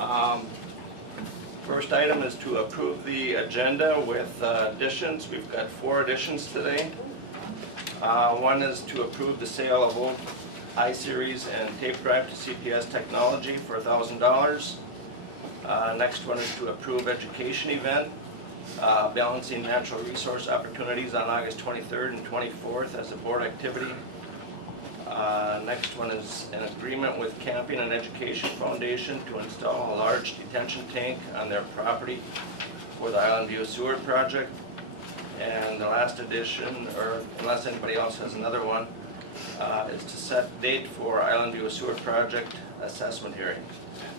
Um, First item is to approve the agenda with additions. We've got 4 additions today. One is to approve the sale of old I-Series and tape drive to CPS Technology for $1,000. Next one is to approve education event, balancing natural resource opportunities on August 23rd and 24th as a board activity. Next one is an agreement with Camping and Education Foundation to install a large detention tank on their property for the Island View Sewer Project. And the last addition, or unless anybody else has another one, is to set date for Island View Sewer Project assessment hearing.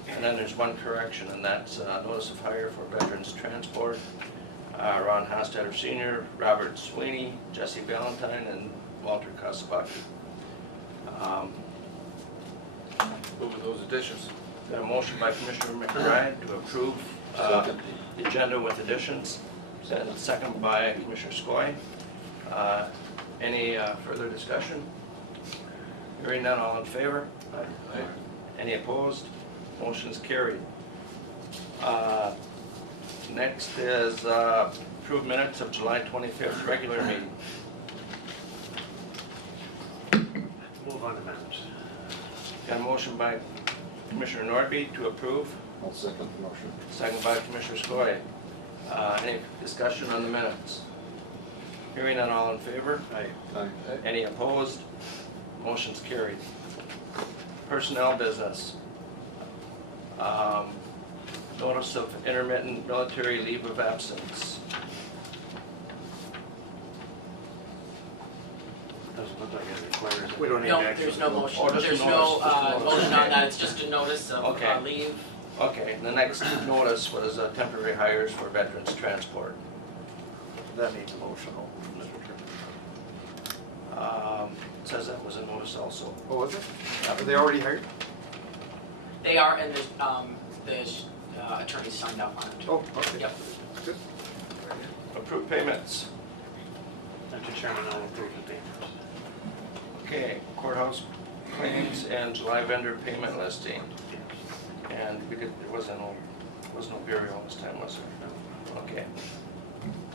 And then there's one correction, and that's notice of hire for Veterans Transport. Ron Hostetter Sr., Robert Sweeney, Jesse Valentine, and Walter Kasabaki. Move with those additions. Got a motion by Commissioner McBride to approve the agenda with additions, and a second by Commissioner Skoye. Any further discussion? Hearing none, all in favor? Aye. Any opposed? Motion is carried. Next is approved minutes of July 25th regular meeting. Move on to minutes. Got a motion by Commissioner Nordby to approve, I'll second the motion. second by Commissioner Skoye. Any discussion on the minutes? Hearing none, all in favor? Aye. Aye. Any opposed? Motion's carried. Personnel business. Notice of intermittent military leave of absence. Doesn't look like it requires. We don't need No, action. there's no motion, Oh, just a there's notice, no just a notice. motion on that, it's just a notice of Okay. leave. Okay, the next notice was temporary hires for Veterans Transport. That needs a motion, Mr. Chairman. It says that was a notice also. Oh, was it? Are they already hired? They are, and the attorney signed off on it. Oh, okay. Yep. Good. Approved payments. Mr. Chairman, I'll approve the payments. Okay, courthouse claims and July vendor payment listing. And there was no burial this time, was there? Okay.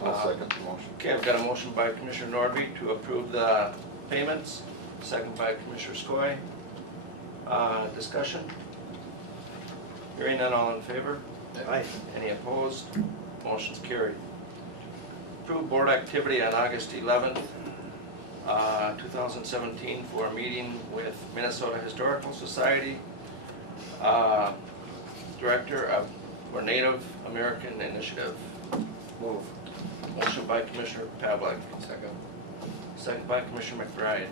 I'll second the motion. Okay, I've got a motion by Commissioner Nordby to approve the payments, second by Commissioner Skoye. Discussion? Hearing none, all in favor? Aye. Any opposed? Motion's carried. Approved board activity on August 11th, 2017 for a meeting with Minnesota Historical Society, Director for Native American Initiative. Move. Motion by Commissioner Pavlik, Second. second by Commissioner McBride.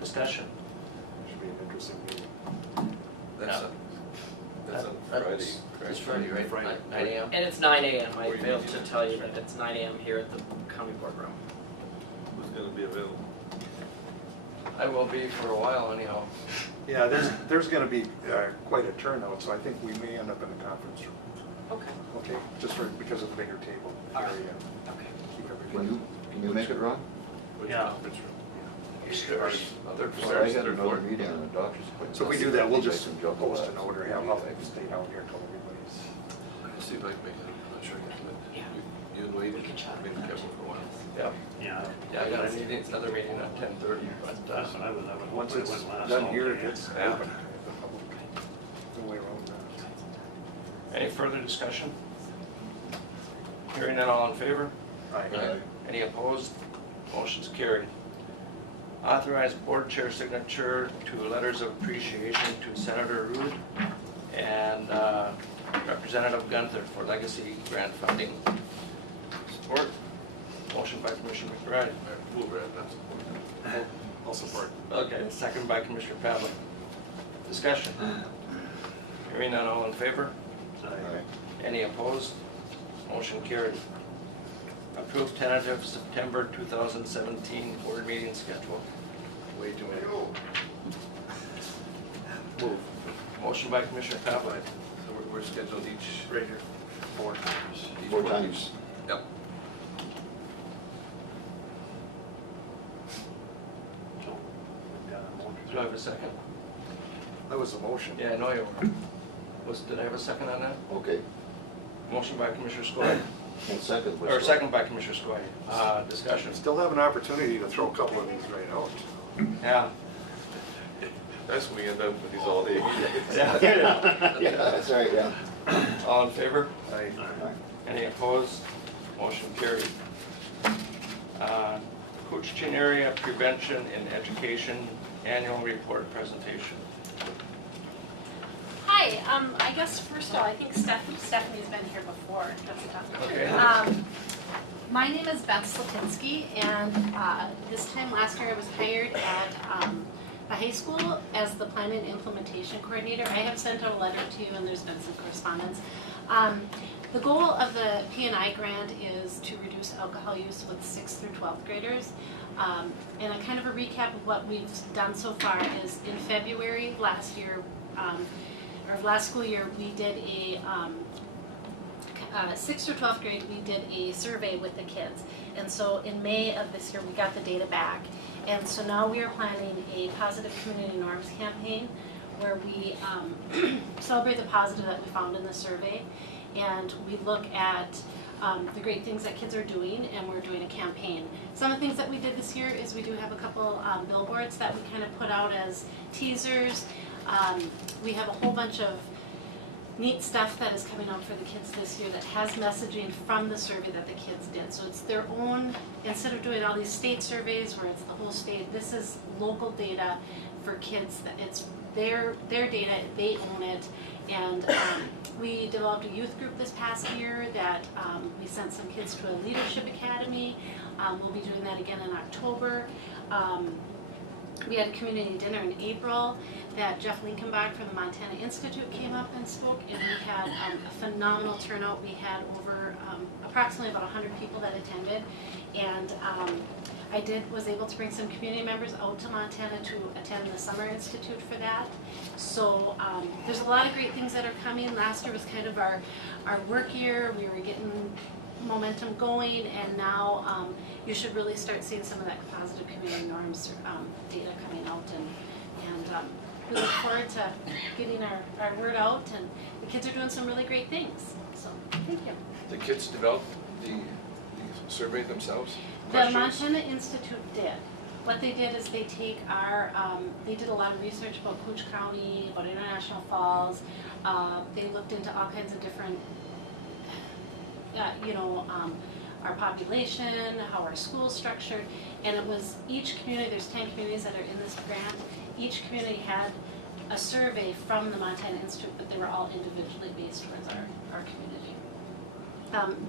Discussion. Should be an interesting meeting. That's No. That's on Friday. It's Friday, right? Friday. 9 a.m.? And it's 9 a.m., I Or you failed need to to- tell you that it's 9 a.m. here at the county boardroom. Who's gonna be available? I will be for a while anyhow. Yeah, there's going to be quite a turnout, so I think we may end up in the conference room. Okay. Okay, because of the bigger table All right. area. Okay. Keep everybody. Can you make it, Ron? Which Yeah. conference room? Upstairs. Third Well, floor. I got Third another floor. meeting on the doctor's appointment. So if we do that, we'll Make just some juggle post a that. note or have them stay down here till everybody's. I'll see if I can make it. I'm not sure I can, but Yeah. you and Wade, We can chat. maybe Kevin for a while. Yep. Yeah. Yeah, I got a meeting, another meeting at 10:30, but That's what I was hoping Once it it's went last. done all here, day. it gets Yeah. open to the public. No way around that. any further discussion? Hearing none, all in favor? Aye. Any opposed? Motion's carried. Authorize board chair signature to letters of appreciation to Senator Rude and Representative Gunther for legacy grant funding. Support. Motion by Commissioner McBride. Move, Brad, that's. I'll support. Okay, second by Commissioner Pavlik. Discussion. Hearing none, all in favor? Aye. Any opposed? Motion carried. Approved tentative September 2017 board meeting schedule. Way too many. Move. Motion by Commissioner Pavlik. So we're scheduled each. Right here. 4 times. each 4 one. times. Yep. So, we've got a motion. Do I have a second? That was the motion. Yeah, I know you were. Did I have a second on that? Okay, Motion by Commissioner Skoye, and second. was or what? second by Commissioner Skoye. Discussion. Still have an opportunity to throw a couple of these right out. Yeah. That's when we end up with these all day. Yeah. Yeah, that's right, yeah. All in favor? I, Any opposed? Motion carried. Coochin Area Prevention and Education Annual Report Presentation. Hi, I guess first of all, I think Stephanie's been here before. Okay. My name is Beth Slatinsky, and this time last year I was hired at the high school as the planning and implementation coordinator. I have sent out a letter to you, and there's been some correspondence. The goal of the P&I grant is to reduce alcohol use with 6th through 12th graders. And a kind of a recap of what we've done so far is in February last year, or last school year, we did a 6th through 12th grade, we did a survey with the kids. And so in May of this year, we got the data back. And so now we are planning a positive community norms campaign where we celebrate the positive that we found in the survey. And we look at the great things that kids are doing, and we're doing a campaign. Some of the things that we did this year is we do have a couple billboards that we kind of put out as teasers. We have a whole bunch of neat stuff that is coming out for the kids this year that has messaging from the survey that the kids did. So it's their own, instead of doing all these state surveys where it's the whole state, this is local data for kids. That it's their data, they own it. And we developed a youth group this past year that we sent some kids to a leadership academy. We'll be doing that again in October. We had a community dinner in April that Jeff Linkenbach from the Montana Institute came up and spoke, and we had a phenomenal turnout. We had over approximately about 100 people that attended, and I was able to bring some community members out to Montana to attend the Summer Institute for that. So there's a lot of great things that are coming. Last year was kind of our work year. We were getting momentum going, and now you should really start seeing some of that positive community norms data coming out, and we look forward to getting our word out, and the kids are doing some really great things. So thank you. The kids developed the survey themselves? The Questions? Montana Institute did. What they did is they take they did a lot of research about Cooch County, about International Falls. They looked into all kinds of different, our population, how our school's structured, and it was each community, there's 10 communities that are in this grant, each community had a survey from the Montana Institute, but they were all individually based towards our community.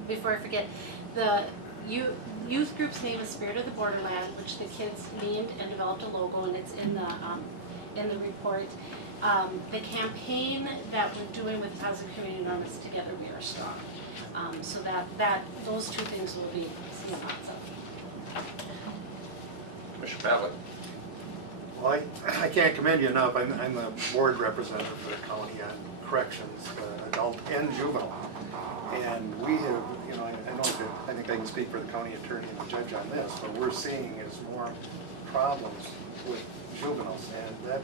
Before I forget, the youth group's name is Spirit of the Borderland, which the kids named and developed a logo, and it's in the report. The campaign that we're doing with Positive Community Norms is Together We Are Strong. So that those two things will be seeing lots of. Commissioner Pavlik. well, I can't commend you enough. I'm the board representative for the county on corrections, adult and juvenile. And we have, I think I can speak for the county attorney and the judge on this, but we're seeing is more problems with juveniles, and that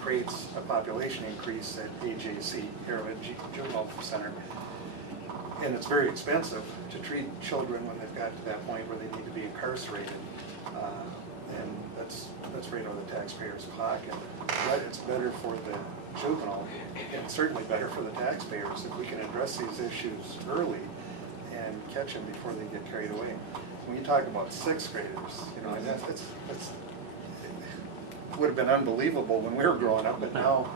creates a population increase at AJC, Arrowhead Juvenile Center. And it's very expensive to treat children when they've got to that point where they need to be incarcerated. And that's right on the taxpayer's pocket. But it's better for the juvenile, and certainly better for the taxpayers if we can address these issues early and catch them before they get carried away. When you talk about 6th graders, and that's it would have been unbelievable when we were growing up, but now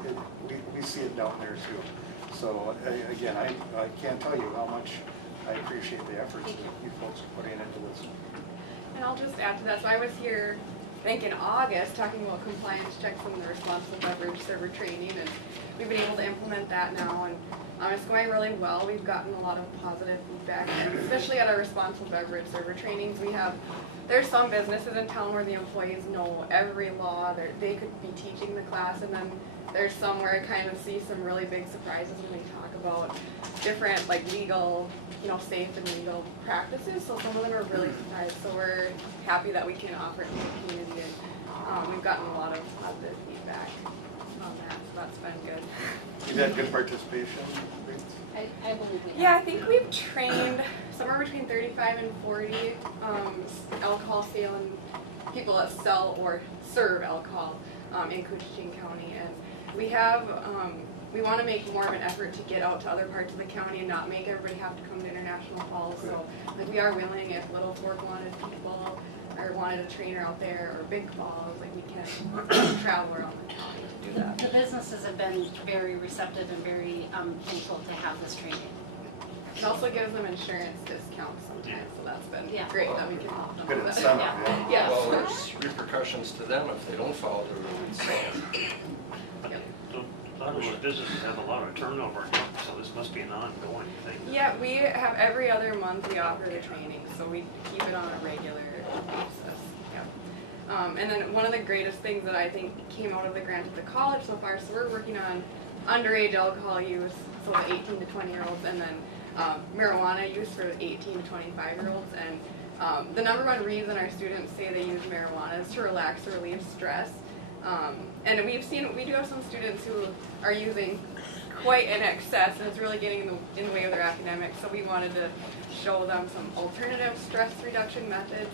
we see it down there too. So again, I can't tell you how much I appreciate the efforts that you folks are putting into this. And I'll just add to that, so I was here, I think in August, talking about compliance checks and the responsible beverage server training, and we've been able to implement that now, and it's going really well. We've gotten a lot of positive feedback, and especially at our responsible beverage server trainings, there's some businesses in town where the employees know every law, they could be teaching the class, and then there's some where I kind of see some really big surprises when they talk about different legal, safe and legal practices. So some of them are really surprised. So we're happy that we can offer it to the community, and we've gotten a lot of positive feedback on that. So that's been good. You've had good participation? I believe we have. Yeah, I think we've trained somewhere between 35 and 40 alcohol sale people that sell or serve alcohol in Coochin County. And we have, we want to make more of an effort to get out to other parts of the county and not make everybody have to come to International Falls. So like we are willing, if Little Fork wanted people or wanted a trainer out there, or Big Falls, like we can travel around the county to do that. The businesses have been very receptive and very thankful to have this training. It also gives them insurance discounts sometimes, so that's been Yeah. great that we can help them Good with incentive, that. yeah. Yes. Well, there's repercussions to them if they don't follow the rules, so. A lot of those businesses have a lot of turnover now, so this must be an ongoing thing. Yeah, we have every other month we offer the training, so we keep it on a regular basis. Yeah. And then one of the greatest things that I think came out of the grant at the college so far, so we're working on underage alcohol use, so the 18 to 20-year-olds, and then marijuana use for 18 to 25-year-olds. And the number one reason our students say they use marijuana is to relax or relieve stress. And we do have some students who are using quite in excess, and it's really getting in the way of their academics. So we wanted to show them some alternative stress reduction methods.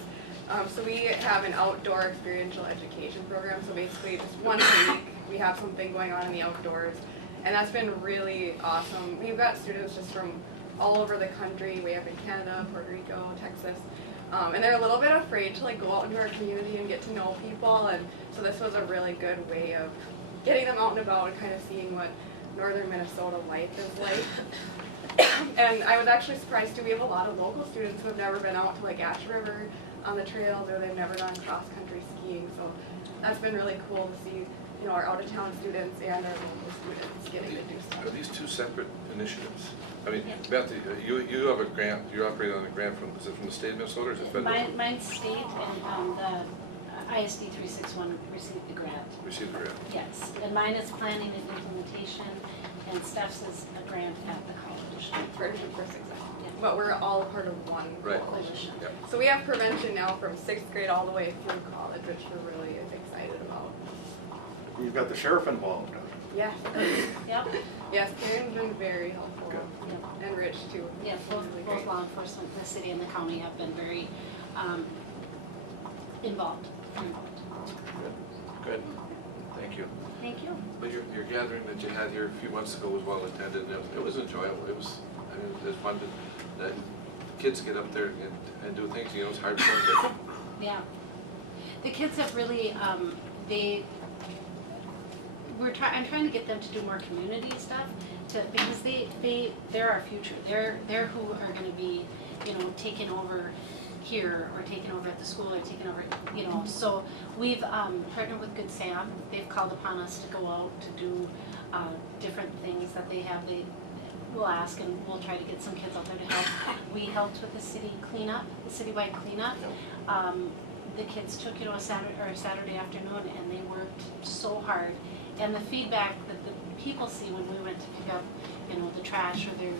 So we have an outdoor experiential education program. So basically, just once a week, we have something going on in the outdoors, and that's been really awesome. We've got students just from all over the country. We have in Canada, Puerto Rico, Texas. And they're a little bit afraid to like go out into our community and get to know people, and so this was a really good way of getting them out and about and kind of seeing what northern Minnesota life is like. And I was actually surprised too, we have a lot of local students who have never been out to like Ash River on the trails, or they've never done cross-country skiing, so that's been really cool to see, you know, our out-of-town students and our local students getting to do stuff. Are these two separate initiatives? I mean, Beth, you have a grant, you're operating on a grant from, is it from the state of Minnesota or is it federal? Mine's state, and the ISD 361 received the grant. Received the grant. Yes, and mine is planning and implementation, and Steph's is a grant at the college. Partnership for Success. But we're all part of one Right. Coalition. Yep. So we have prevention now from 6th grade all the way through college, which we're really excited about. You've got the sheriff involved. Yeah. Yep, Yes, Karen's been very helpful. yep. And Rich too. Yeah, He's both, really both great. law enforcement, the city and the county have been very involved. Good, thank you. Thank you. But your gathering that you had here a few months ago was well attended, and it was enjoyable. It was, I mean, it was fun to, that kids get up there and do things, you know, it's hard for them Yeah. The kids have really, I'm trying to get them to do more community stuff because they're our future. They're who are gonna be, you know, taking over here or taking over at the school or taking over, you know. So we've partnered with Good Sam. They've called upon us to go out to do different things that they have. We'll ask and we'll try to get some kids out there to help. We helped with the city cleanup, the citywide cleanup. The kids took, you know, a Saturday afternoon and they worked so hard. And the feedback that the people see when we went to pick up, you know, the trash or their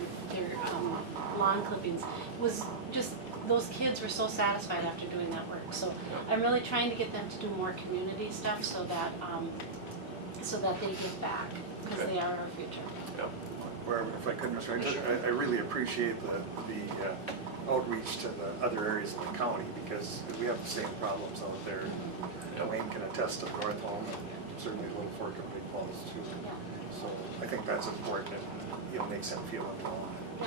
lawn clippings was just, those kids were so satisfied after doing that work. So I'm really trying to get them to do more community stuff so that they give back because they are our future. Where, if I could, Mr. Wright, I really appreciate the outreach to the other areas of the county because we have the same problems out there. Wayne can attest to North Home and certainly Little Fork and Big Falls too. So I think that's important and it makes them feel involved. So,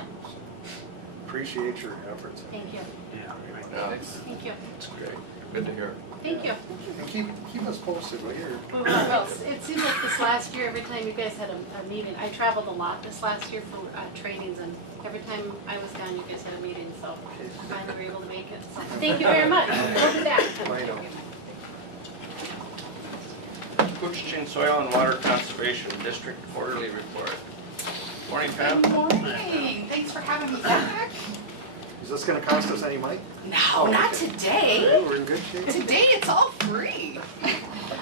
appreciate your efforts. Thank you. Yeah, right. Yeah, Thank you. it's great, good to hear. Thank you. And keep us posted, will you? Well, it seems like this last year, every time you guys had a meeting, I traveled a lot this last year for trainings, and every time I was gone, you guys had a meeting, so finally we were able to make it. So thank you very much. We'll be back. I know. Coochin Soil and Water Conservation District Quarterly Report. Morning, Pam. Good morning. Thanks for having me back. Is this gonna cost us any money? No, not today. We're in good shape. Today it's all free.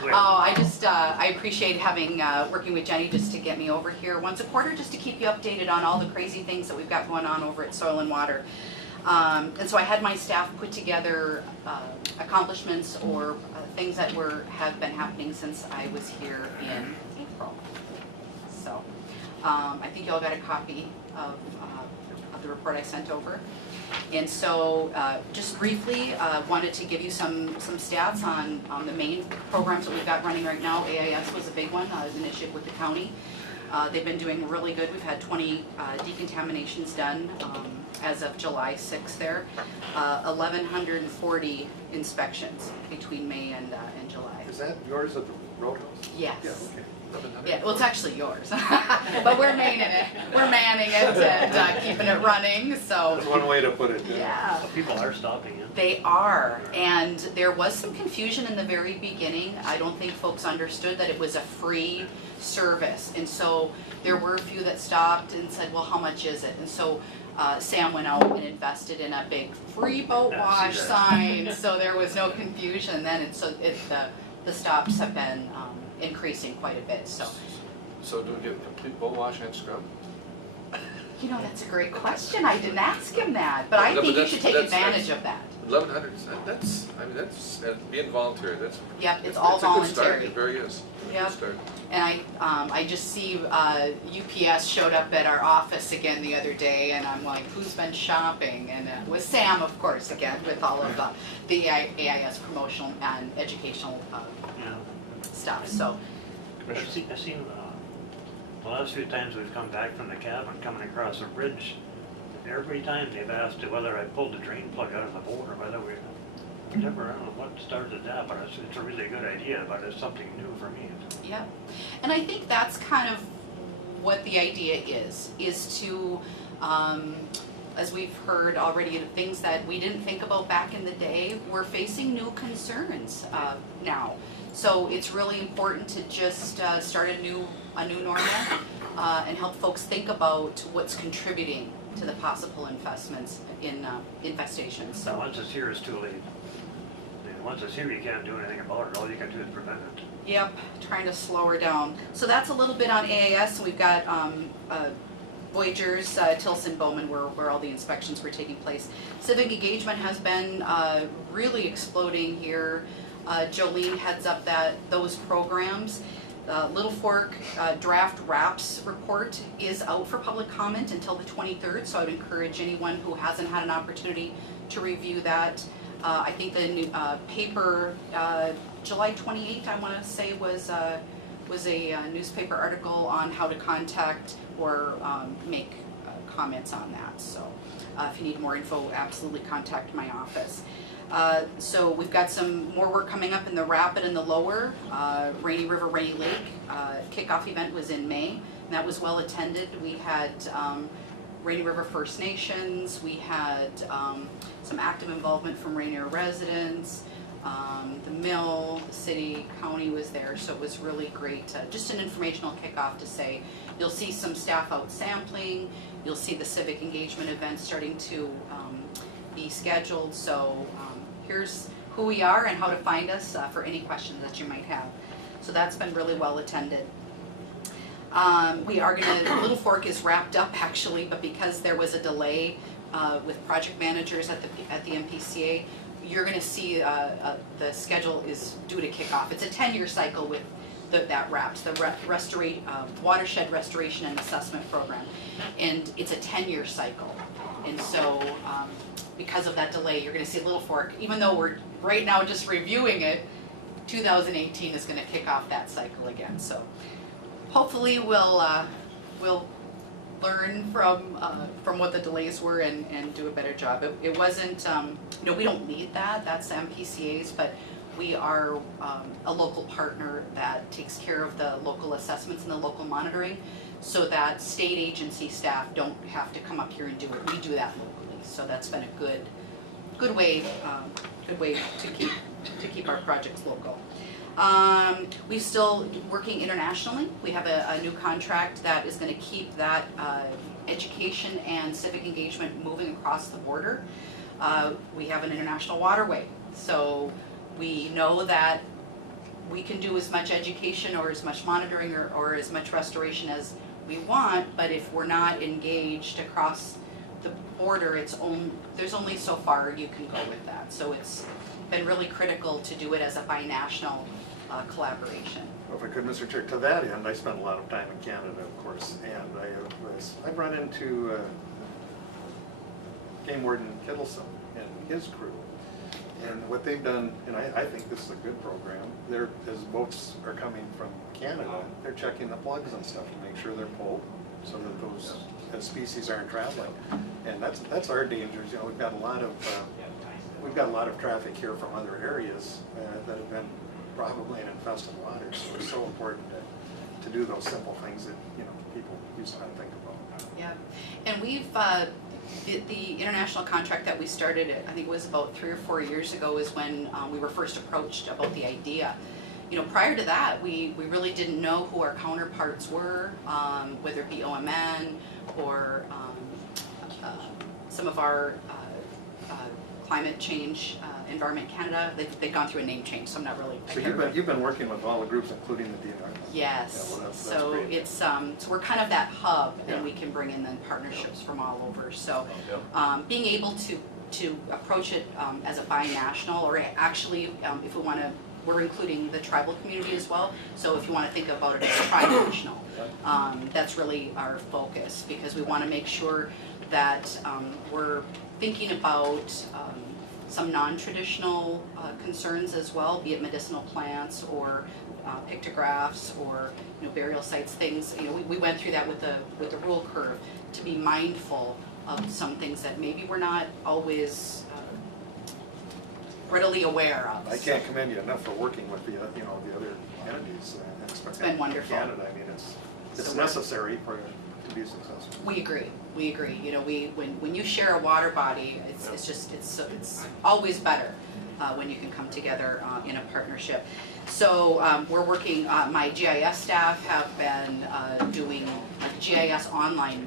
I appreciate having, working with Jenny just to get me over here once a quarter just to keep you updated on all the crazy things that we've got going on over at Soil and Water. And so I had my staff put together accomplishments or things that have been happening since I was here in April. So I think y'all got a copy of the report I sent over. And so, just briefly, wanted to give you some stats on the main programs that we've got running right now. AIS was a big one, an initiative with the county. They've been doing really good. We've had 20 decontaminations done as of July 6th there. 1,140 inspections between May and July. Is that yours at the Roadhouse? Yes. Yeah, okay. Yeah, well, it's actually yours, but we're manning it. We're manning it and keeping it running, so. That's one way to put it. Yeah. So people are stopping it. They are, and there was some confusion in the very beginning. I don't think folks understood that it was a free service, and so there were a few that stopped and said, well, how much is it? And so Sam went out and invested in a big free boat Yeah, I wash see that. sign, so there was no confusion then, and so the stops have been increasing quite a bit, so. So do we get complete boat wash and scrub? You know, that's a great question. I didn't ask him that, but I No, but think you that's- should take that's- advantage of that. 1,100, that's, I mean, that's, being voluntary, that's. Yep, it's all a good start. voluntary. It very is. It's a Yep. good start. And I just see UPS showed up at our office again the other day, and I'm like, who's been shopping? And it was Sam, of course, again, with all of the AIS promotional and educational Yeah. stuff, so. I've seen the last few times we've come back from the cabin, coming across the bridge, every time they've asked whether I pulled the drain plug out of the boat or whether we never, I don't know what started that, but it's a really good idea, but it's something new for me. Yeah, and I think that's kind of what the idea is to, as we've heard already, the things that we didn't think about back in the day, we're facing new concerns now. So it's really important to just start a new normal and help folks think about what's contributing to the possible infestations. So So once it's here, it's too late. And once it's here, you can't do anything about it, all you can do is prevent it. yep, trying to slow her down. So that's a little bit on AIS. We've got Voyagers, Tilson, Bowman, where all the inspections were taking place. Civic engagement has been really exploding here. Jolene heads up those programs. Little Fork draft RAPS report is out for public comment until the 23rd, so I would encourage anyone who hasn't had an opportunity to review that. I think the new paper, July 28th, I want to say, was a newspaper article on how to contact or make comments on that. So if you need more info, absolutely contact my office. So we've got some more work coming up in the Rapid and the Lower, Rainy River, Rainy Lake. Kickoff event was in May, and that was well attended. We had Rainy River First Nations, we had some active involvement from Rainier residents, the mill, the city, county was there, so it was really great. Just an informational kickoff to say, you'll see some staff out sampling, you'll see the civic engagement events starting to be scheduled, so here's who we are and how to find us for any questions that you might have. So that's been really well attended. We are gonna, Little Fork is wrapped up actually, but because there was a delay with project managers at the MPCA, you're gonna see the schedule is due to kick off. It's a 10-year cycle with that wraps, the Watershed Restoration and Assessment Program, and it's a 10-year cycle. And so because of that delay, you're gonna see Little Fork, even though we're right now just reviewing it, 2018 is gonna kick off that cycle again. So hopefully we'll learn from what the delays were and do a better job. It wasn't, we don't need that, that's the MPCA's, but we are a local partner that takes care of the local assessments and the local monitoring, so that state agency staff don't have to come up here and do it. We do that locally, so that's been a good way to keep our projects local. We're still working internationally. We have a new contract that is going to keep that education and civic engagement moving across the border. We have an international waterway, so we know that we can do as much education or as much monitoring or as much restoration as we want, but if we're not engaged across the border, there's only so far you can go with that. So it's been really critical to do it as a binational collaboration. if I could, Mr. Chair, to that end, I spent a lot of time in Canada, of course, and I've run into Game Warden Kittleson and his crew. And what they've done, and I think this is a good program, as boats are coming from Canada, they're checking the plugs and stuff to make sure they're pulled so that those species aren't traveling. And that's our dangers. You know, we've got a lot of traffic here from other areas that have been probably in infested waters. So it's so important to do those simple things that, you know, people used to not think about. Yeah, and we've, the international contract that we started, I think it was about 3 or 4 years ago, is when we were first approached about the idea. You know, prior to that, we really didn't know who our counterparts were, whether it be OMN or some of our climate change, Environment Canada. They've gone through a name change, so I'm not really. So you've been working with all the groups, including the DNR? Yes, Yeah, well, that's so great. it's, so we're kind of that hub, Yeah. and we can bring in then partnerships from all over. So being able to approach it as a binational, or actually, if we want to, we're including the tribal community as well. So if you want to think about it as tri-national, that's really our focus, because we want to make sure that we're thinking about some non-traditional concerns as well, be it medicinal plants or pictographs or, you know, burial sites, things. You know, we went through that with the rule curve, to be mindful of some things that maybe we're not always readily aware of. I can't commend you enough for working with the other entities. It's been wonderful. Canada, I mean, it's So necessary to be successful. We agree. You know, when you share a water body, it's always better when you can come together in a partnership. So we're working. My GIS staff have been doing like GIS online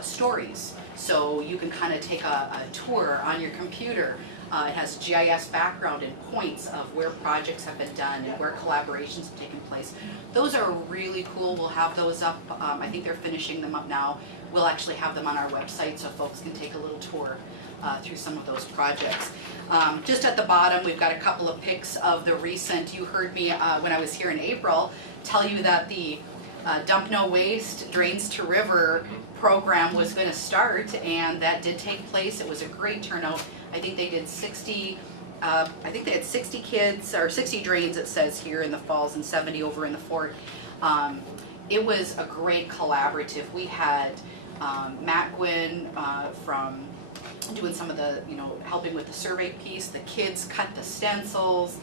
stories. So you can kind of take a tour on your computer. It has GIS background and points of where projects have been done and where collaborations have taken place. Those are really cool. We'll have those up. I think they're finishing them up now. We'll actually have them on our website so folks can take a little tour through some of those projects. Just at the bottom, we've got a couple of pics of the recent, you heard me when I was here in April, tell you that the Dump No Waste, Drains to River program was going to start, and that did take place. It was a great turnout. I think they did 60, I think they had 60 kids, or 60 drains it says here in the falls, and 70 over in the fort. It was a great collaborative. We had Matt Gwynn from doing some of the, you know, helping with the survey piece. The kids cut the stencils.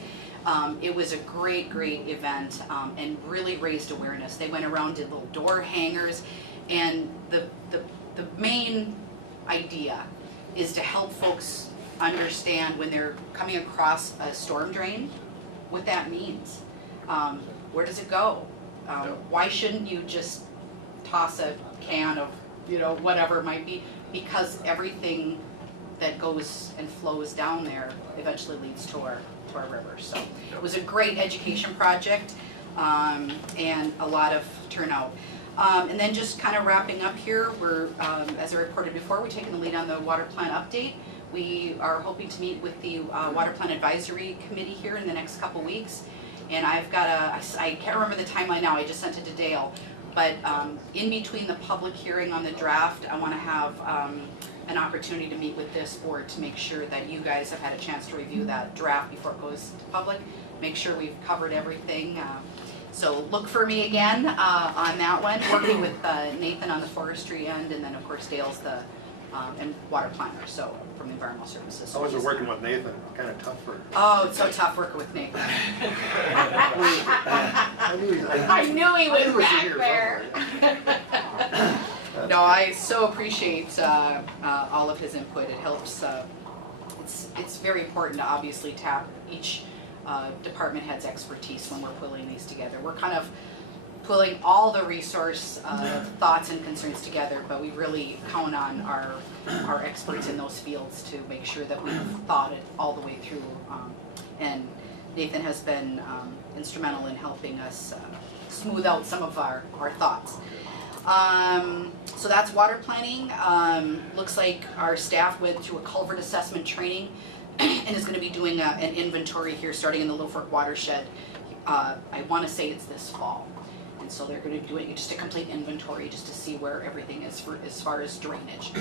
It was a great event and really raised awareness. They went around, did little door hangers, and the main idea is to help folks understand when they're coming across a storm drain, what that means. Where does it go? Why shouldn't you just toss a can of, you know, whatever it might be? Because everything that goes and flows down there eventually leads to our river. So it was a great education project and a lot of turnout. And then just kind of wrapping up here, we're, as I reported before, we're taking the lead on the water plan update. We are hoping to meet with the Water Plan Advisory Committee here in the next couple weeks. And I've got I can't remember the timeline now, I just sent it to Dale. But in between the public hearing on the draft, I want to have an opportunity to meet with this board to make sure that you guys have had a chance to review that draft before it goes to public. Make sure we've covered everything. So look for me again on that one, working with Nathan on the forestry end, and then of course Dale's the and water planner, so from the environmental services. How was it working with Nathan? Kind of tough for. Oh, it's so tough working with Nathan. I knew he was back here there. somewhere. No, I so appreciate all of his input. It helps. It's very important to obviously tap each department head's expertise when we're pulling these together. We're kind of pulling all the resource thoughts and concerns together, but we really count on our experts in those fields to make sure that we've thought it all the way through. And Nathan has been instrumental in helping us smooth out some of our thoughts. So that's water planning. Looks like our staff went through a culvert assessment training and is going to be doing an inventory here starting in the Little Fork watershed I wanna say it's this fall. And so they're gonna do it, just a complete inventory, just to see where everything is for, as far as drainage.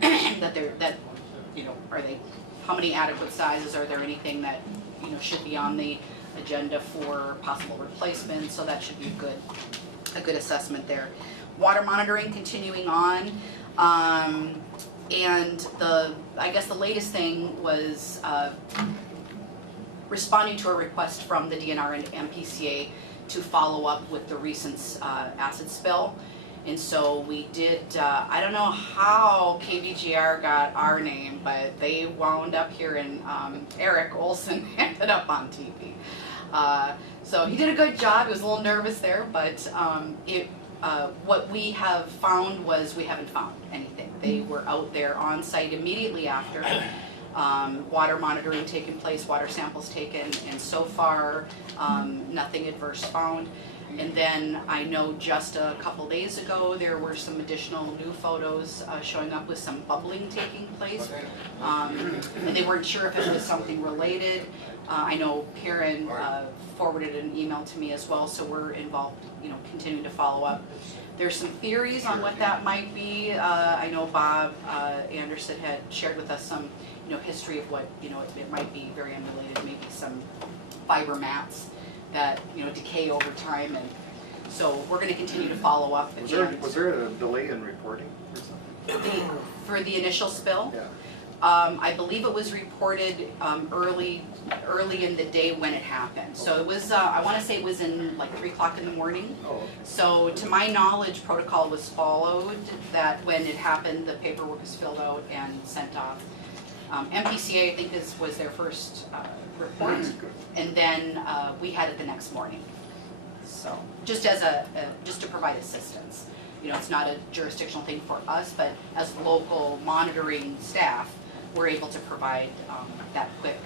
That, you know, are they, how many adequate sizes, are there anything that, you know, should be on the agenda for possible replacement, so that should be a good assessment there. Water monitoring continuing on, and I guess the latest thing was, responding to a request from the DNR and MPCA to follow up with the recent acid spill. And so we did, I don't know how KVGR got our name, but they wound up here, and Eric Olson ended up on TV. So he did a good job. He was a little nervous there, but what we have found was we haven't found anything. They were out there on site immediately after. Water monitoring taking place, water samples taken, and so far nothing adverse found. And then I know just a couple days ago there were some additional new photos showing up with some bubbling taking place, and they weren't sure if it was something related. I know Karen forwarded an email to me as well, so we're involved, you know, continuing to follow up. There's some theories on what that might be. I know Bob Anderson had shared with us some, you know, history of what, you know, it might be very unrelated, maybe some fiber mats that, you know, decay over time, and so we're going to continue to follow up. Was there a delay in reporting or something? For the initial spill? Yeah. I believe it was reported early in the day when it happened. So it was, I want to say it was in like 3 o'clock in the morning. Oh, okay. So to my knowledge, protocol was followed, that when it happened, the paperwork was filled out and sent off. MPCA, I think, was their first report, and then we had it the next morning. So just as just to provide assistance. You know, it's not a jurisdictional thing for us, but as local monitoring staff, we're able to provide that quick.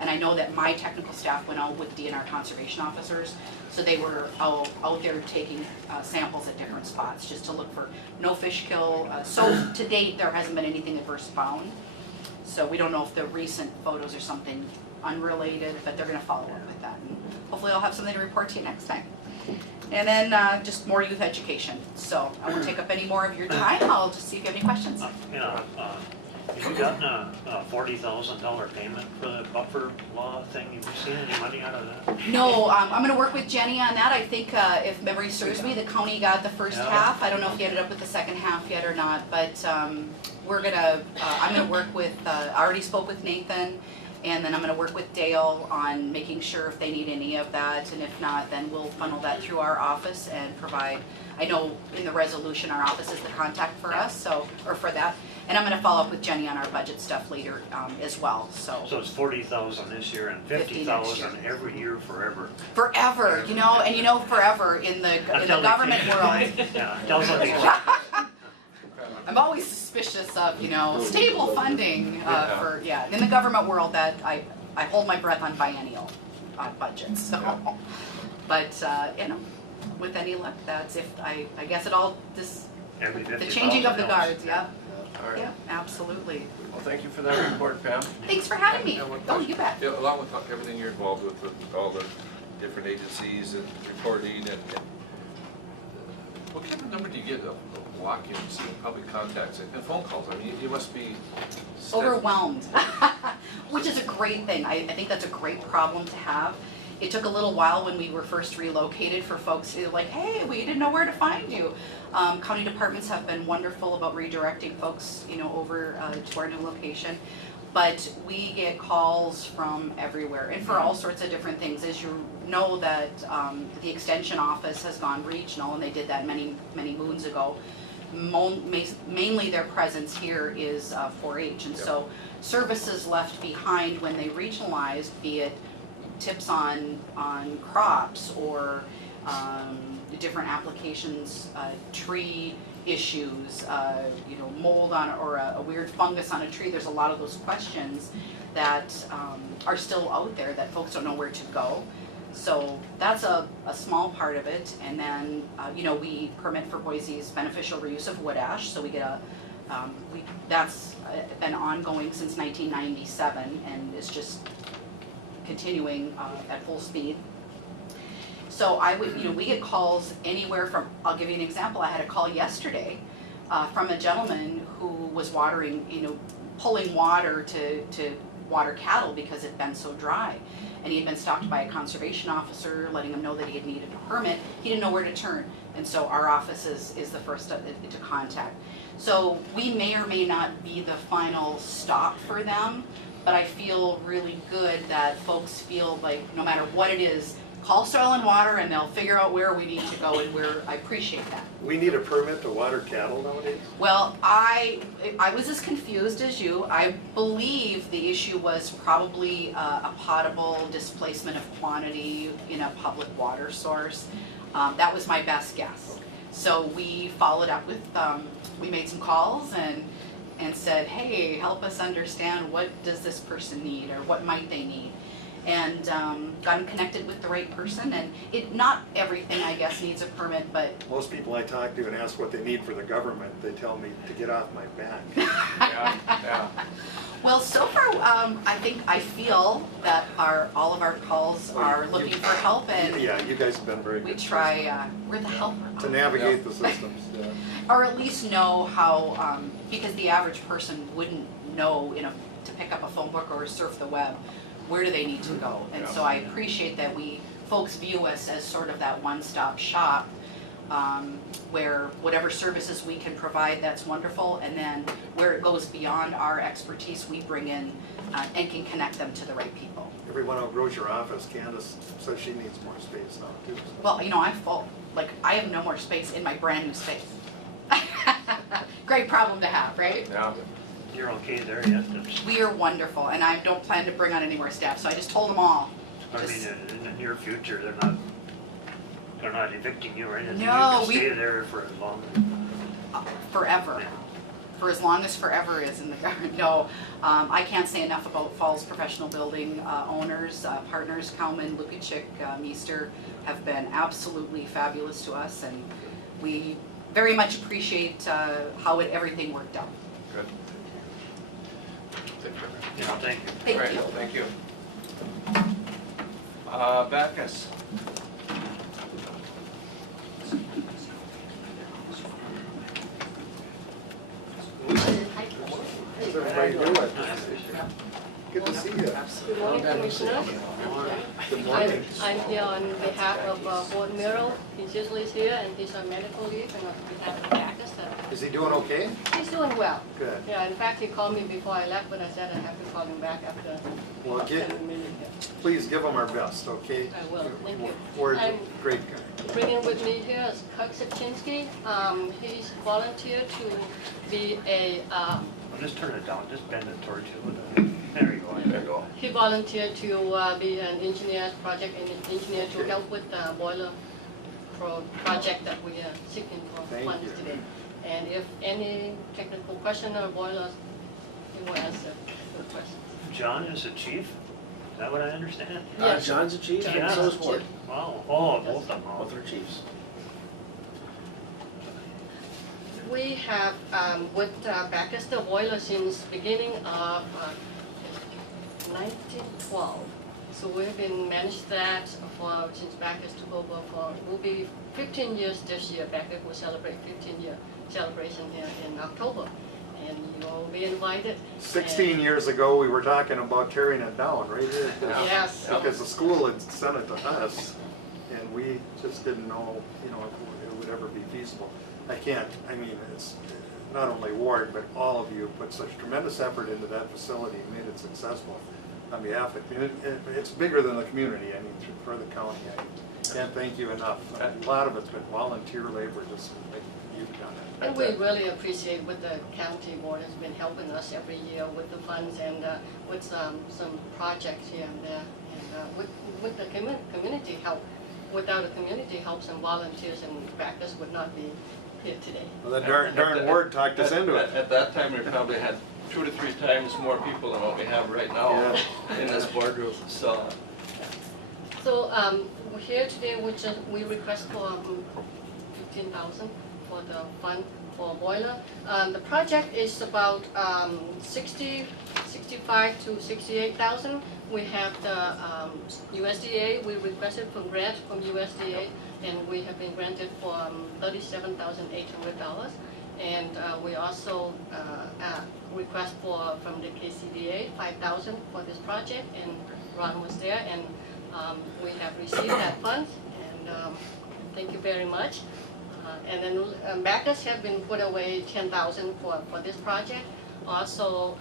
And I know that my technical staff went out with DNR conservation officers, so they were out there taking samples at different spots just to look for no fish kill. So to date, there hasn't been anything adverse found. So we don't know if the recent photos are something unrelated, but they're going to follow up with that. And hopefully I'll have something to report to you next time. And then just more youth education. So I won't take up any more of your time. I'll just see if you have any questions. Have you gotten a $40,000 payment for the buffer law thing? Have you seen any money out of that? No, I'm going to work with Jenny on that. I think if memory serves me, the county got the first half. I don't know if he ended up with the second half yet or not, but we're going to, I'm going to work with, I already spoke with Nathan, and then I'm going to work with Dale on making sure if they need any of that, and if not, then we'll funnel that through our office and provide. I know in the resolution, our office is the contact for us, so, or for that. And I'm going to follow up with Jenny on our budget stuff later as well, so. So it's 40,000 this year and 50,000 every year forever. Forever, you know, and you know forever in the government world. Yeah, until something. I'm always suspicious of, you know, stable funding for, in the government world, that I hold my breath on biennial budgets, so. But, you know, with any luck, that's if, I guess it all, the changing of the guards, yeah. All right. Yeah, absolutely. Well, thank you for that report, Pam. Thanks for having me. Yeah, one Oh, question. you bet. Yeah, along with everything you're involved with all the different agencies and reporting and what kind of number do you get of walk-ins and public contacts and phone calls? I mean, you must be Overwhelmed, which is a great thing. I think that's a great problem to have. It took a little while when we were first relocated for folks to like, hey, we didn't know where to find you. County departments have been wonderful about redirecting folks, you know, over to our new location. But we get calls from everywhere and for all sorts of different things. As you know, that the extension office has gone regional, and they did that many moons ago. Mainly their presence here is 4-H, and so services left behind when they regionalized, be it tips on crops or different applications, tree issues, you know, mold on or a weird fungus on a tree. There's a lot of those questions that are still out there that folks don't know where to go. So that's a small part of it. And then, you know, we permit for Boise's beneficial reuse of wood ash, so we get a, that's been ongoing since 1997 and is just continuing at full speed. So I would, we get calls anywhere from, I'll give you an example, I had a call yesterday from a gentleman who was watering, pulling water to water cattle because it'd been so dry. And he had been stopped by a conservation officer, letting him know that he had needed a permit. He didn't know where to turn. And so our office is the first to contact. So we may or may not be the final stop for them, but I feel really good that folks feel like no matter what it is, call Soil and Water and they'll figure out where we need to go, and I appreciate that. We need a permit to water cattle nowadays? Well, I was as confused as you. I believe the issue was probably a potable displacement of quantity in a public water source. That was my best guess. So we followed up with, we made some calls and said, hey, help us understand what does this person need or what might they need. And got them connected with the right person. And not everything, I guess, needs a permit, but Most people I talk to and ask what they need for the government, they tell me to get off my back. Yeah. well, so far, I feel that all of our calls are looking for help, and Yeah, you guys have been very we good. try, we're the helper. To navigate the systems, yeah. Or at least know how, because the average person wouldn't know, to pick up a phone book or surf the web, where do they need to go? And so I appreciate that folks view us as sort of that one-stop shop, where whatever services we can provide, that's wonderful, and then where it goes beyond our expertise, we bring in and can connect them to the right people. Everyone outgrows your office. Candace says she needs more space now too. so. Well, I'm full. Like, I have no more space in my brand new space. Great problem to have, right? Yeah. You're okay there yet? It's- We are wonderful, and I don't plan to bring on any more staff, so I just told them all. I mean, Just- in the near future, they're not evicting you or anything. No, You we- can stay there for as long Forever. as. For as long as forever is in the government. No, I can't say enough about Falls Professional Building owners, partners, Kalman, Lukichik, Meester have been absolutely fabulous to us, and we very much appreciate how everything worked out. Good. Thank you. Thank Right, you. Thank you. Backus. How's everybody doing? Good to see you. Good morning, Commissioner. Good morning. I'm here on behalf of Ward Merrill. He's usually here and he's on medical leave, and on behalf of Backus. Is he doing okay? He's doing well. Good. Yeah, in fact, he called me before I left, but I said I have to call him back after Well, about get- 7 minutes. Please give him our best, okay? I will, thank you. Ward's a I'm- great guy. Bringing with me here is Kirk Sipchinsky. He's volunteered to be I'll just turn it down, just bend it towards you. There you go. There you go. he volunteered to be an engineer, project engineer to help with the boiler project that we are seeking for Thank funds you. today. And if any technical question or boilers, he will answer the questions. John is the chief? Is that what I understand? Yes. John's a chief, Yeah. and so is Ward. Wow, oh, both of them. Both are chiefs. We have with Backus the boiler since beginning of 1912. So we've been managed that since Backus took over it will be 15 years this year. Backus will celebrate 15-year celebration here in October. And you will be invited. 16 years ago, we were talking about tearing it down, right? Yes. Because the school had sent it to us, and we just didn't know, if it would ever be feasible. It's not only Ward, but all of you put such tremendous effort into that facility and made it successful on behalf of the community. It's bigger than the community, for the county. I can't thank you enough. A lot of it's been volunteer labor, just like you've done it. And we really appreciate what the county board has been helping us every year with the funds and with some projects here and there. And with the community help, without the community help, some volunteers and Backus would not be here today. Well, that darn Ward talked us into it. At that time, we probably had 2 to 3 times more people than what we have right now in this boardroom, so. So we're here today, we request for 15,000 for the fund for boiler. The project is about 65 to 68,000. we have the USDA, we requested for grant from USDA, and we have been granted for $37,800. And we also request for from the KCDA $5,000 for this project, and Ron was there, and we have received that funds, and thank you very much. And then backers have been put away $10,000 for this project. Also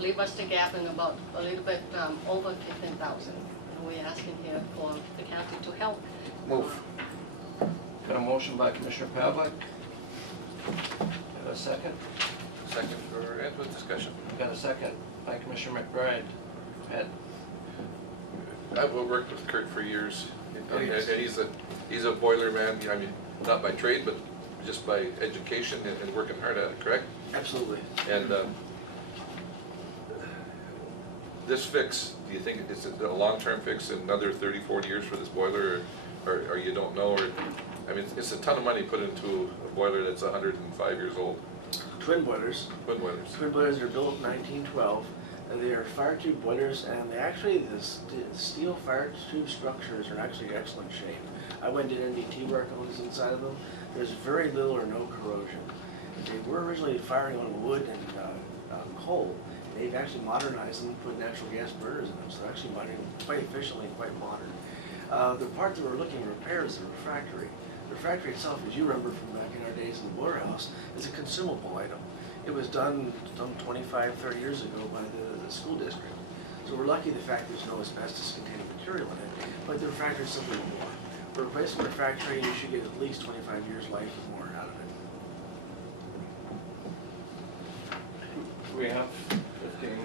leave us the gap in about a little bit over $15,000. We're asking here for the county to help. Move. Got a motion by Commissioner Pavlik. Got a second? Second for input discussion. Got a second by Commissioner McBride. Ed? I've worked with Kurt for years, Oh, and yes. he's a boiler man, I mean, not by trade, but just by education and working hard at it, correct? Absolutely. And this fix, do you think it's a long-term fix, another 30, 40 years for this boiler, or you don't know, or, I mean, it's a ton of money put into a boiler that's 105 years old, Twin boilers. twin boilers. Twin boilers are built in 1912, and they are fire tube boilers, and they actually, the steel fire tube structures are actually in excellent shape. I went to NDT work on this inside of them. There's very little or no corrosion. They were originally firing on wood and coal. They've actually modernized them and put natural gas burners in them, so they're actually running quite efficiently and quite modern. The part that we're looking to repair is the refractory. The refractory itself, as you remember from back in our days in the boiler house, is a consumable item. It was done some 25, 30 years ago by the school district. So we're lucky the fact there's no asbestos-containing material in it, but the refractory is simply more. For replacing the refractory, you should get at least 25 years life or more out of it. We have 15.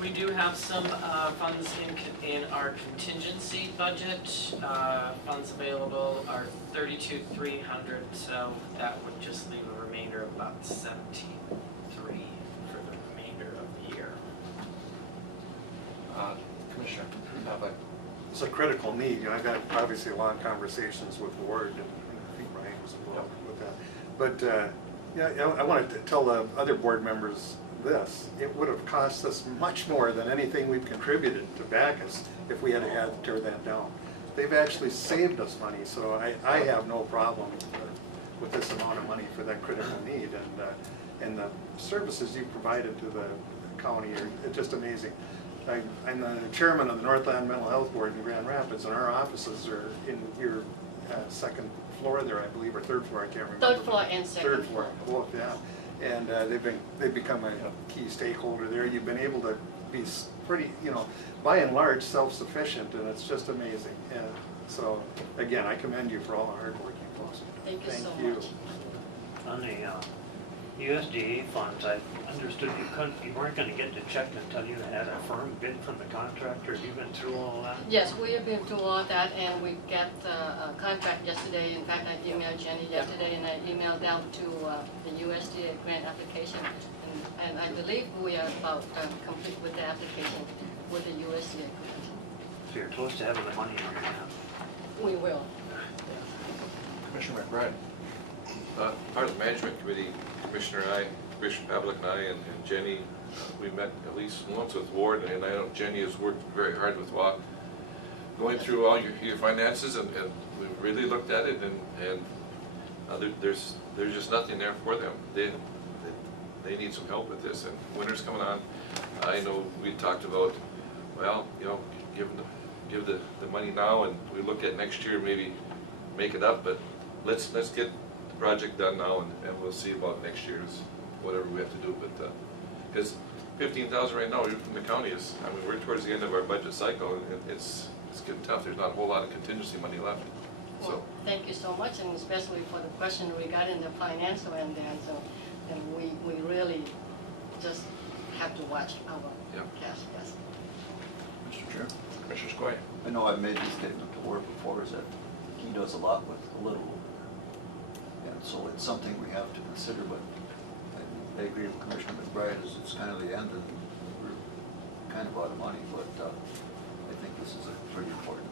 We do have some funds in our contingency budget. Funds available are $32,300, so that would just leave a remainder of about $17,300 for the remainder of the year. Commissioner Pavlik? It's a critical need. You know, I've had obviously long conversations with Ward, and I think Ryan was involved with that. But yeah, I wanted to tell the other board members this. It would have cost us much more than anything we've contributed to Bacchus if we had had to tear that down. They've actually saved us money, so I have no problem with this amount of money for that critical need. And the services you provided to the county are just amazing. I'm the chairman of the Northland Mental Health Board in Grand Rapids, and our offices are in your second floor there, I believe, or third floor, I can't remember. Third floor and second Third floor, both, yeah. And they've become a key stakeholder there. You've been able to be pretty, you know, by and large, self-sufficient, and it's just amazing. And so, again, I commend you for all the hard work you've done. Thank you so much. On the USDA funds, I understood you weren't gonna get the check until you had a firm bid from the contractor. Have you been through all that? Yes, we have been through all that, and we got a contract yesterday. In fact, I emailed Jenny yesterday, and I emailed down to the USDA grant application. And I believe we are about complete with the application with the USDA grant. So you're close to having the money in your hand. We will. Commissioner McBride? Part of the management committee, Commissioner Pavlik and I, and Jenny, we met at least once with Ward, and I know Jenny has worked very hard with WA, going through all your finances, and we really looked at it, and there's just nothing there for them. They need some help with this, and winter's coming on. I know we talked about, well, you know, give the money now, and we look at next year, maybe make it up, but let's get the project done now, and we'll see about next year's, whatever we have to do, but, because 15,000 right now, even from the county is, I mean, we're towards the end of our budget cycle, and it's getting tough. There's not a whole lot of contingency money left, so. Well, thank you so much, and especially for the question regarding the financial end there. So, and we really just have to watch our cash. Yes. Mr. Chair? Commissioner Skoye? I know I've made this statement to Ward before, is that he does a lot with a little. And so it's something we have to consider, but I agree with Commissioner McBride, is it's kind of the end and we're kind of out of money, but I think this is a pretty important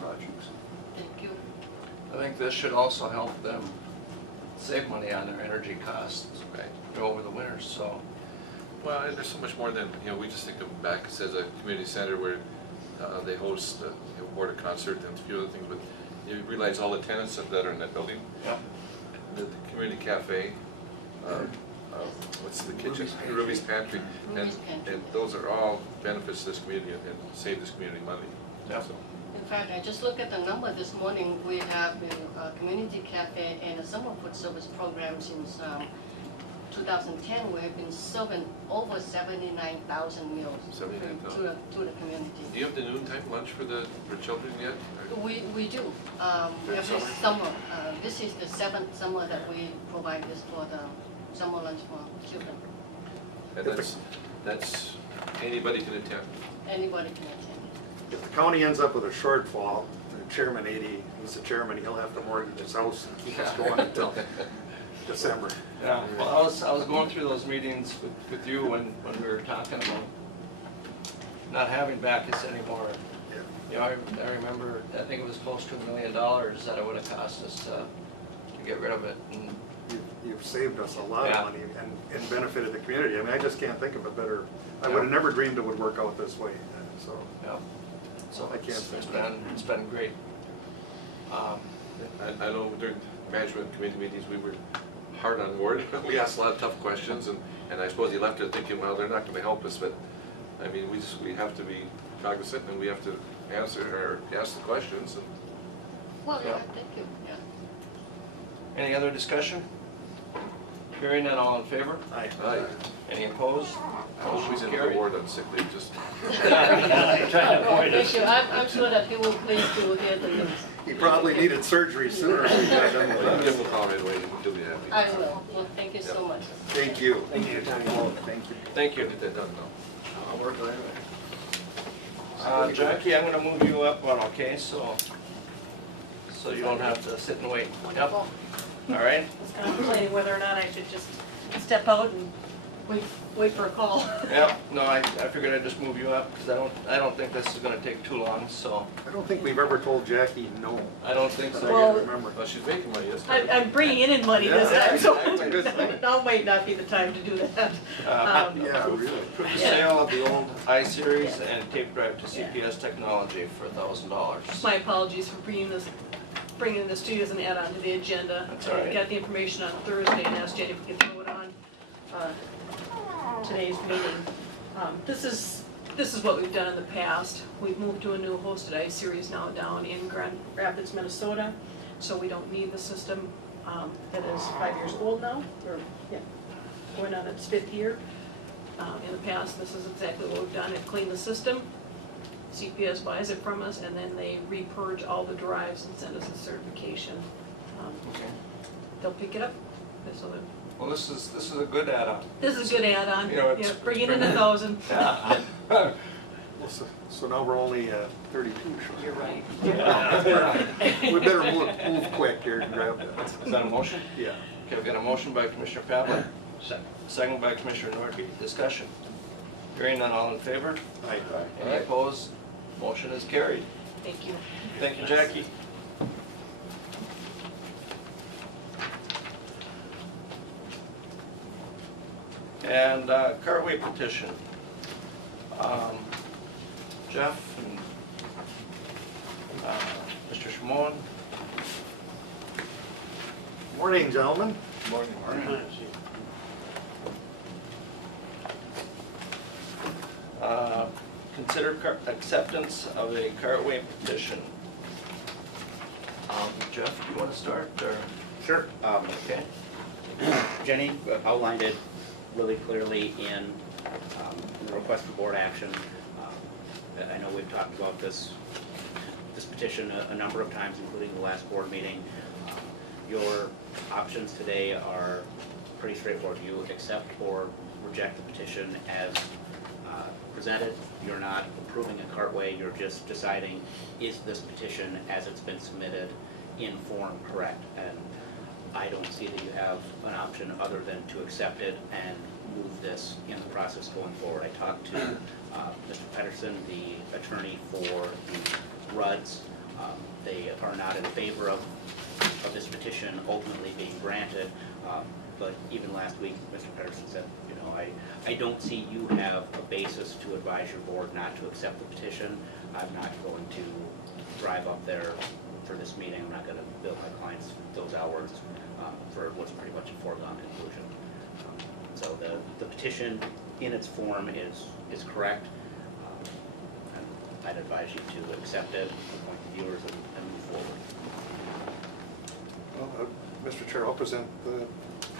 project. Thank you. I think this should also help them save money on their energy costs over the winter, so Well, and there's so much more than, we just think of back as a community center where they host board a concert and a few other things, but you realize all the tenants that are in that building. Yeah. The community cafe, what's the kitchen? Ruby's Pantry. Ruby's Pantry. And those are all benefits to this community and save this community money. Yeah. So, In fact, I just looked at the number this morning. We have a community cafe and a summer food service program since 2010. We have been serving over 79,000 meals to 79,000. the community. Do you have the noontime lunch for children yet? Or- We do. Every summer? summer. This is the 7th summer that we provide this for the summer lunch for children. And that's anybody can attend. Anybody can attend. If the county ends up with a shortfall, Chairman Ady, who's the chairman, he'll have to mortgage his house and keep us going until December. Yeah, well, I was going through those meetings with you when we were talking about not having Bacchus anymore. Yeah. You know, I remember, I think it was close to $1 million that it would have cost us to get rid of it. And You've saved us a lot Yeah. of money and benefited the community. I mean, I just can't think of a better, I Yeah. would have never dreamed it would work out this way, so. yeah, so I can't it's been great. I know during management committee meetings, we were hard on Ward. We asked a lot of tough questions, and I suppose he left it thinking, well, they're not gonna help us, but, I mean, we have to be cognizant, and we have to ask the questions, and Well, Yeah. yeah, thank you. Yeah. Any other discussion? Hearing none, all in favor? Aye. Any opposed? I hope he's in the Carried. Ward on sick leave, just. Trying to avoid us. Thank you. I'm sure that he will please to hear the news. He probably needed surgery sooner. Give him a call right away, he'll be happy. I will. Well, thank you so much. Thank you. Thank you, Tony. Thank you. Thank you. Get that done now. I'll work on it. Jackie, I'm gonna move you up one, okay, so you don't have to sit and wait. Yep. All right? I was contemplating whether or not I should just step out and wait for a call. Yep, no, I figured I'd just move you up, because I don't think this is gonna take too long, so, I don't think we've ever told Jackie no. I don't think that so. I Well- can remember. Well, she's making money, yes. I'm bringing in money this Yeah, time, so that's a good thing. now might not be the time to do that. Yeah, really. Approve the sale of the old I-Series and tape drive to CPS Technology for $1,000. My apologies for bringing this to you as an add-on to the agenda. That's all right. I got the information on Thursday and asked Jenny if we could throw it on today's meeting. This is what we've done in the past. We've moved to a new hosted I-Series now down in Grand Rapids, Minnesota, so we don't need the system that is 5 years old now, or, yeah, going on its 5th year. In the past, this is exactly what we've done. It cleaned the system, CPS buys it from us, and then they repurge all the drives and send us a certification. Okay. They'll pick it up, so Well, this is a good add-on. this is a good add-on, You know, it's- yeah, bringing in 1,000. Yeah. Well, so now we're only 32 short. You're right. We better move quick here and grab that. Is that a motion? Yeah. Okay, we've got a motion by Commissioner Pavlik, Second. second by Commissioner Norby. Discussion. Hearing none, all in favor? Aye. Any opposed? Motion is carried. Thank you. Thank you, Jackie. And Cartway petition. Jeff and Mr. Shimon. Morning, gentlemen. Morning. Consider acceptance of a Cartway petition. Jeff, do you want to start, or? Sure. Okay. Jenny outlined it really clearly in the request for board action. I know we've talked about this petition a number of times, including the last board meeting. Your options today are pretty straightforward. You accept or reject the petition as presented. You're not approving a Cartway, you're just deciding, is this petition as it's been submitted in form correct? And I don't see that you have an option other than to accept it and move this in the process going forward. I talked to Mr. Pedersen, the attorney for the Rudds. They are not in favor of this petition ultimately being granted. but even last week, Mr. Patterson said, you know, I don't see you have a basis to advise your board not to accept the petition. I'm not going to drive up there for this meeting. I'm not gonna bill my clients those hours for what's pretty much a foregone conclusion. So the petition in its form is correct. And I'd advise you to accept it, appoint the viewers, and move forward. Well, Mr. Chair, I'll present the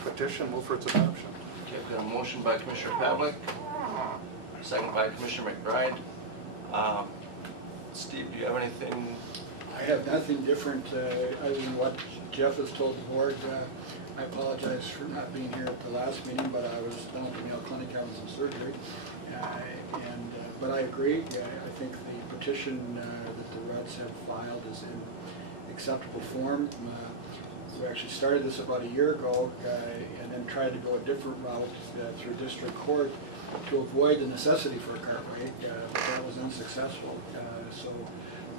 petition, move for its adoption. Okay, I've got a motion by Commissioner Pavlik, second by Commissioner McBride. Steve, do you have anything? I have nothing different other than what Jeff has told the board. I apologize for not being here at the last meeting, but I was down at the Mayo Clinic having some surgery. But I agree. I think the petition that the Reds have filed is in acceptable form. We actually started this about a year ago and then tried to go a different route through district court to avoid the necessity for a cartway, but that was unsuccessful. So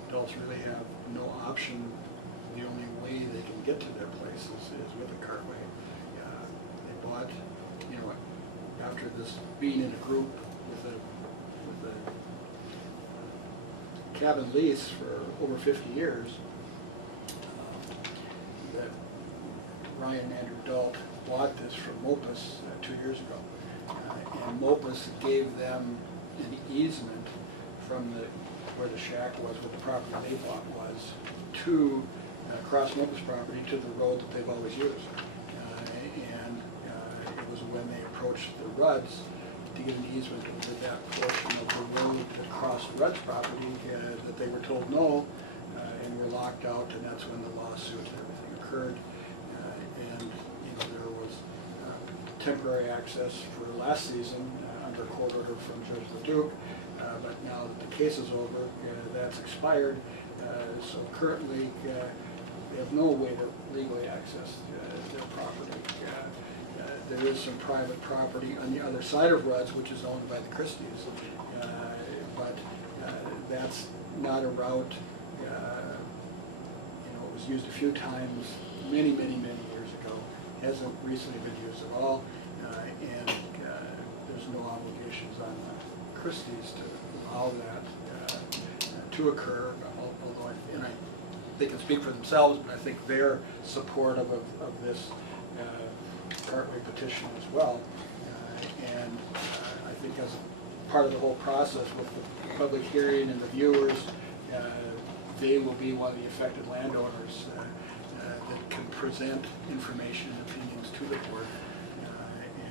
adults really have no option. The only way they can get to their place is with a cartway. They bought, you know, after this being in a group with a cabin lease for over 50 years, that Ryan and Andrew Dalt bought this from Mopus 2 years ago. And Mopus gave them an easement from where the shack was, where the property they bought was, to across Mopus property to the road that they've always used. And it was when they approached the Rudds to get an easement over that portion of the road that crossed Rudd's property that they were told no and were locked out, and that's when the lawsuit and everything occurred. And you know, there was temporary access for last season under court order from Judge Leduc, but now that the case is over, that's expired. So currently, they have no way to legally access their property. There is some private property on the other side of Rudd's, which is owned by the Christies, but that's not a route. You know, it was used a few times, many years ago. Hasn't recently been used at all, and there's no obligations on the Christies to allow that to occur. Although, they can speak for themselves, but I think they're supportive of this cartway petition as well. And I think as part of the whole process with the public hearing and the viewers, they will be one of the affected landowners that can present information and opinions to the board.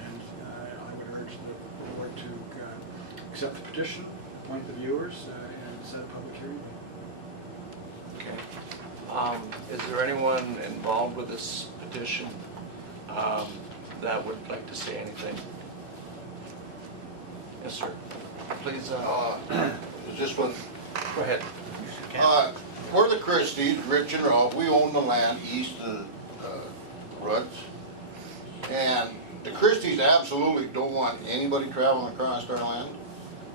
And I would urge the board to accept the petition, appoint the viewers, and set a public hearing. Okay. Is there anyone involved with this petition that would like to say anything? Yes, sir. Please. Just one. Go ahead. We're the Christies, Rich and Ralph. We own the land east of Rudd's. And the Christies absolutely don't want anybody traveling across our land.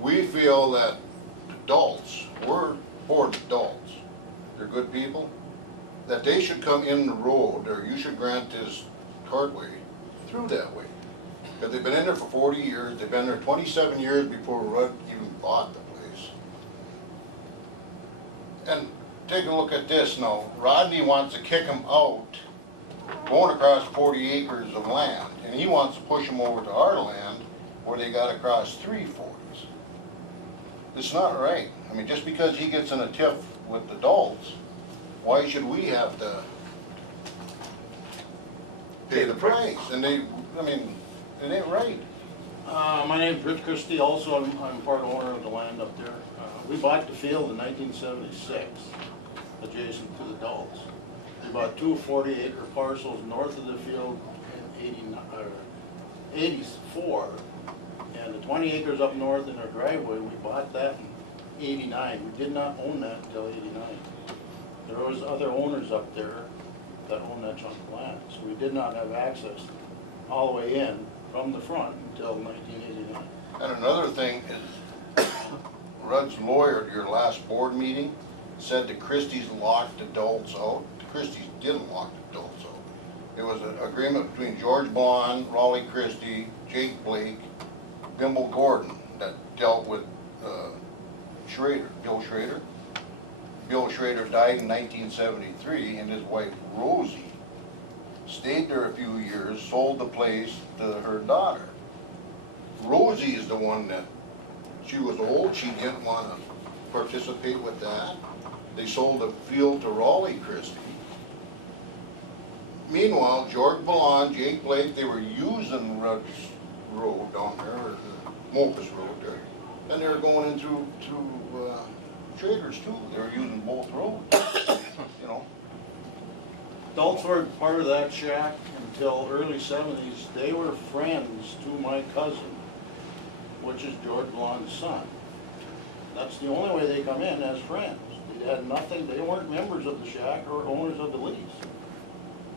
We feel that adults, we're for the adults, they're good people, that they should come in the road, or you should grant this cartway through that way. Because they've been in there for 40 years, they've been there 27 years before Rudd even bought the place. And take a look at this now. Rodney wants to kick them out, going across 40 acres of land, and he wants to push them over to our land where they got across 3 40s. It's not right. I mean, just because he gets in a tiff with adults, why should we have to pay the price? And I mean, it ain't right. My name's Rich Christie. Also, I'm part owner of the land up there. We bought the field in 1976, adjacent to the Dalts. We bought 2 40-acre parcels north of the field in 84, and the 20 acres up north in our driveway, we bought that in 89. We did not own that until 89. There was other owners up there that owned that chunk of land, so we did not have access all the way in from the front until 1989. And another thing is, Rudd's lawyer at your last board meeting said the Christies locked adults out. The Christies didn't lock the adults out. It was an agreement between George Bond, Raleigh Christie, Jake Blake, Bimble Gordon that dealt with Schrader, Bill Schrader. Bill Schrader died in 1973, and his wife Rosie stayed there a few years, sold the place to her daughter. Rosie is the one that, she was old, she didn't want to participate with that. They sold the field to Raleigh Christie. Meanwhile, George Ballon, Jake Blake, they were using Rudd's Road down there, or the Mopus Road there. And they were going in through Traders too. They were using both roads, you know. Adults were part of that shack until early 70s. They were friends to my cousin, which is George Blond's son. That's the only way they come in, as friends. They had nothing, they weren't members of the shack or owners of the lease.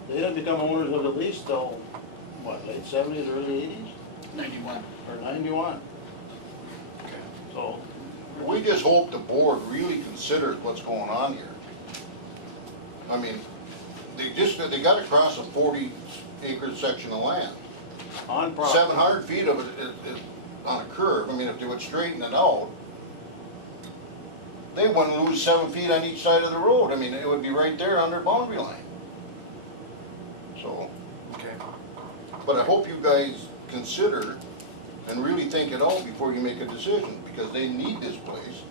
They didn't become owners of the lease till, what, late 70s, early 80s? 91. Or 91. So, We just hope the board really considers what's going on here. I mean, they got across a 40-acre section of land. on property. 700 feet of it is on a curve. I mean, if they would straighten it out, they wouldn't lose 7 feet on each side of the road. I mean, it would be right there on their boundary line. So, Okay. but I hope you guys consider and really think it out before you make a decision, because they need this place.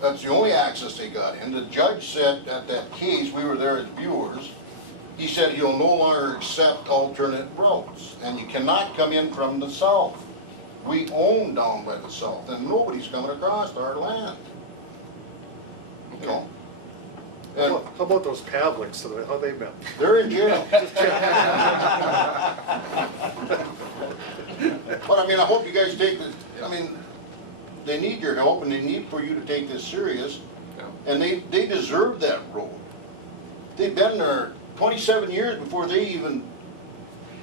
That's the only access they got in. The judge said at that case, we were there as viewers, he said he'll no longer accept alternate routes, and you cannot come in from the south. We own down by the south, and nobody's coming across our land. You know? And How about those Pavliks, how they been? they're in jail. But I mean, I hope you guys take this, I mean, they need your help and they need for you to take this serious. Yeah. And they deserve that road. They've been there 27 years before they even,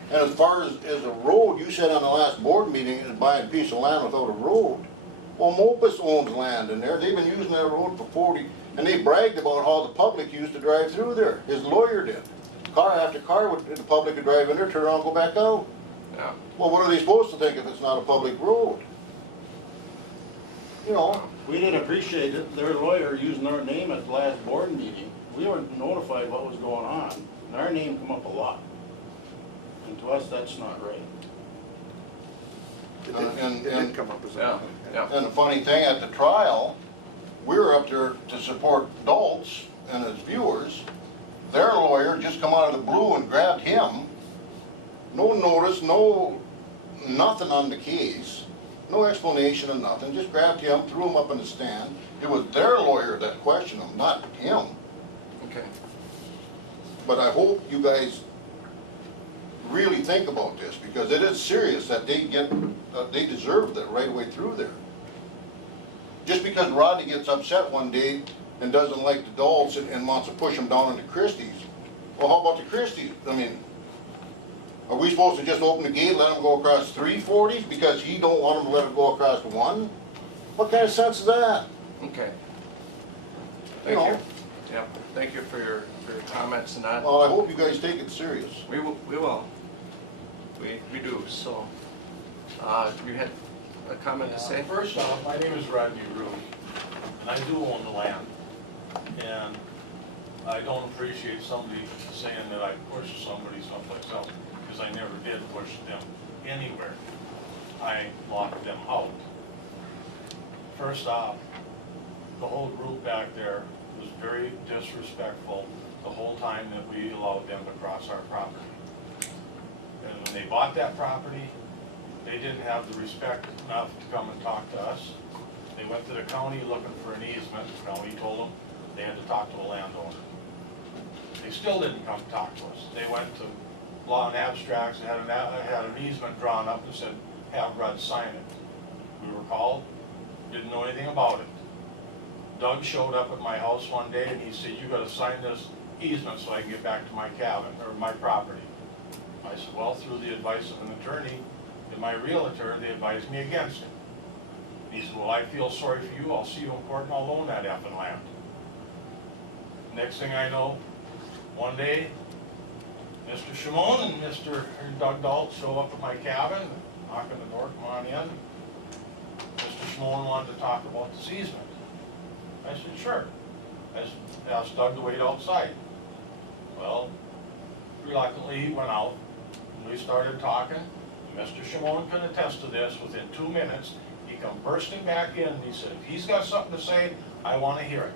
and as far as a road, you said on the last board meeting, and buying a piece of land without a road. Well, Mopus owns land in there. They've been using that road for 40, and they bragged about how the public used to drive through there. His lawyer did. Car after car, the public would drive in there, turn around, and go back out. Yeah. Well, what are they supposed to think if it's not a public road? You know, We didn't appreciate it, their lawyer using our name at the last board meeting. We weren't notified what was going on, and our name come up a lot. And to us, that's not right. It did come up as Yeah, a. yeah. and the funny thing, at the trial, we were up there to support Dulce and his viewers. Their lawyer just come out of the blue and grabbed him. No notice, nothing on the case, no explanation of nothing, just grabbed him, threw him up in the stand. It was their lawyer that questioned him, not him. Okay. But I hope you guys really think about this, because it is serious that they deserve that right away through there. Just because Rodney gets upset one day and doesn't like the Dulce and wants to push them down into Christie's, well, how about the Christie's? I mean, are we supposed to just open the gate, let them go across 340s because he don't want them to let it go across one? What kind of sense is that? Okay. You Thank know? you. Yeah, thank you for your comments and that. Well, I hope you guys take it serious. We will. We do, so. You had a comment to say? First off, my name is Rodney Rue, and I do own the land. And I don't appreciate somebody saying that I pushed somebody someplace else, because I never did push them anywhere. I locked them out. First off, the whole group back there was very disrespectful the whole time that we allowed them to cross our property. And when they bought that property, they didn't have the respect enough to come and talk to us. They went to the county looking for an easement. The county told them they had to talk to a landowner. They still didn't come talk to us. They went to Law and Abstracts, had an easement drawn up and said, have Rudd sign it. We were called, didn't know anything about it. Doug showed up at my house one day and he said, you gotta sign this easement so I can get back to my cabin, or my property. I said, well, through the advice of an attorney and my realtor, they advised me against it. He said, well, I feel sorry for you, I'll see you in court and I'll own that effing land. Next thing I know, one day, Mr. Shimon and Mr. Doug Dalt show up at my cabin, knock on the door, come on in. Mr. Shimon wanted to talk about this easement. I said, sure. I asked Doug to wait outside. Well, reluctantly, he went out, and we started talking. Mr. Shimon can attest to this. Within 2 minutes, he come bursting back in, and he said, if he's got something to say, I want to hear it.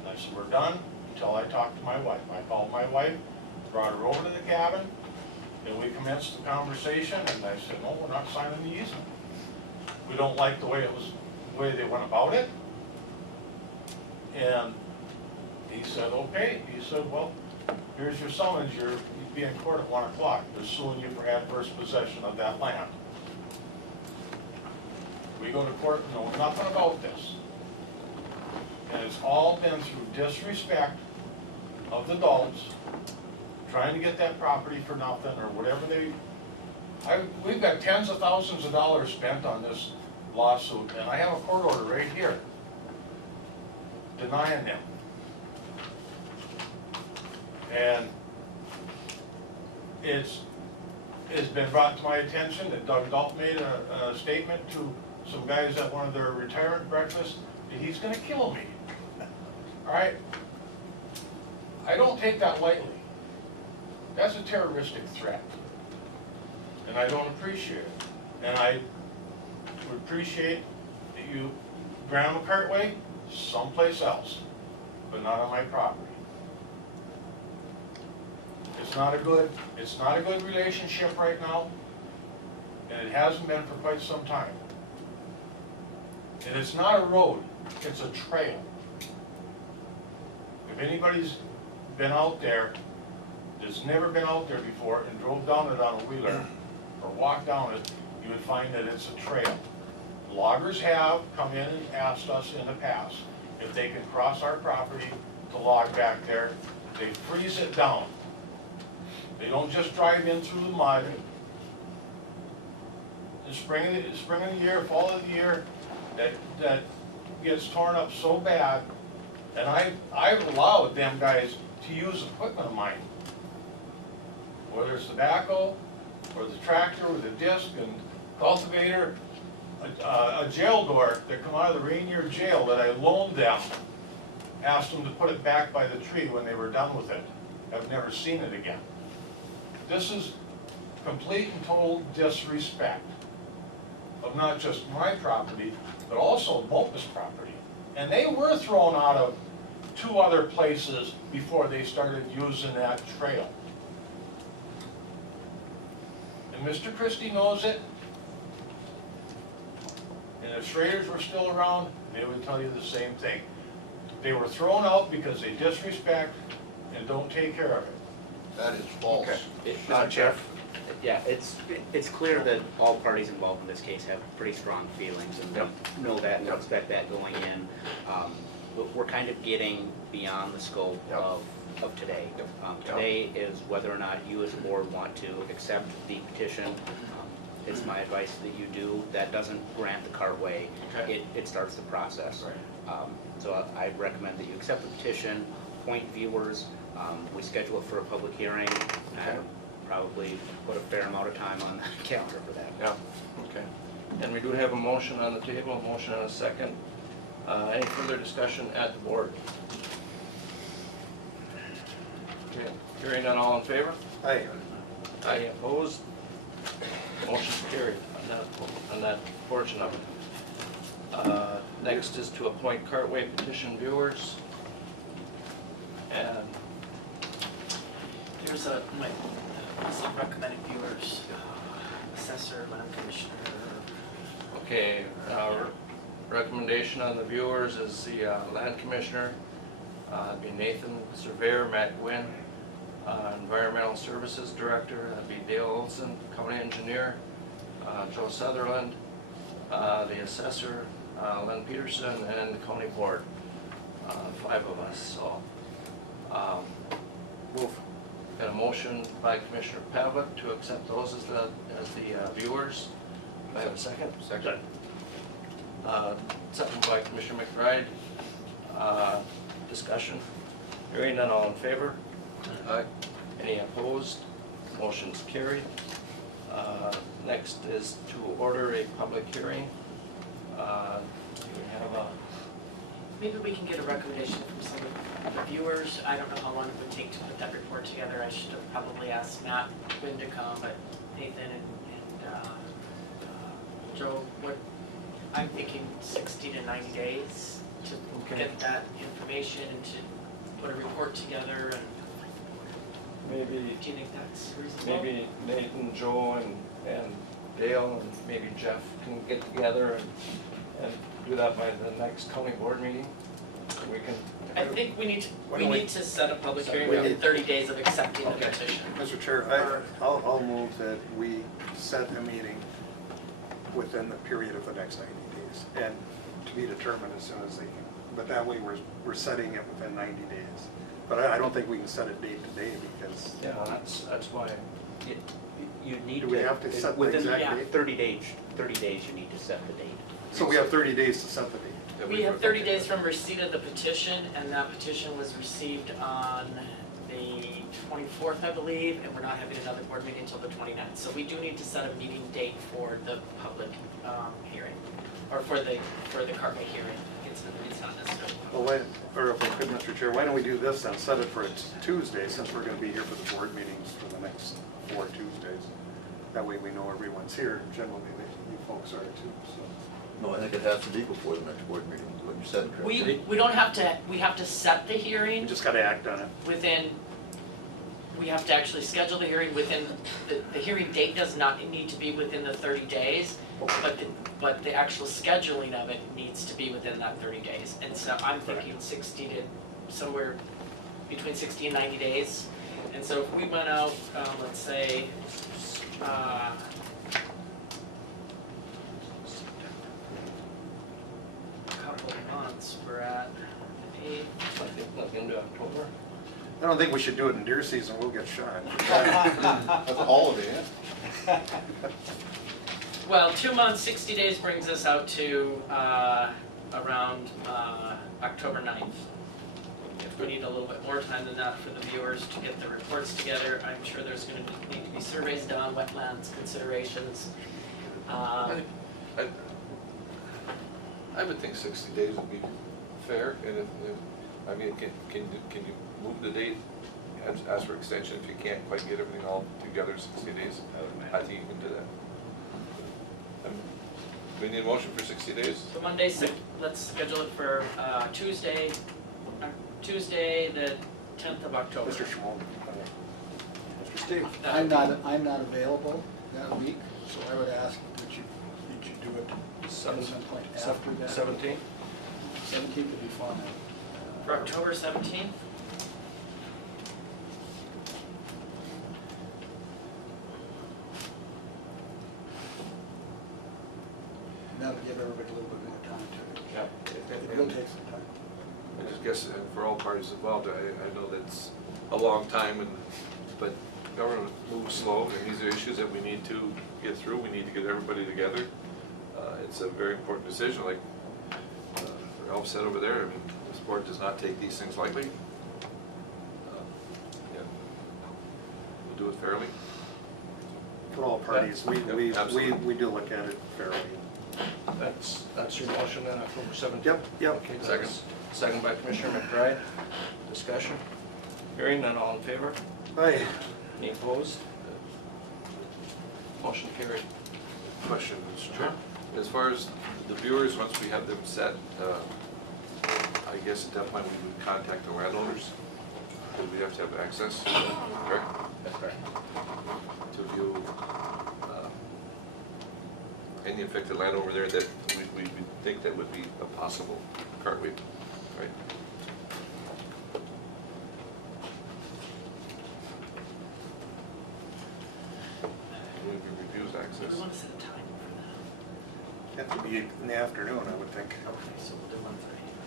And I said, we're done until I talk to my wife. I called my wife, brought her over to the cabin, and we commenced the conversation, and I said, no, we're not signing the easement. We don't like the way they went about it. And he said, okay. He said, well, here's your summons. You'll be in court at 1 o'clock. They're suing you for adverse possession of that land. We go to court and know nothing about this. And it's all been through disrespect of the adults, trying to get that property for nothing or whatever we've got tens of thousands of dollars spent on this lawsuit, and I have a court order right here denying them. And it's been brought to my attention that Doug Dalt made a statement to some guys at one of their retirement breakfasts that he's gonna kill me. All right? I don't take that lightly. That's a terroristic threat. And I don't appreciate it. And I would appreciate that you ground the cartway someplace else, but not on my property. It's not a good relationship right now, and it hasn't been for quite some time. And it's not a road, it's a trail. If anybody's been out there that's never been out there before and drove down it on a wheeler or walked down it, you would find that it's a trail. Loggers have come in and asked us in the past if they can cross our property to log back there. They freeze it down. They don't just drive in through the mud. In spring of the year, fall of the year, that gets torn up so bad, and I've allowed them guys to use equipment of mine. Whether it's the backhoe, or the tractor with a disc and cultivator, a jail door that come out of the Rainier jail that I loaned them, asked them to put it back by the tree when they were done with it. I've never seen it again. This is complete and total disrespect of not just my property, but also Mopus property. And they were thrown out of 2 other places before they started using that trail. And Mr. Christie knows it. And if Schraders were still around, they would tell you the same thing. They were thrown out because they disrespect and don't take care of it. That is false. Mr. Chair, yeah, it's clear that all parties involved in this case have pretty strong feelings, and we know that and expect that going in. But we're kind of getting beyond the scope of today. Today is whether or not you as a board want to accept the petition. It's my advice that you do. That doesn't grant the cartway. It starts the process. So I recommend that you accept the petition, appoint viewers. We schedule it for a public hearing, and probably put a fair amount of time on the calendar for that. Yeah, okay. And we do have a motion on the table, a motion and a second. Any further discussion at the board? Okay, hearing none, all in favor? Aye. Aye, opposed? Motion carried on that portion of it. Next is to appoint cartway petition viewers. And Here's some recommended viewers, assessor, land commissioner. okay, our recommendation on the viewers is the land commissioner, it'd be Nathan Surveyor, Matt Gwynn, environmental services director, that'd be Dale Olson, county engineer, Joe Sutherland, the assessor, Len Peterson, and the county board, 5 of us. So got a motion by Commissioner Pavitt to accept those as the viewers. Do I have a second? Second. Second by Commissioner McBride. Discussion. Hearing none, all in favor? Aye. Any opposed? Motion's carried. Next is to order a public hearing. Do we have a, Maybe we can get a recommendation from some of the viewers. I don't know how long it would take to put that report together. I should have probably asked Matt Quinn to come, but Nathan and Joe, I'm thinking 60 to 90 days to Okay. get that information and to put a report together, and maybe, do you think that's reasonable? maybe Nathan, Joe, and Dale, and maybe Jeff can get together and do that by the next county board meeting? We can. I think we need Why don't we- to set a public hearing We within need- 30 days of accepting the Okay. petition. Mr. Chair, I'll move that we set a meeting within the period of the next 90 days, and to be determined as soon as they can. But that way, we're setting it within 90 days. But I don't think we can set it date to day, because Yeah, that's why. You need to. Do we have to set the within exact Yeah. date? 30 days, you need to set the date. So we have 30 days to set the date. Yeah, We have 30 days from receipt of the petition, and that petition was received on the 24th, I believe, and we're not having another board meeting until the 29th. So we do need to set a meeting date for the public hearing, or for the Cartway hearing. It's not necessarily. Well, or if I could, Mr. Chair, why don't we do this and set it for a Tuesday, since we're gonna be here for the board meetings for the next 4 Tuesdays. That way we know everyone's here, generally, you folks are too, so. No, I think it has to be before the next board meeting, when you set it. We don't have to, we have to set the We hearing just gotta act on it. within, we have to actually schedule the hearing within, the hearing date does not need to be within the 30 days, but the actual scheduling of it needs to be within that 30 days. And so I'm thinking 60 to, somewhere between 60 and 90 days. And so if we went out, let's say, a couple of months, we're at 8, I think look into October. I don't think we should do it in deer season, we'll get shot. That's a holiday, eh? well, 2 months, 60 days brings us out to around October 9th. If we need a little bit more time than that for the viewers to get the reports together, I'm sure there's going to need to be surveys done, wetlands considerations. I would think 60 days would be fair, and I mean, can you move the date, ask for extension if you can't quite get everything all together in 60 days? I think you can do that. We need a motion for 60 days? So Monday, let's schedule it for Tuesday the 10th of October. Mr. Schmolm. Mr. Steve. I'm not available that week, so I would ask that you do it at some point after that. 17th? 17th would be fine. For October 17th? And that'll give everybody a little bit more time to, Yeah. it will take some time. I just guess for all parties involved, I know that's a long time, but government moves slow, and these are issues that we need to get through. We need to get everybody together. It's a very important decision, like Ralph said over there. I mean, this board does not take these things lightly. Yeah. We'll do it fairly. For all parties, we absolutely. do look at it fairly. That's your motion then, October 17th? Yep. Okay, Second. that's second by Commissioner McBride. Discussion? Hearing none, all in favor? Aye. Any opposed? Motion carried. Question, Mr. Chair. As far as the viewers, once we have them set, I guess at that point we would contact the landowners, because we have to have access, correct? That's correct. To view any affected land over there that we think that would be a possible cartway, right? We reviews Do access. we want to set a time for that? Have to be in the afternoon, I would think. Okay, so we'll do 1:30.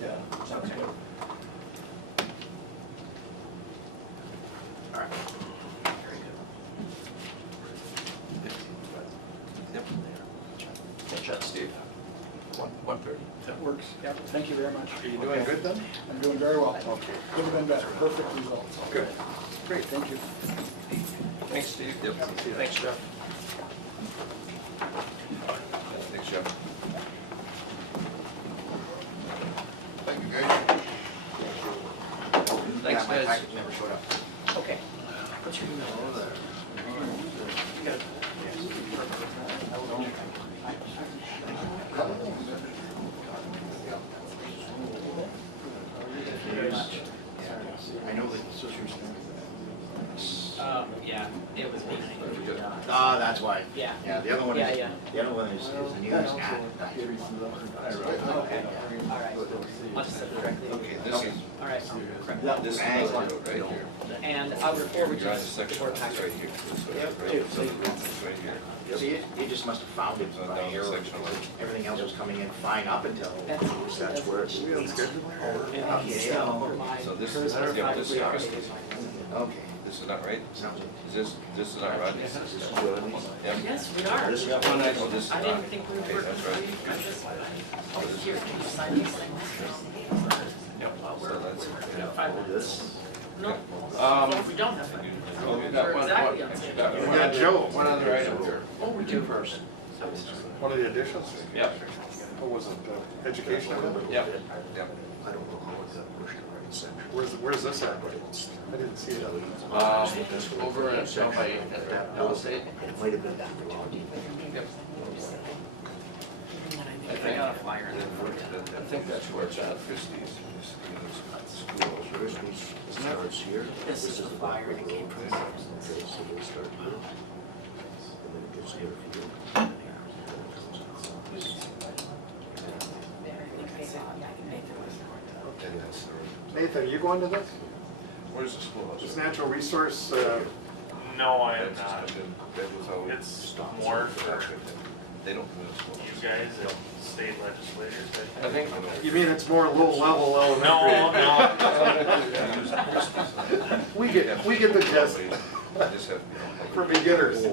Yeah, sounds Okay. good. All right. Very good. Yep. Catch up, Steve. 1:30. That works. Yep, thank you very much. Are you doing good then? I'm doing very well. Okay. Could have been better. Perfect results. Good. Great, thank you. Thanks, Steve. Yep. Thanks, Jeff. Thanks, Jeff. Thank you, guys. Thanks, guys. Never showed up. Okay. What's your email? I know that. Yeah, it was me. Ah, that's why. Yeah. Yeah, the other one Yeah, is, yeah. the other one is the news ad. Okay, all right. I'll just send it directly. Okay, this is, All right. this is right here. And I'll report You're on the the section, board it's packet. right here. This one, Yep. right? It's right here. See, you just must have found it It's on by down the error. section line. Everything else was coming in fine up until that's where it's. And Yeah. So this hers is, are yeah, this is, probably Okay. this is not right? Sounds good. This is not right? Yep. Yes, we are. This is not right. Oh, this is I not. didn't think we Okay, were. that's right. Oh, here, can you sign these things? So that's, yeah. 5 minutes. No. Um, If we don't have it. Well, we got We're one, exactly on we schedule. got We one got other- Joe. One other item here. Oh, we do first. One of the additions? Yep, What was it, education of it? yep. Yep. Where's this at? I didn't see it. Over at Palisade. It might have been that opportunity. Yep. I think I got a flyer. I think that's where it's at. Christie's. Isn't that where it's here? This is the flyer that came from there. Nathan, you going to this? Where's the schoolhouse? This natural resource, No, I am not. That was always. It's more for They don't come to school. you guys and state legislators, I think, you mean it's more low-level elementary? No, We get the gist Just have, for beginners.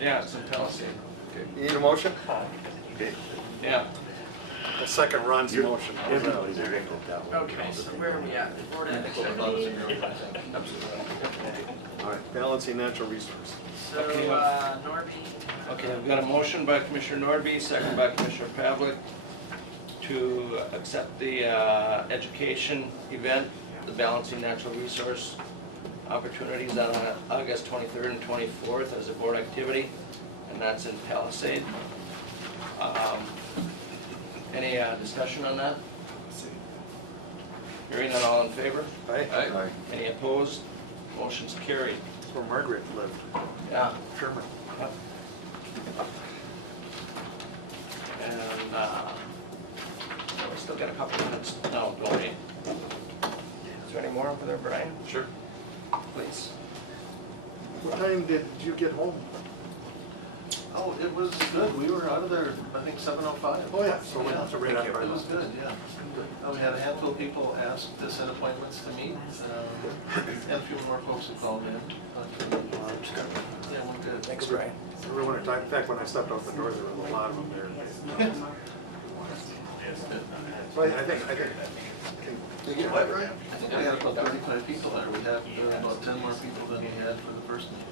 yeah, it's in Palisade. Okay. You need a motion? Yeah. A second Ron's motion. Okay, so where are we at? Board activity. All right, balancing natural resource. So, Norby. Okay, I've got a motion by Commissioner Nordby, second by Commissioner Pavlik to accept the education event, the Balancing Natural Resource Opportunities on August 23rd and 24th as a board activity, and that's in Palisade. Any discussion on that? Hearing none, all in favor? Aye. Aye. Any opposed? Motion's carried. That's where Margaret lived, Yeah. Sherman. And, we still got a couple minutes now, don't we? Is there any more over there, Brian? Sure. Please. What time did you get home? Oh, it was good. We were out of there, I think, 7:05. Oh, yeah, so we Yeah, have to read up it our was good, yeah. We had a handful of people ask to set appointments to meet, and a few more folks who called in. But, yeah, we're good. Thanks, Brian. Everyone, in fact, when I stepped out the door, there were a lot of them there. So I think. Did you get what, Ryan? I think we had about 35 people there. We had about 10 more people than we had for the first meeting.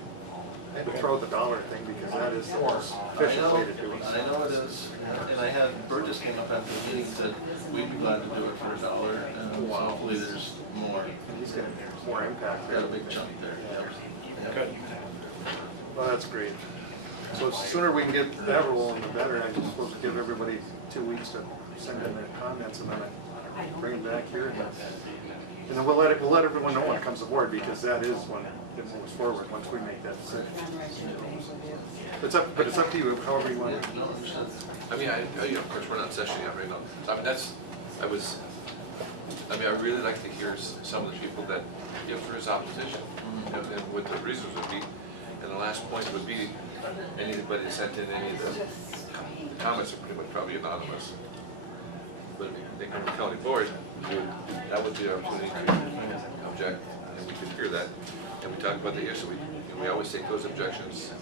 I had to throw the dollar thing because that is the most I efficient know, way to do it. I know it is, and I had, Burgess came up after the meeting and said, we'd be glad to do it for $1, and hopefully there's more. He's got more impact Got there. a big chunk there. Yeah. Good. Well, that's great. So the sooner we can get that rolling, the better. I'm just supposed to give everybody 2 weeks to send in their comments and then I bring them back here. And then we'll let everyone know when it comes aboard because that is when it moves forward, once we make that decision. But it's up to you, however you want it. No, understood. I mean, of course, we're not in session yet right now. So, I mean, I really like to hear some of the people that, if there is opposition, and what the reasons would be. And the last point would be, anybody that sent in any of the comments are pretty much probably anonymous. But if they come to county board, that would be our opportunity to object, and we could hear that. And we talk about the issue, we always take those objections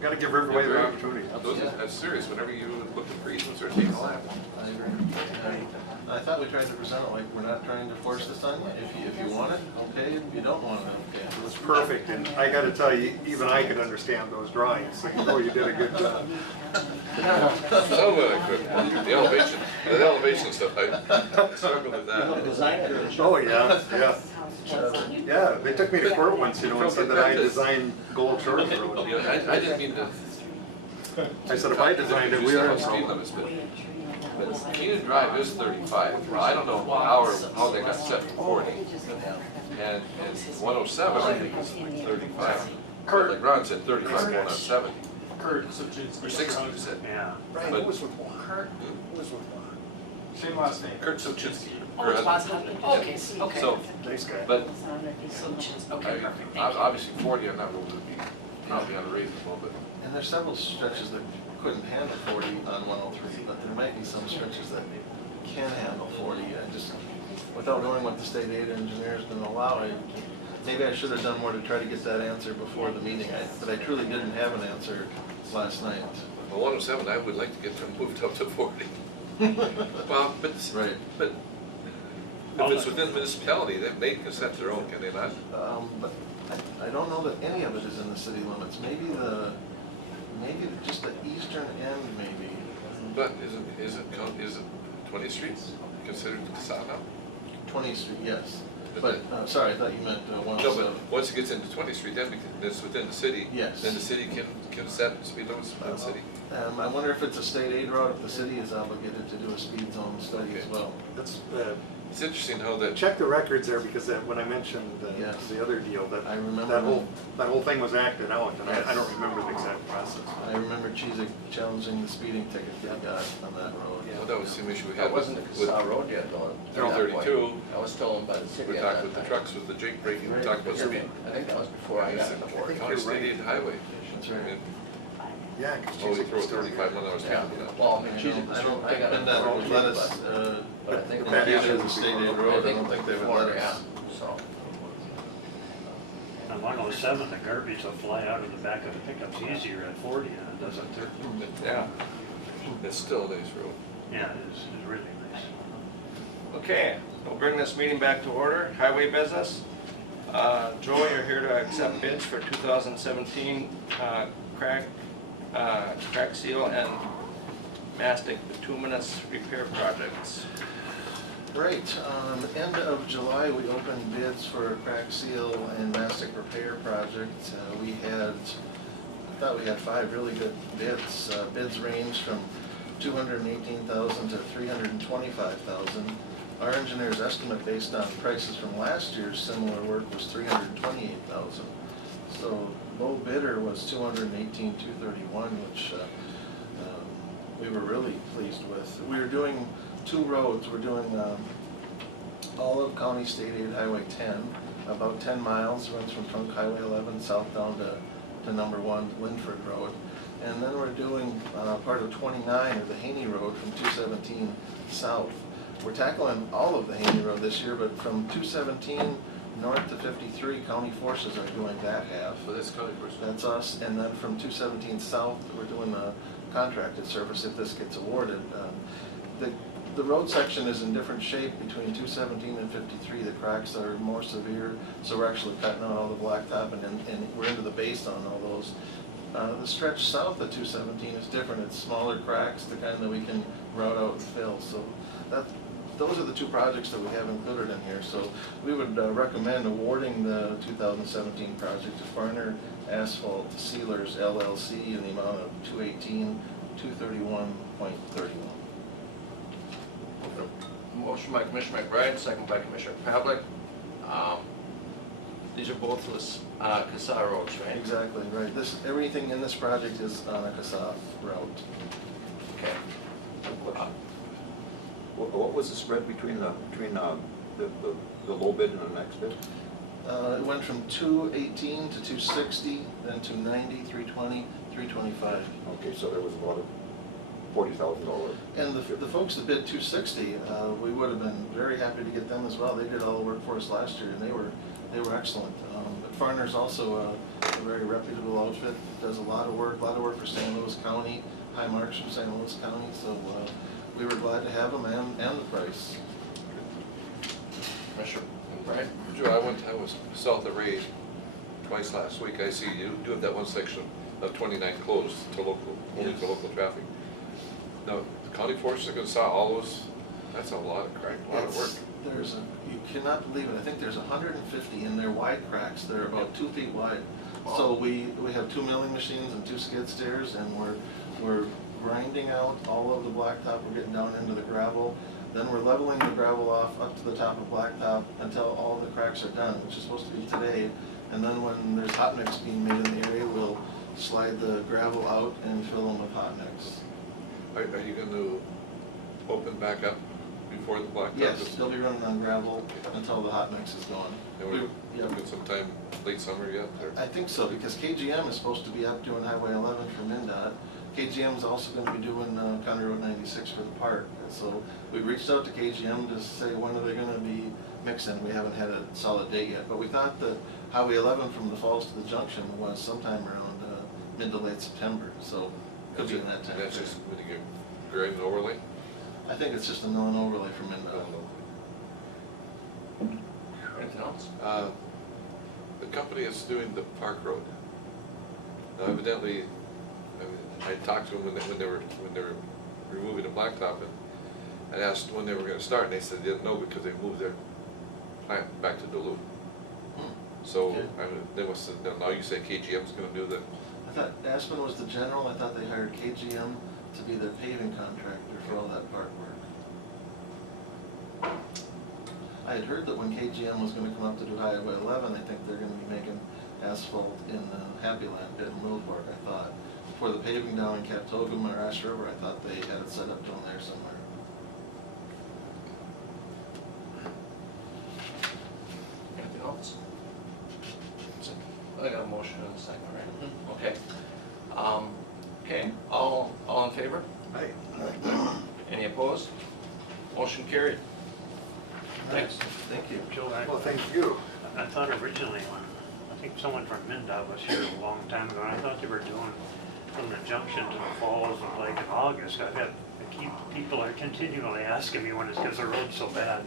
Gotta give everybody the Very- opportunity. That's serious, whenever you look at for easements or take a land. I agree. I thought we tried to present it like we're not trying to force this on you. If you want it, okay, if you don't want it, okay. It was perfect, and I gotta tell you, even I could understand those drawings. Oh, you did a good job. Some of it I could, the elevation stuff, I struggled with that. Oh, yeah, yeah. Yeah, they took me to court once, you know, and said that I designed Gold Shores Road. You know, I didn't mean to. I said, if I designed it, we are are in speed trouble. limits, but Keenan Drive is 35. Well, I don't know how they got set for 40. And 107, I think, is 35. Like Ron said, 35 going on 70. Kurt, Or 60, you said. Yeah. Right, But- who was with Juan? Kurt, Who was with Juan? same last name. Kurt Suchinsky. oh, it's Bob's husband, okay, okay. So, Nice guy. but So, just- I okay, mean, perfect, thank you. obviously 40 on that road would be probably unreasonable, but And there's several stretches that couldn't handle 40 on 103, but there might be some stretches that can handle 40. I just, without knowing what the state aid engineer is gonna allow, maybe I should have done more to try to get that answer before the meeting, but I truly didn't have an answer last night. well, 107, I would like to get them moved up to 40. Well, but, Right. but if it's within the municipality, they can set their own, can they not? But I don't know that any of it is in the city limits. Maybe just the eastern end, maybe. But isn't 20th Street considered Casada now? 20th Street, yes. But, sorry, I thought you meant No, 107. but once it gets into 20th Street, then it's within the city. Yes. Then the city can set speed limits within the city. I wonder if it's a state aid road, if the city is obligated to do a speed zone study as well. That's, It's interesting how that, check the records there, because when I mentioned Yes. the other deal, that, I remember that whole thing was acted out, and I don't Yes. remember the exact process. I remember Cheezick challenging the speeding ticket that he got on that road. well, that was the same issue we That had with wasn't a Casar Road yet, though. at that point. 332. That was stolen by the city We at talked that with the time. trucks, with the Jake braking, we talked about speed. I think that was before I got It's on the a board. county state aid highway. That's right. Yeah, because Oh, we throw 35 on our speed Yeah, limit. well, I mean, Cheezick was I don't I think got on the PennDOT board would too, let us, but I think. that use is it as a state aid road. I don't think they would before, let yeah, us. so. On 107, the garbage will fly out of the back of the pickups easier at 40 than it does at 30. Yeah. It's still a nice road. Yeah, it's really nice. Okay, we'll bring this meeting back to order. Highway business. Joe, you're here to accept bids for 2017 crack seal and mastic bituminous repair projects. Right, end of July, we opened bids for a crack seal and mastic repair project. I thought we had 5 really good bids. Bids ranged from $218,000 to $325,000. Our engineer's estimate based on prices from last year's similar work was $328,000. So low bidder was $218,231, which we were really pleased with. We were doing 2 roads. We're doing Olive County State Aid Highway 10, about 10 miles, runs from Trunk Highway 11 south down to number 1 Linford Road. And then we're doing part of 29, or the Haney Road, from 217 south. We're tackling all of the Haney Road this year, but from 217 north to 53, county forces are doing that half. So that's county first. That's us, and then from 217 south, we're doing a contracted service if this gets awarded. The road section is in different shape between 217 and 53. The cracks are more severe, so we're actually cutting out all the blacktop, and we're into the base on all those. The stretch south of 217 is different. It's smaller cracks, the kind that we can route out and fill. So those are the 2 projects that we have included in here. So we would recommend awarding the 2017 project to Farner Asphalt Sealers LLC in the amount of $218,231.31. Motion by Commissioner McBride, second by Commissioner Pavlik. These are both Casar roads, right? Exactly, right. Everything in this project is on a CASAF route. Okay. What was the spread between the low bid and the next bid? It went from 218 to 260, then 290, 320, 325. Okay, so there was about a $40,000. And the folks that bid 260, we would have been very happy to get them as well. They did all the work for us last year, and they were excellent. But Farner's also a very reputable outfit, does a lot of work for St. Louis County, high marks from St. Louis County, so we were glad to have them and the price. Commissioner Bryan? Joe, I was south of Ray twice last week. I see you do have that one section of 29 closed to local, only to local traffic. Now, the county forces are gonna saw all those, that's a lot of crack, a lot of work. You cannot believe it, I think there's 150 in there wide cracks, they're about 2 feet wide. So we have 2 milling machines and 2 skid steers, and we're grinding out all of the blacktop, we're getting down into the gravel. Then we're leveling the gravel off up to the top of blacktop until all the cracks are done, which is supposed to be today. And then when there's hot mix being made in the area, we'll slide the gravel out and fill them with hot mix. Are you gonna open back up before the blacktop? Yes, they'll be running on gravel until the hot mix is gone. And we're looking sometime late summer yet, or? I think so, because KGM is supposed to be up doing Highway 11 for MnDOT. KGM is also going to be doing County Road 96 for the park. And so we reached out to KGM to say when are they going to be mixing. We haven't had a solid date yet, but we thought that Highway 11 from the falls to the junction was sometime around mid to late September. So could be in that time. That's just when you get grade and overlay? I think it's just a mill and overlay from MnDOT. Anything else? The company is doing the Park Road. Now evidently, I talked to them when they were removing the blacktop, and I asked when they were going to start, and they said they didn't know because they moved their plant back to Duluth. So they must have, now you say KGM's going to do the. I thought Aspen was the general. I thought they hired KGM to be their paving contractor for all that park work. I had heard that when KGM was going to come up to do Highway 11, I think they're going to be making asphalt in Happy Land in Little Fork, I thought. For the paving down in Captogum or Ash River, I thought they had it set up down there somewhere. Anything else? I got a motion in a second, right? Okay. Okay, all in favor? Aye. Any opposed? Motion carried. Thanks. Thank you. Joe, Well, thank you. I thought originally when, I think someone from MnDOT was here a long time ago, and I thought they were doing from the junction to the falls and like in August. People are continually asking me when it's because the road's so bad.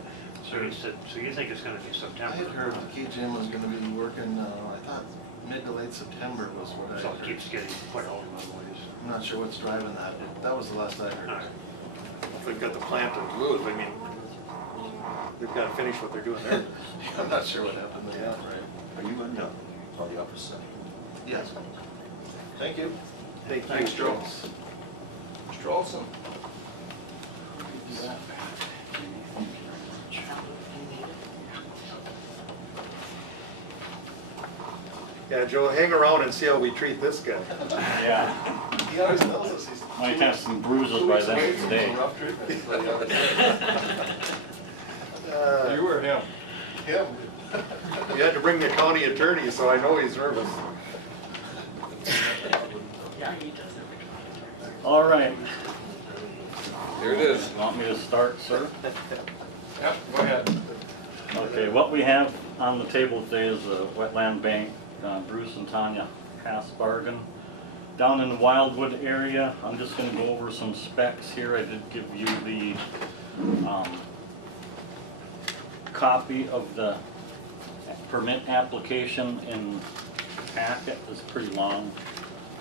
So he said, so you think it's gonna be I September? had heard that KGM was going to be working, I thought mid to late September was what I So heard. it keeps getting quite a long ways. I'm not sure what's driving that, but that was the last I heard. All right. If they've got the plant in Duluth, I mean, they've got to finish what they're doing there. I'm not sure what happened there. Yeah. Are you on the upper side? Yes. Thank you. Thanks, Joe. Mr. Olson? Yeah, Joe, hang around and see how we treat this guy. Yeah, He always tells us he's. might have some bruises by the end of the day. You were him. Him. You had to bring the county attorney, so I know he's nervous. Yeah, he does every time. All right. Here it is. Want me to start, sir? Yep, go ahead. Okay, what we have on the table today is the wetland bank, Bruce and Tanya Haas-Bargan. Down in the Wildwood area, I'm just gonna go over some specs here. I did give you the copy of the permit application in packet. It's pretty long,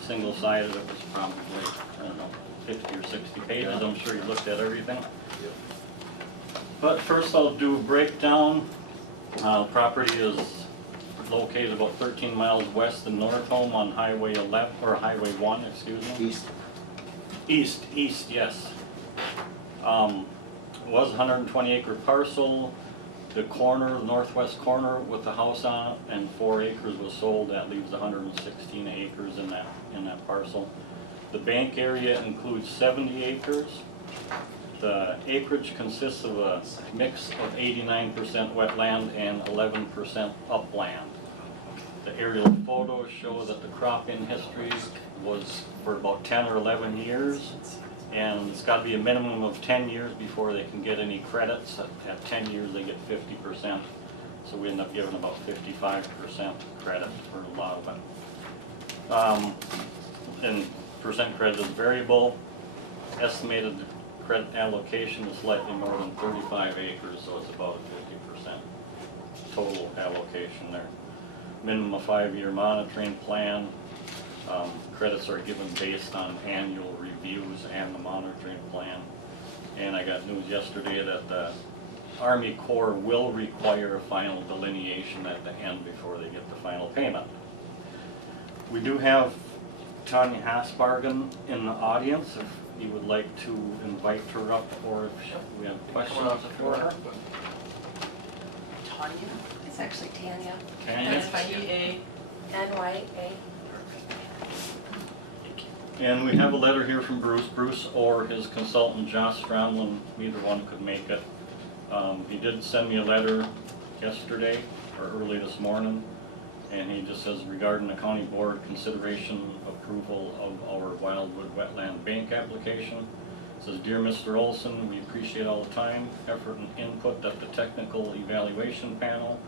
single-sided. It was probably, I don't know, 50 or 60 pages. I'm sure you looked at everything. But first I'll do a breakdown. Property is located about 13 miles west of Northome on Highway 11, or Highway 1, excuse me. East, yes. Was a 120 acre parcel. The corner, the northwest corner with the house on it, and 4 acres was sold. That leaves 116 acres in that parcel. The bank area includes 70 acres. The acreage consists of a mix of 89% wetland and 11% upland. The aerial photos show that the crop-in history was for about 10 or 11 years, and it's got to be a minimum of 10 years before they can get any credits. At 10 years they get 50%, so we end up giving about 55% credit for a lot of it. And percent credit is variable. Estimated credit allocation is slightly more than 35 acres, so it's about a 50% total allocation there. Minimum 5-year monitoring plan. Credits are given based on annual reviews and the monitoring plan. And I got news yesterday that the Army Corps will require a final delineation at the end before they get the final payment. We do have Tanya Hasbargen in the audience, if you would like to invite her up, or if we have questions for her. Tanya? It's actually Tanya. Tanya? N-Y-A. And we have a letter here from Bruce or his consultant Josh Stramlin, neither one could make it. He did send me a letter yesterday, or early this morning, and he just says regarding the county board consideration approval of our Wildwood Wetland Bank application. It says, Dear Mr. Olson, we appreciate all the time, effort, and input that the technical evaluation panel,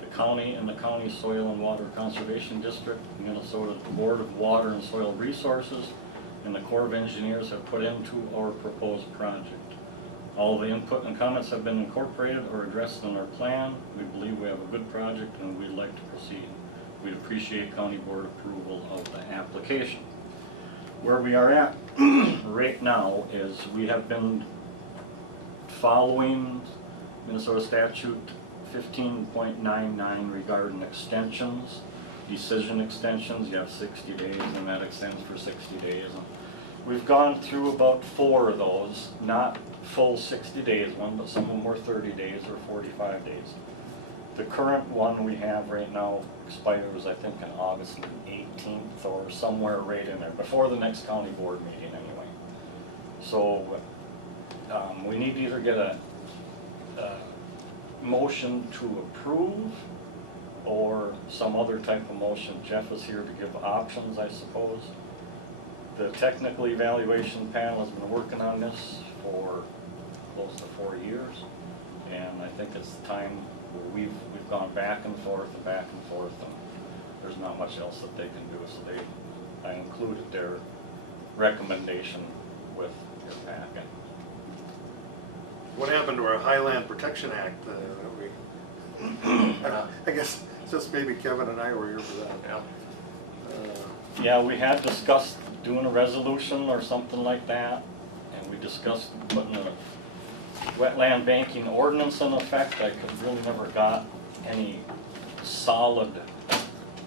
the county and the county soil and water conservation district, Minnesota Board of Water and Soil Resources, and the Corps of Engineers have put into our proposed project. All the input and comments have been incorporated or addressed in our plan. We believe we have a good project and we'd like to proceed. We appreciate county board approval of the application. Where we are at right now is we have been following Minnesota statute 15.99 regarding extensions, decision extensions. You have 60 days and that extends for 60 days. We've gone through about 4 of those, not full 60 days one, but some of them were 30 days or 45 days. The current one we have right now expires, I think, in August 18th or somewhere right in there, before the next county board meeting anyway. So we need to either get a motion to approve or some other type of motion. Jeff is here to give options, I suppose. The technical evaluation panel has been working on this for close to 4 years, and I think it's time where we've gone back and forth, and there's not much else that they can do. So I included their recommendation with your packet. What happened to our Highland Protection Act? I guess just maybe Kevin and I were here for that. Yeah, we had discussed doing a resolution or something like that, and we discussed putting a wetland banking ordinance in effect. I could really never got any solid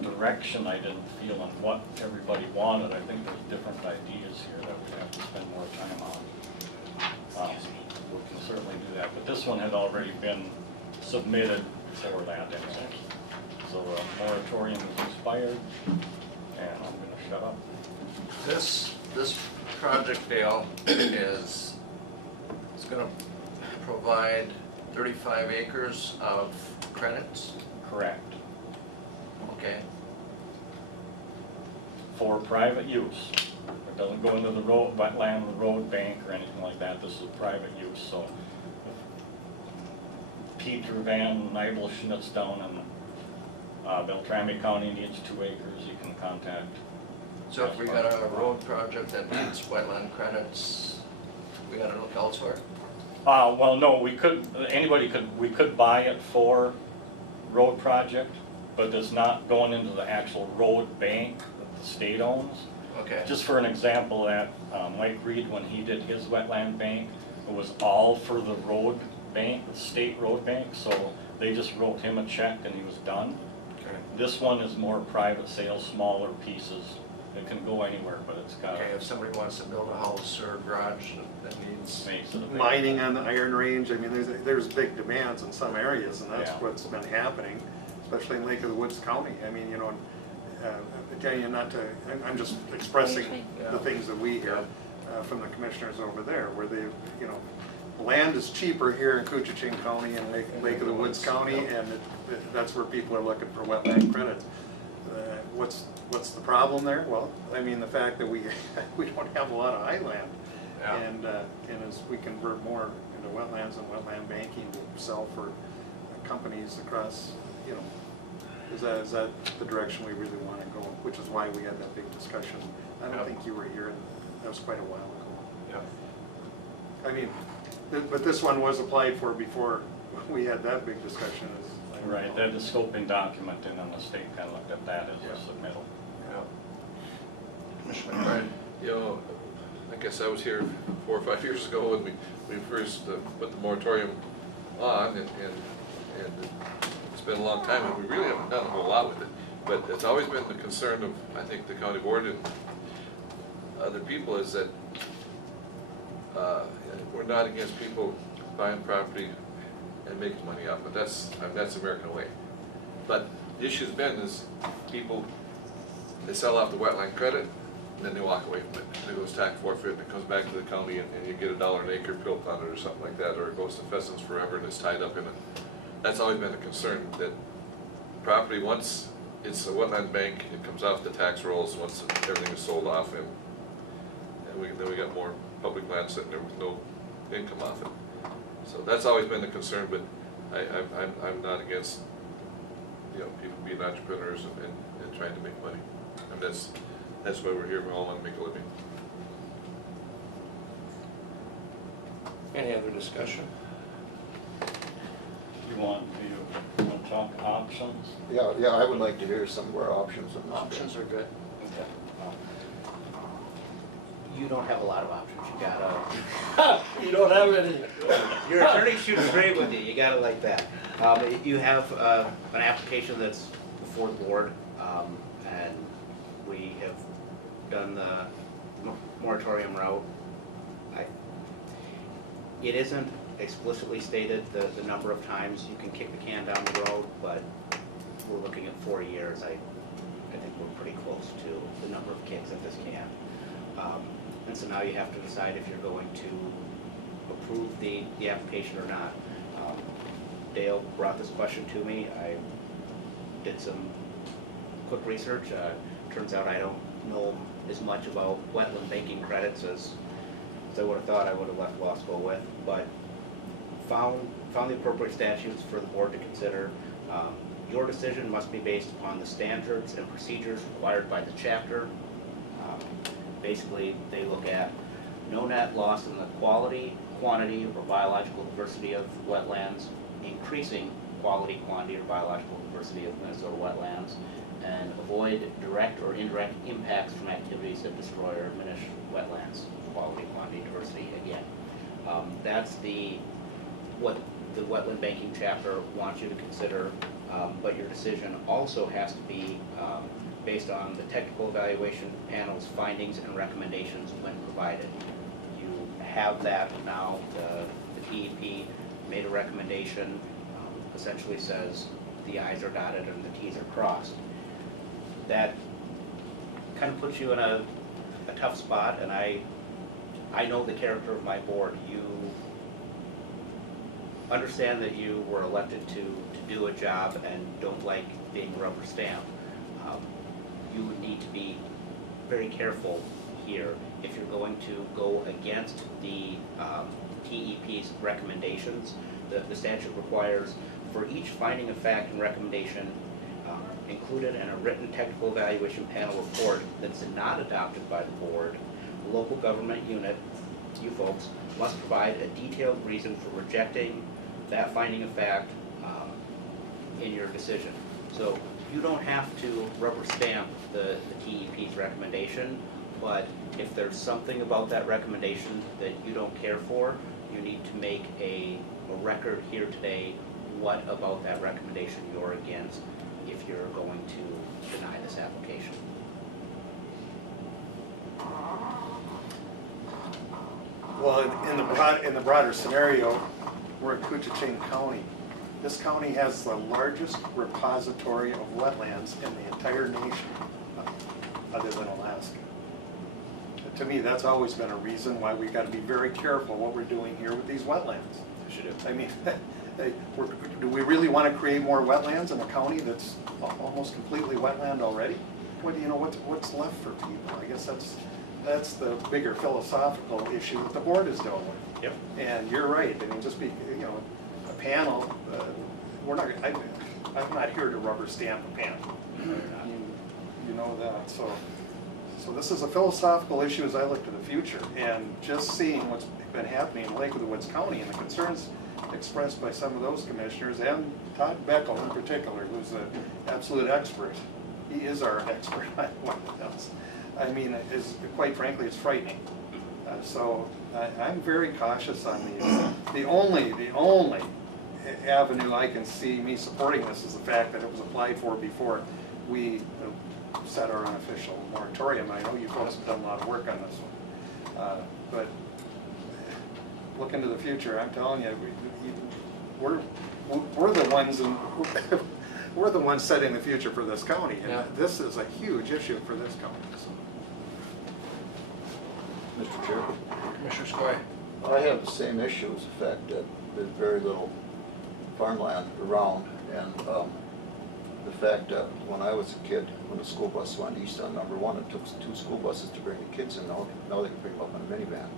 direction, I didn't feel, on what everybody wanted. I think there's different ideas here that we have to spend more time on. We can certainly do that, but this one had already been submitted for that anyway. So a moratorium is expired, and I'm going to shut up. This project, Dale, is going to provide 35 acres of credits? Correct. Okay. For private use. It doesn't go into the road, wetland, the road bank, or anything like that. This is private use. So if Peter Van Nibelschnitz down in Beltrami County needs 2 acres, you can contact. So if we got a road project that needs wetland credits, we gotta look elsewhere? Well, no, we could buy it for road project, but it's not going into the actual road bank that the state owns. Okay. Just for an example, that Mike Reed, when he did his wetland bank, it was all for the road bank, the state road bank, so they just wrote him a check and he was done. Okay. This one is more private sale, smaller pieces. It can go anywhere, but it's got. Okay, if somebody wants to build a house or a garage that needs. Mining on the Iron Range, I mean, there's big demands in some areas, and that's Yeah. what's been happening, especially in Lake of the Woods County. I mean, you know, again, I'm just expressing the things that we hear from the commissioners over there, where they, you know, land is cheaper here in Koochiching County and Lake of the Woods County, and that's where people are looking for wetland credits. What's the problem there? Well, I mean, the fact that we don't have a lot of high land, and as we convert more into wetlands and wetland banking to sell for companies across, you know, is that the direction we really want to go? which is why we had that big discussion. I don't think you were here, and that was quite a while ago. Yeah. I mean, but this one was applied for before we had that big discussion. Right, they had the scoping document in, and the state kind of looked at that as a submittal. Yeah. Commissioner McBride. You know, I guess I was here 4 or 5 years ago when we first put the moratorium on, and it's been a long time, and we really haven't done a whole lot with it. But it's always been the concern of, I think, the county board and other people is that we're not against people buying property and making money off it. That's the American way. But the issue's been is people, they sell off the wetland credit, and then they walk away from it. And it goes tax forfeit, and it comes back to the county, and you get $1 an acre built on it or something like that, or it goes to pheasants forever and it's tied up in it. That's always been a concern, that property, once it's a wetland bank, it comes off the tax rolls once everything is sold off, and then we got more public land sitting there with no income off it. So that's always been the concern, but I'm not against, you know, people being entrepreneurs and trying to make money. And that's why we're here. We all want to make a living. Any other discussion? You want to talk options? Yeah, I would like to hear some of our options on this. Options are good. Okay. You don't have a lot of options. You gotta. You don't have any. Your attorney shoots straight with you. You got it like that. You have an application that's before the board, and we have done the moratorium route. It isn't explicitly stated the number of times you can kick the can down the road, but we're looking at 4 years. I think we're pretty close to the number of kicks that this can. And so now you have to decide if you're going to approve the application or not. Dale brought this question to me. I did some quick research. Turns out I don't know as much about wetland banking credits as I would have thought I would have left law school with, but found the appropriate statutes for the board to consider. Your decision must be based upon the standards and procedures required by the chapter. Basically, they look at no net loss in the quality, quantity, or biological diversity of wetlands, increasing quality, quantity, or biological diversity of Minnesota wetlands, and avoid direct or indirect impacts from activities that destroy or diminish wetlands, quality, quantity, diversity, again. That's what the wetland banking chapter wants you to consider, but your decision also has to be based on the technical evaluation panel's findings and recommendations when provided. You have that now. The DEP made a recommendation, essentially says the I's are dotted and the T's are crossed. That kind of puts you in a tough spot, and I know the character of my board. You understand that you were elected to do a job and don't like being rubber stamped. You would need to be very careful here if you're going to go against the TEP's recommendations. The statute requires for each finding of fact and recommendation included in a written technical evaluation panel report that's not adopted by the board, the local government unit, you folks, must provide a detailed reason for rejecting that finding of fact in your decision. So you don't have to rubber stamp the TEP's recommendation, but if there's something about that recommendation that you don't care for, you need to make a record here today what about that recommendation you're against if you're going to deny this application. Well, in the broader scenario, we're in Koochiching County. This county has the largest repository of wetlands in the entire nation, other than Alaska. To me, that's always been a reason why we've got to be very careful what we're doing here with these wetlands. I mean, do we really want to create more wetlands in a county that's almost completely wetland already? What's left for people? I guess that's the bigger philosophical issue that the board is dealing with. Yep. And you're right. I mean, just be a panel. I'm not here to rubber stamp a panel. You know know that, so. So this is a philosophical issue as I look to the future, and just seeing what's been happening in Lakewood Woods County and the concerns expressed by some of those commissioners, and Todd Beckel in particular, who's an absolute expert. He is our expert on what else. I mean, quite frankly, it's frightening. So I'm very cautious on these. The only avenue I can see me supporting this is the fact that it was applied for before we set our unofficial moratorium. I know you folks have done a lot of work on this one. But look into the future, I'm telling you, we're the ones we're the ones setting the future for this county, and this is a huge issue for this county. So. Mr. Chair. Commissioner Skoye. I have the same issue as the fact that there's very little farmland around, and the fact that when I was a kid, when the school bus went east on number 1, it took 2 school buses to bring the kids in. Now they can bring them up in a minivan.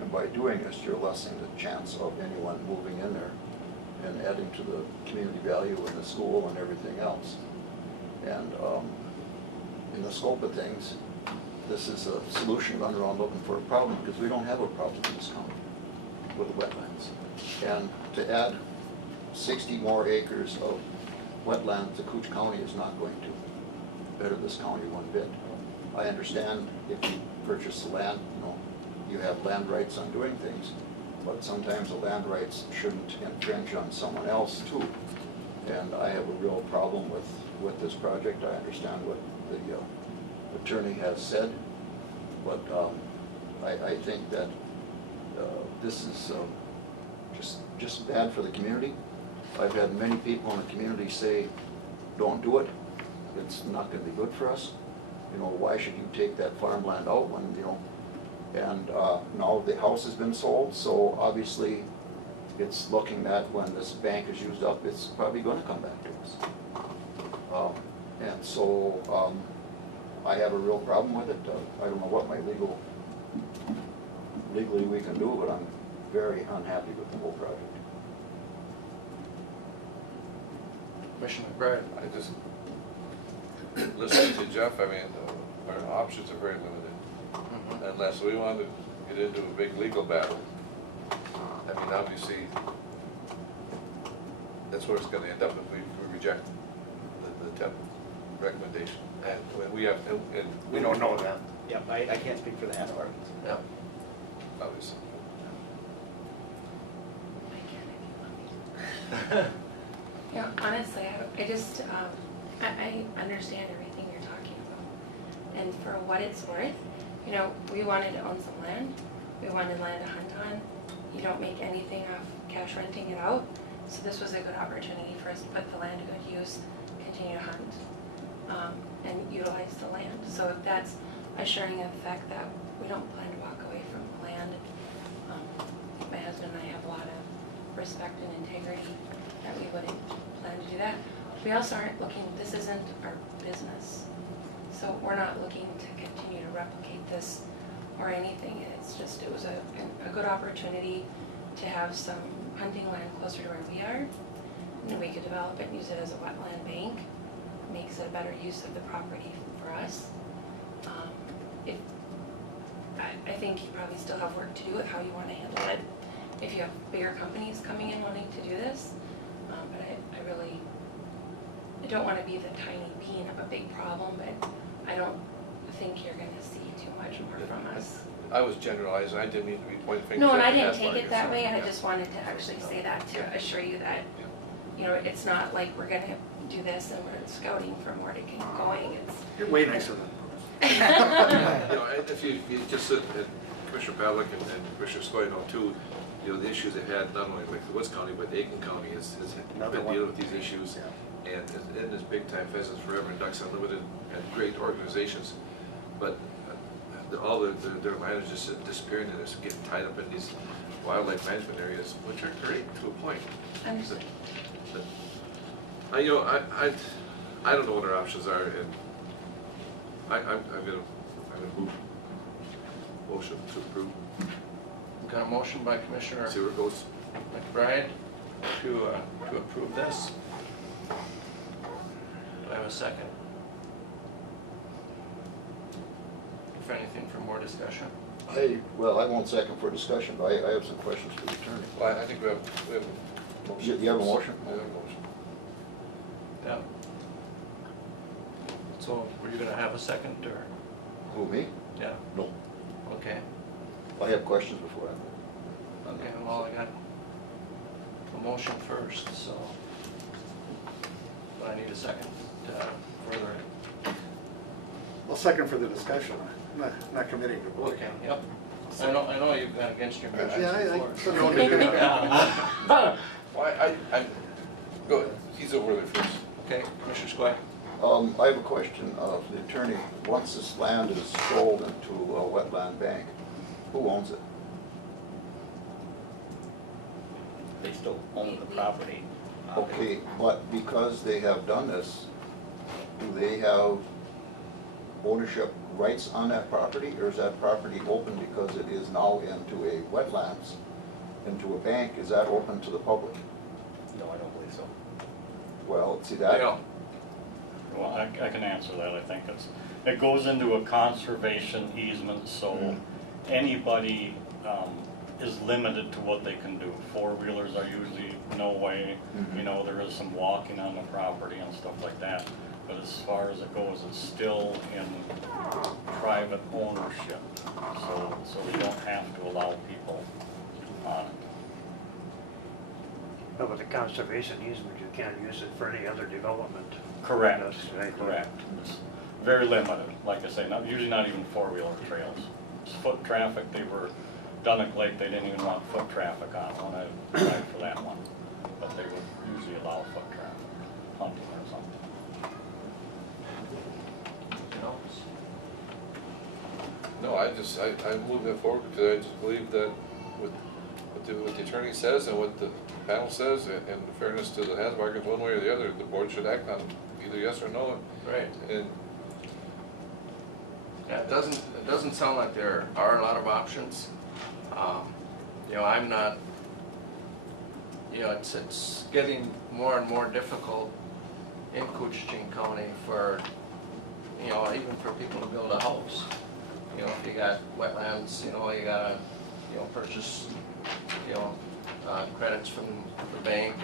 And by doing this, you're lessening the chance of anyone moving in there and adding to the community value in the school and everything else. And in the scope of things, this is a solution run around looking for a problem, because we don't have a problem in this county with the wetlands. And to add 60 more acres of wetland to Cooch County is not going to better this county one bit. I understand if you purchase the land, you have land rights on doing things, but sometimes the land rights shouldn't infringe on someone else too. And I have a real problem with this project. I understand what the attorney has said, but I think that this is just bad for the community. I've had many people in the community say, don't do it. It's not going to be good for us. Why should you take that farmland out when, and now the house has been sold, so obviously it's looking at when this bank is used up, it's probably going to come back to us. And so I have a real problem with it. I don't know what legally we can do, but I'm very unhappy with the whole project. Commissioner McBride. I just, listening to Jeff, I mean, our options are very limited. Unless we want to get into a big legal battle. I mean, obviously, that's where it's going to end up if we reject the TEP recommendation. And when we have, and we don't know that. Yep, I can't speak for the Hannah Arbor. Yeah. Obviously. Honestly, I just, I understand everything you're talking about. And for what it's worth, we wanted to own some land. We wanted land to hunt on. You don't make anything off cash renting it out. So this was a good opportunity for us to put the land to good use, continue to hunt, and utilize the land. So if that's assuring of the fact that we don't plan to walk away from the land, my husband and I have a lot of respect and integrity that we wouldn't plan to do that. We also aren't looking, this isn't our business. So we're not looking to continue to replicate this or anything. It's just, it was a good opportunity to have some hunting land closer to where we are. And we could develop it and use it as a wetland bank. Makes it a better use of the property for us. I think you probably still have work to do with how you want to handle it. If you have bigger companies coming in wanting to do this, but I don't want to be the tiny bean of a big problem, but I don't think you're going to see too much more from us. I was generalizing, I didn't mean to be pointing fingers. No, and I at didn't Asperger's. take it that way. I just wanted to actually say that to assure you that, it's not like we're going to do this and we're scouting for more to keep going. You're way nicer than If you just sit at Commissioner Pavlik and Commissioner Skoye know too, the issues they've had not only with Woods County, but Aiken County has been dealing with these issues. And in this big time Pheasants Forever and Ducks Unlimited and great organizations, but all their land is just disappearing, and they're getting tied up in these wildlife management areas, which are great to a point. Understood. I don't know what our options are, and I'm gonna move motion to approve. We've got a motion by Commissioner See where it goes. McBride to approve this. Do I have a second? more discussion? Well, I won't second for discussion, but I have some questions for the attorney. Well, I think we have a motion. You have a motion? We have a motion. Yeah. So were you gonna have a second or? Who, me? Yeah, No. okay. I have questions before I. Okay, well, I got a motion first, so. But I need a second to further it. Well, second for the discussion, not committing to vote. Okay, yep. I know you've gone against your motions Yeah, I before. so don't do that. Well, go ahead, he's over there first. Okay, Commissioner Skoye. I have a question of the attorney. Once this land is sold into a wetland bank, who owns it? They still own the property. Okay, but because they have done this, do they have ownership rights on that property, or is that property open because it is now into a wetlands, into a bank? Is that open to the public? No, I don't believe so. Well, see that? Yeah. Well, I can answer that. I think it goes into a conservation easement, so anybody is limited to what they can do. Four-wheelers are usually no way. You know, there is some walking on the property and stuff like that. But as far as it goes, it's still in private ownership. So we don't have to allow people on it. But with the conservation easement, you can't use it for any other development. Correct, That's right. correct. It's very limited, like I say, usually not even four-wheeler trails. It's foot traffic, they were, Dunnock Lake, they didn't even want foot traffic on when I applied for that one. But they would usually allow foot traffic, hunting or something. Anything else? No, I move that forward because I just believe that what the attorney says and what the panel says, and in fairness to the Hasmarkers, one way or the other, the board should act on either yes or no. Right. And Yeah, it doesn't sound like there are a lot of options. You know, I'm not, you know, it's getting more and more difficult in Couchiching County for, you know, even for people to build a house. You know, if you got wetlands, you know, you gotta, you know, purchase, you know, credits from the bank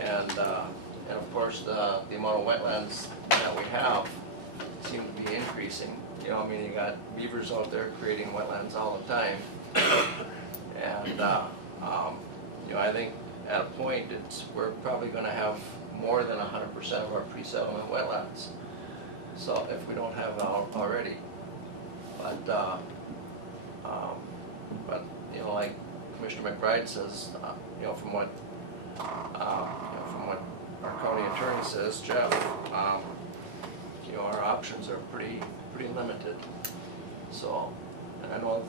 and of course the amount of wetlands that we have seem to be increasing. You know, I mean, you got beavers out there creating wetlands all the time. And, you know, I think at a point we're probably gonna have more than 100% of our pre-settlement wetlands. So if we don't have it already. But, you know, like Commissioner McBride says, you know, from what our county attorney says, Jeff, you know, our options are pretty limited. So, and I know,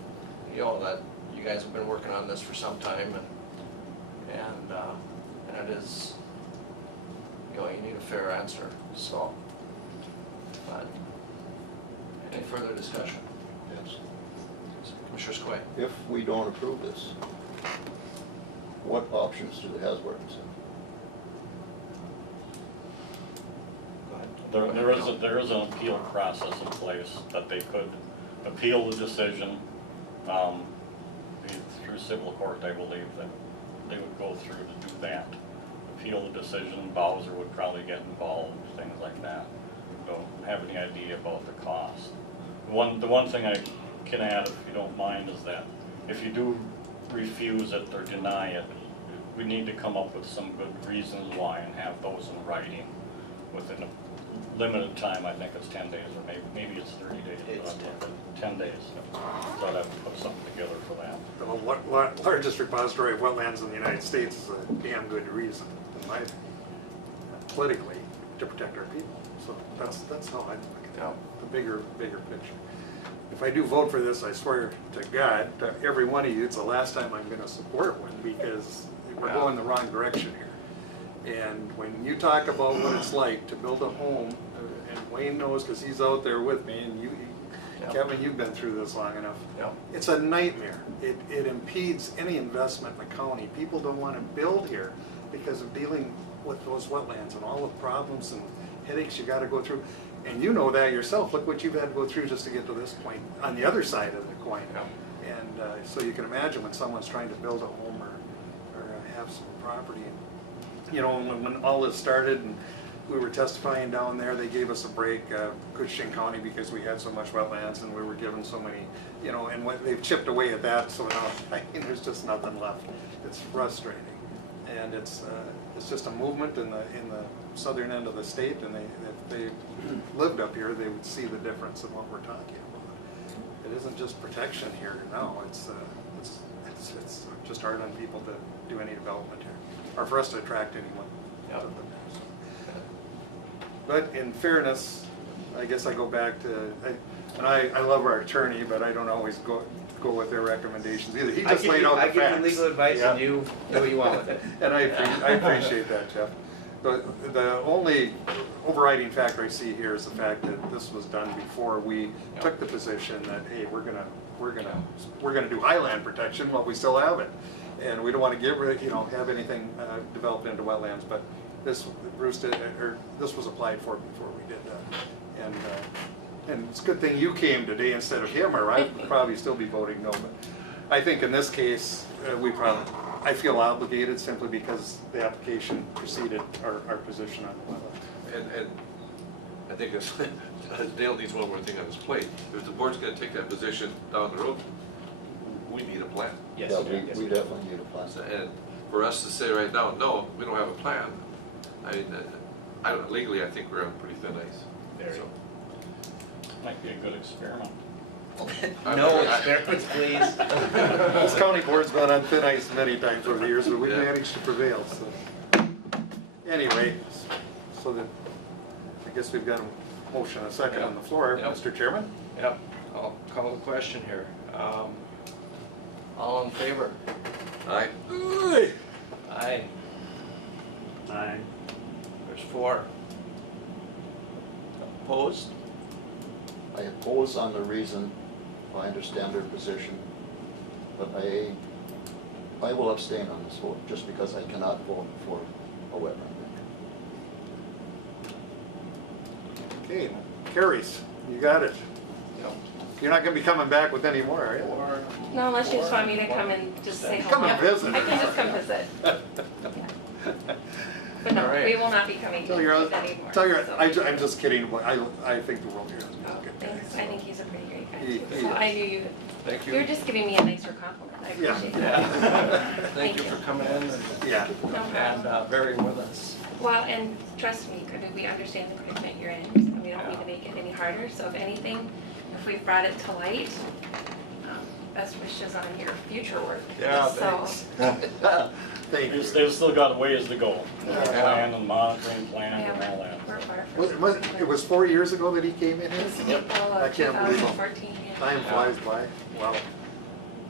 you know, that you guys have been working on this for some time, and it is, you know, you need a fair answer. So, but any further discussion? Yes. Commissioner Skoye. If we don't approve this, what options do the Hasmarkers have? There is an appeal process in place that they could appeal the decision. Through civil court, I believe that they would go through to do that. Appeal the decision, Bowser would probably get involved, things like that. Don't have any idea about the cost. The one thing I can add, if you don't mind, is that if you do refuse it or deny it, we need to come up with some good reasons why and have those in writing within a limited time. I think it's 10 days, or maybe it's 30 days. It's 10 days. So I'd have to put something together for that. The largest repository of wetlands in the United States is a damn good reason, in my opinion, politically, to protect our people. So that's how I look at it, the bigger picture. If I do vote for this, I swear to God, to every one of you, it's the last time I'm gonna support one, because we're going the wrong direction here. And when you talk about what it's like to build a home, and Wayne knows because he's out there with me, and Kevin, you've been through this long enough. It's a nightmare. It impedes any investment in the county. People don't want to build here because of dealing with those wetlands and all the problems and headaches you got to go through. And you know that yourself, look what you've had to go through just to get to this point, on the other side of the coin. And so you can imagine when someone's trying to build a home or have some property. You know, when all this started and we were testifying down there, they gave us a break, Cushing County, because we had so much wetlands and we were given so many, you know, and they've chipped away at that, so now, I mean, there's just nothing left. It's frustrating. And it's just a movement in the southern end of the state, and if they lived up here, they would see the difference in what we're talking about. It isn't just protection here now, it's just hard on people to do any development here, or for us to attract anyone. But in fairness, I guess I go back to, I love our attorney, but I don't always go with their recommendations either. He just laid out the facts. I give you legal advice and you do what you want with it. And I appreciate that, Jeff. The only overriding factor I see here is the fact that this was done before we took the position that, hey, we're gonna do highland protection while we still have it, and we don't want to get rid, have anything developed into wetlands. But this this was applied for before we did that, and it's a good thing you came today instead of him, or I'd probably still be voting no. But I think in this case, I feel obligated simply because the application preceded our position on the wetlands. And I think Dale needs one more thing on his plate. If the board's gonna take that position down the road, we need a plan. Yes, we definitely need a plan. And for us to say right now, no, we don't have a plan, I mean, I don't know, legally, I think we're on pretty thin ice. So. Might be a good experiment. No experiments, please. This county board's gone on thin ice many times over the years, but we've managed to prevail, so. Anyway, so that, I guess we've got a motion, a second on the floor. Mr. Chairman? Yep, I'll call the question here. All in favor? Aye. Aye. Aye. There's 4. Opposed? I oppose on the reason, I understand their position, but I will abstain on this vote, just because I cannot vote for a wetland. Okay, carries. You got it. Yep. You're not gonna be coming back with any more, are you? No, unless you just want me to come and just say Come hello. and visit. I can just come visit. But no, All right. we will not be coming to visit anymore. so. I'm just kidding, but I think the world here is Oh, a good guy. thanks. I think he's a pretty great guy He too. is. So I knew you. Thank you. You were just giving me a nicer compliment. I Yeah. appreciate that. Yeah. Thank Thank you you. for coming in Yeah. No problem. and bearing with us. Well, and trust me, we understand the predicament you're in, and we don't need to make it any harder. So if anything, if we've brought it to light, best wishes on your future work. Yeah, So, Thank you. They've still got ways to go. Yeah. Plan and monitoring plan yeah, and all that. we're far from. It was 4 years ago that he came in It here? was April I of can't believe it. 2014. Yeah. Time flies by. Wow.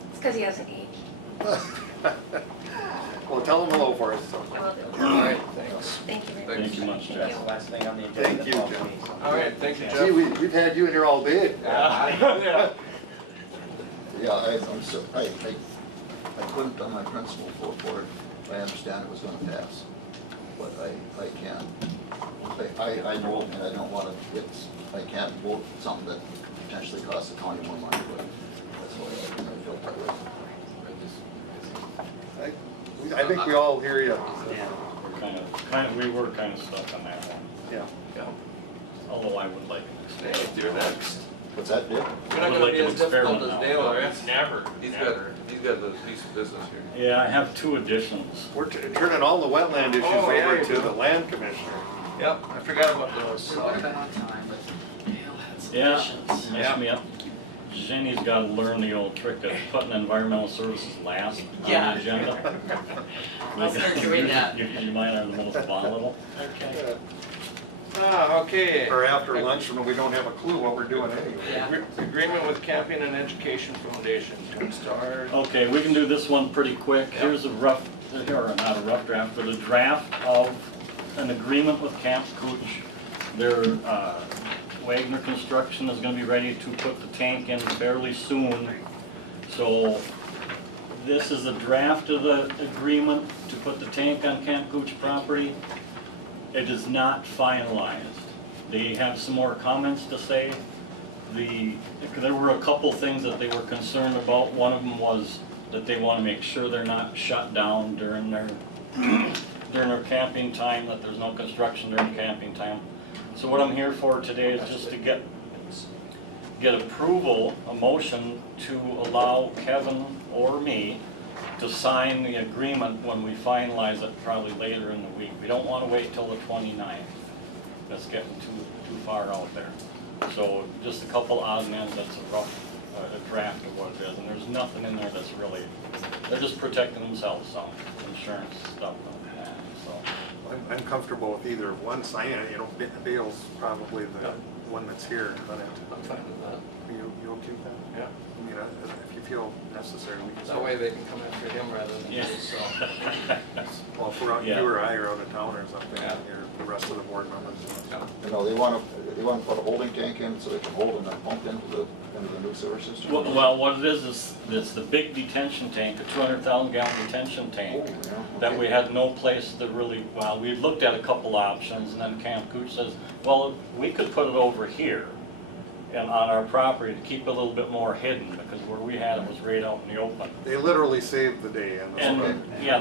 It's because he hasn't aged. Well, tell him hello for us. I will do. All right, thanks. Thank you very much. Thank you much, Thank Jeff. you. That's the last thing on the agenda. Thank you, Jim. All right, thank you, Gee, Jeff. we've had you in here all day. Yeah. Yeah, I'm so, I couldn't on my principle vote for it. I understand it was gonna pass, but I can't. I know, and I don't wanna, I can't vote something that potentially costs the county more money, but that's why I feel that way. I think we all hear you. We were kind of stuck on that one. Yeah. Yeah. Although I would like an experiment. You're next. What's that, Dick? You're not gonna be as difficult as Dale, are you? Never. He's got a piece of business here. Yeah, I have 2 additions. We're turning all the wetland issues Oh, yeah, over you to do. the land commissioner. Yep, I forgot about those. We would have been on time, but Dale had some Yeah, issues. messed me up. Jenny's got to learn the old trick of putting environmental services last on Yeah. the agenda. I'll start doing that. You mine are the most volatile. Okay. Okay. Or after lunch when we don't have a clue what we're doing anyway. Yeah. Agreement with Camping and Education Foundation to start. Okay, we can do this one pretty quick. Here's a rough, or not a rough draft, but a draft of an agreement with Camp Cooch. Their Wagner Construction is gonna be ready to put the tank in fairly soon. So this is a draft of the agreement to put the tank on Camp Cooch property. It is not finalized. They have some more comments to say. There were a couple things that they were concerned about. One of them was that they want to make sure they're not shut down during their camping time, that there's no construction during camping time. So what I'm here for today is just to get approval, a motion to allow Kevin or me to sign the agreement when we finalize it, probably later in the week. We don't want to wait till the 29th. That's getting too far out there. So just a couple odd and ends, that's a rough draft of what it is, and there's nothing in there that's really, they're just protecting themselves some, insurance stuff like that, so. I'm comfortable with either one signing it, you know, Dale's probably the one that's here, but I'm fine with that. you okay with that? Yeah. I mean, if you feel necessary, we can. That way they can come after him rather than Yeah. me, so. Well, if we're out, Yeah. you or I are out of town or something, Yeah. and the rest of the board members. You know, they want to put a holding tank in so they can hold and then pump into the new sewer system. Well, what it is it's the big detention tank, a 200,000 gallon detention tank, Oh, yeah, that okay. we had no place to really, well, we looked at a couple options, and then Camp Cooch says, well, we could put it over here and on our property to keep it a little bit more hidden, because where we had it was right out in the open. They literally saved the day. And, yeah,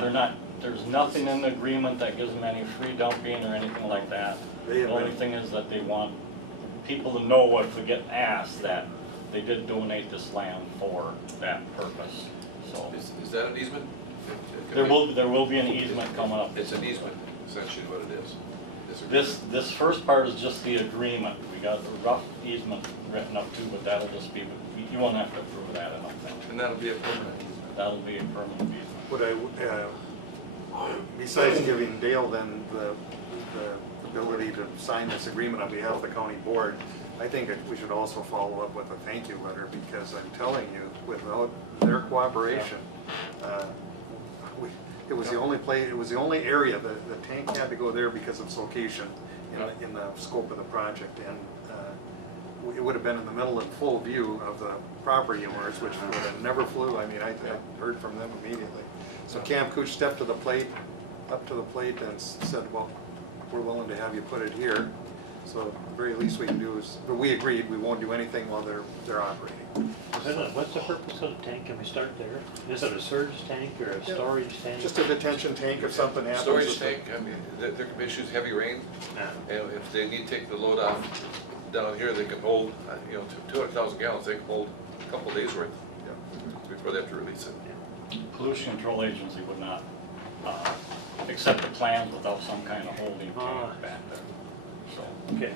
there's nothing in the agreement that gives them any free dumping or anything like that. They The have only been- thing is that they want people to know if we get asked that they did donate this land for that purpose, so. Is that an easement? There will be an easement coming up. It's an easement, essentially what it is. This first part is just the agreement. We got a rough easement written up too, but that'll just be, you won't have to approve that, I don't think. And that'll be a permanent easement. That'll be a permanent easement. Would I, besides giving Dale then the ability to sign this agreement on behalf of the county board, I think that we should also follow up with a thank you letter, because I'm telling you, without their cooperation, it was the only place, it was the only area, the tank had to go there because of its location in the scope of the project, and it would have been in the middle and full view of the property owners, which would have never flew. I mean, I heard from them immediately. So Camp Cooch stepped to the plate, up to the plate, and said, well, we're willing to have you put it here. So the very least we can do is, but we agreed, we won't do anything while they're operating. What's the purpose of the tank? Can we start there? Is it a surge tank or a storage tank? Just a detention tank if something happens. Storage tank, I mean, there could be issues, heavy rain, and if they need to take the load off down here, they can hold, 200,000 gallons, they can hold a couple days worth before they have to release it. Pollution Control Agency would not accept the plans without some kind of holding tank back there, so. Okay.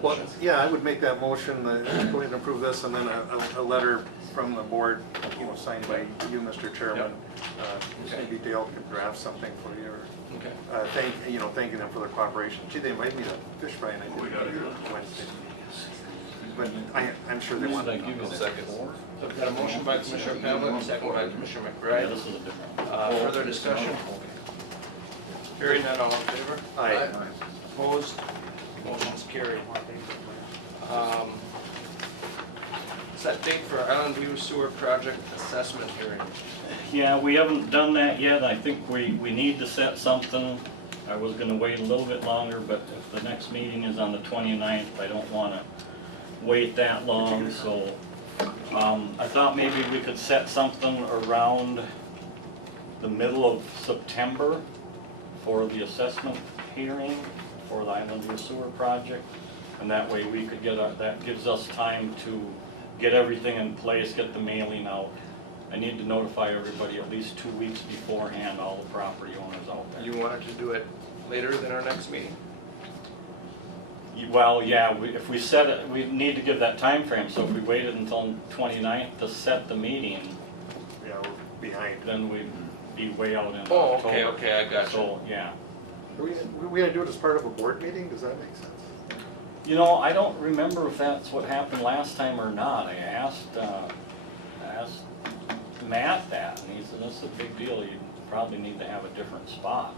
Well, yeah, I would make that motion, go ahead and approve this, and then a letter from the board, signed by you, Mr. Chairman. Maybe Dale could draft something for you, or thanking them for their cooperation. Gee, they invited me to fish fry, and I didn't go to Wednesday. But I'm sure they want. Second. So we've got a motion by Commissioner Pavlik, second by Commissioner Yeah, McBride. this is a different. Further discussion? Hearing none, all in favor? Aye. Opposed? Motion's carried. Set date for Island View Sewer Project Assessment Hearing. Yeah, we haven't done that yet. I think we need to set something. I was gonna wait a little bit longer, but if the next meeting is on the 29th, I don't wanna wait that long, so I thought maybe we could set something around the middle of September for the assessment hearing for the Island View Sewer Project. And that way we could that gives us time to get everything in place, get the mailing out. I need to notify everybody at least 2 weeks beforehand, all the property owners out there. You wanted to do it later than our next meeting? Well, yeah, if we set it, we need to give that time frame. So if we waited until 29th to set the meeting, Yeah, we're behind. then we'd be way out in Oh, October. okay, I got you. So, yeah. Are we gonna do it as part of a board meeting? Does that make sense? I don't remember if that's what happened last time or not. I asked Matt that, and he said, that's a big deal. You probably need to have a different spot.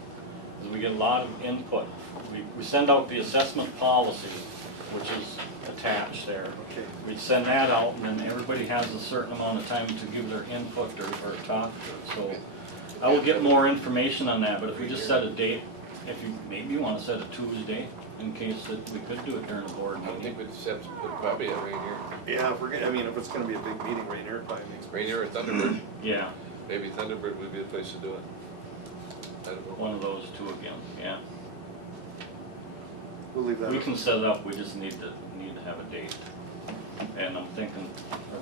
Because we get a lot of input. We send out the assessment policy, which is attached there. Okay. We send that out, and then everybody has a certain amount of time to give their input or talk to it. So I will get more information on that, but if we just set a date, maybe you want to set a Tuesday, in case that we could do it during a board I meeting. think we just have to put probably a Rainier, Yeah, if we're gonna, I mean, if it's gonna be a big meeting, Rainier probably makes. Rainier or Thunderbird. Yeah, Maybe Thunderbird would be the place to do it. I don't know. one of those two again, yeah. We'll leave that. We up. can set it up, we just need to have a date. And I'm thinking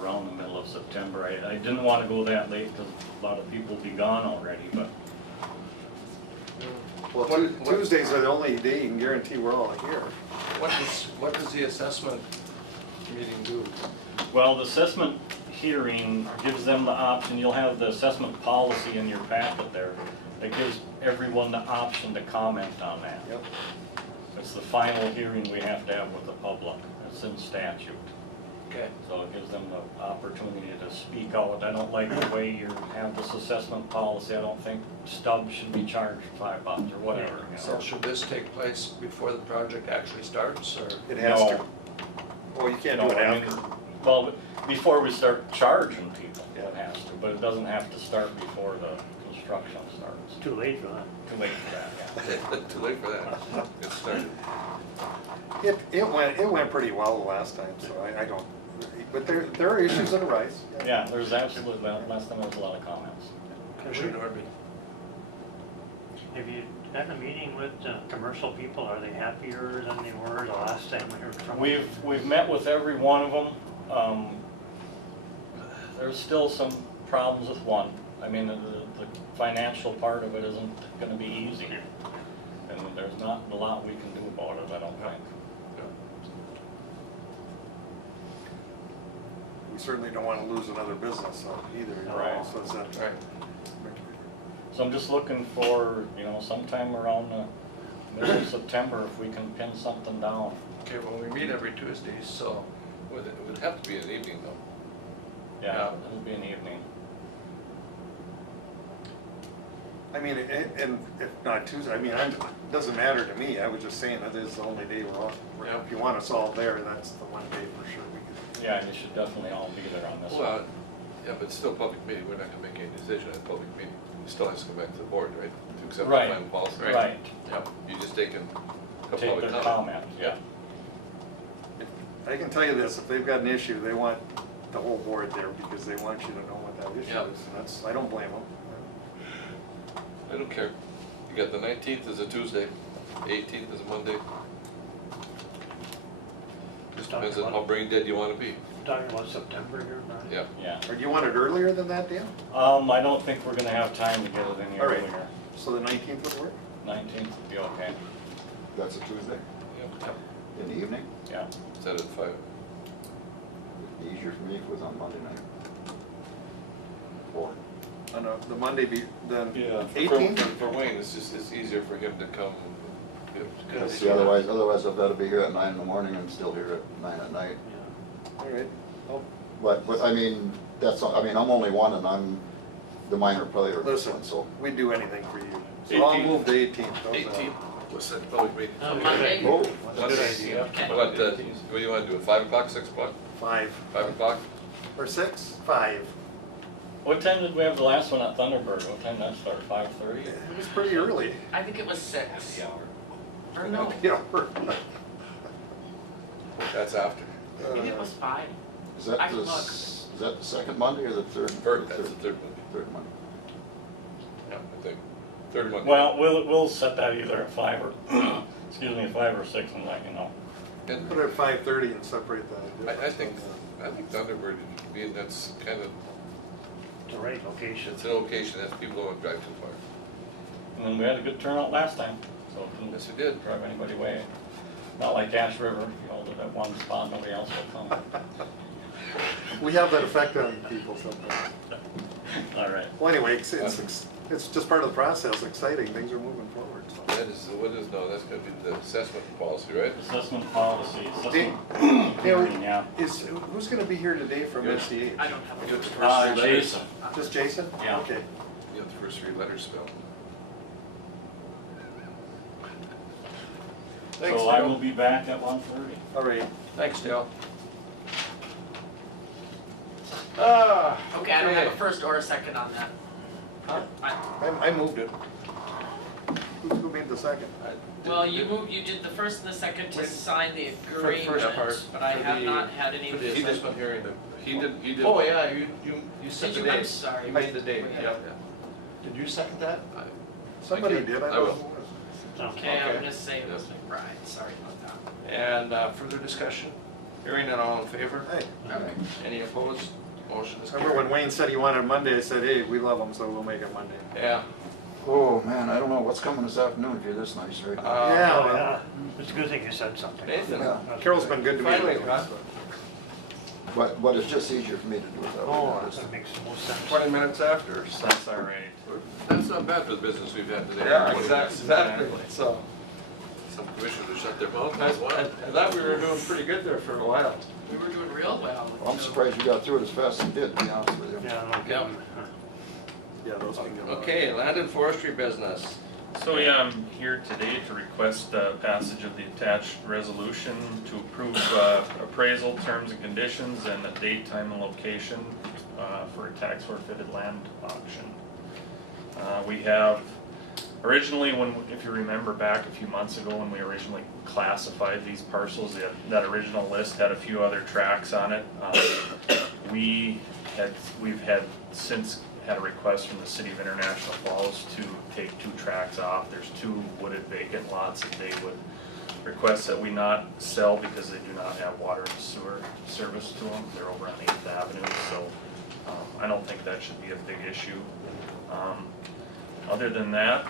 around the middle of September. I didn't want to go that late because a lot of people will be gone already, but Well, Tuesdays are the only day you can guarantee we're all here. What does the assessment meeting do? well, the assessment hearing gives them the option, you'll have the assessment policy in your packet there. That gives everyone the option to comment on that. Yep. It's the final hearing we have to have with the public. It's in statute. Okay. So it gives them the opportunity to speak out. I don't like the way you have this assessment policy. I don't think Stubbs should be charged $5 or whatever. You know. So should this take place before the project actually starts, or? It has No. to. Well, you can't No, do it I mean, after. well, before we start charging people, it has to, but it doesn't have to start before the construction starts. Too late for that. Too late for that, yeah. Too late for that. It started. It went pretty well the last time, so I don't, but there are issues that arise. Yeah, there's absolutely, last time there was a lot of comments. Commissioner Norby? Have you had a meeting with commercial people? Are they happier than they were the last time we heard from them? We've met with every one of them. There's still some problems with one. I mean, the financial part of it isn't gonna be easy. And there's not a lot we can do about it, I don't think. We certainly don't want to lose another business either, you know, Right. so it's that. Right. So I'm just looking for, sometime around the middle of September, if we can pin something down. Okay, well, we meet every Tuesday, so It would have to be an evening though. Yeah, it'll be an evening. I mean, and if not Tuesday, I mean, it doesn't matter to me, I was just saying that is the only day we're off. Yeah. If you want us all there, that's the one day for sure we could. Yeah, you should definitely all be there on this one. Well, yeah, but it's still a public meeting. We're not gonna make any decision at a public meeting. It still has to come back to the board, right? To accept the Right. final policy. Right. Yep. You just taking a Take public their comment. comment, yeah. I can tell you this, if they've got an issue, they want the whole board there because they want you to know what that issue Yep. is, and that's, I don't blame them. I don't care. You got the 19th is a Tuesday, 18th is a Monday. Just depends on how brain dead you wanna be. Talking about September here, Brian? Yeah. Yeah. Or do you want it earlier than that, Dan? I don't think we're gonna have time to get it any All right. earlier. So the 19th would work? 19th would be okay. That's a Tuesday Yep. in the evening? Yeah. Set at 5. It'd be easier for me if it was on Monday night. Or, On the Monday, then Yeah. 18th? For Wayne, it's easier for him to come. see, otherwise I've got to be here at 9 in the morning and still here at 9 at night. All right. Oh, But I mean, I'm only one and I'm the minor player. Listen, So, we'd do anything for you. So I'll 18th. move to 18th. How's that? 18th, we'll set the public meeting. Monday? oh, Monday. Good idea. Okay. What, what do you wanna do, 5 o'clock, 6 o'clock? 5 5 o'clock? or 6? 5. What time did we have the last one at Thunderbird? What time did that start? 5:30? It was pretty early. I think it was 6. hour. Or no, Yeah. That's after. maybe it was 5. is that I can the, look. is that the second Monday or the third? Third, that's the third Monday. Third Monday. Yeah, I think. Third Monday. Well, we'll set that either at 5 or, 5 or 6 and let you know. And Put it at 5:30 and separate that. I think Thunderbird, being that's kind of, It's the right location. it's a location that people don't want to drive too far. And then we had a good turnout last time, so it didn't Yes, we did. drive anybody away. Not like Ash River, live at one spot, nobody else will come. We have that effect on people sometimes. All right. Well, anyway, it's just part of the process, exciting, things are moving forward, so. That is, what is, no, that's gonna be the assessment policy, right? Assessment policy, Dan- assessment hearing, Dan, yeah. who's gonna be here today from Good. SCH? I don't have a Get the good first 3 letters. Jason. Just Jason? Yeah. Okay. You have the first 3 letters spelled. Thanks, So I Dale. will be back at 1:30. All right. Thanks, Dale. Okay, I don't have a first or a second on that. Huh? I moved it. Who made the second? Well, you did the first and the second to Wait. sign the For the agreement, first part, but I for have the- not had any. For the additional hearing, he did. Oh, yeah, you set Did the you? I'm date. sorry. You made the date, Yeah. yep. Did you second that? Somebody did, I I don't know will. who it was. Okay, I'm Okay. gonna say it was McBride, sorry about that. And further discussion? Hearing none, all in favor? Hey, Any opposed? Motion is remember when carried. Wayne said he wanted Monday, I said, hey, we love him, so we'll make it Monday. Yeah. Oh, man, I don't know what's coming this afternoon if you're this nice right now. Yeah, Oh, well, yeah, it's a good thing you said something. Nathan, Yeah. Carol's been good to me. finally, huh? But it's just easier for me to do it that way. Oh, Just- that makes the most sense. 20 minutes after, so. That's all right. That's not bad for the business we've had today. Yeah, 20 minutes. exactly, so. Some commissioners have shut their mouth. I thought we were doing pretty good there for a while. We were doing real well. I'm surprised you got through it as fast as you did, to be honest with you. Yeah, no kidding. Yeah, those can go. Okay, land and forestry business. So yeah, I'm here today to request passage of the attached resolution to approve appraisal terms and conditions and a date, time, and location for a tax forfeited land auction. We have originally, if you remember back a few months ago when we originally classified these parcels, that original list had a few other tracks on it. We've had since had a request from the city of International Falls to take 2 tracks off. There's 2 wooded vacant lots that they would request that we not sell because they do not have water and sewer service to them. They're over on 8th Avenue, so I don't think that should be a big issue. Other than that,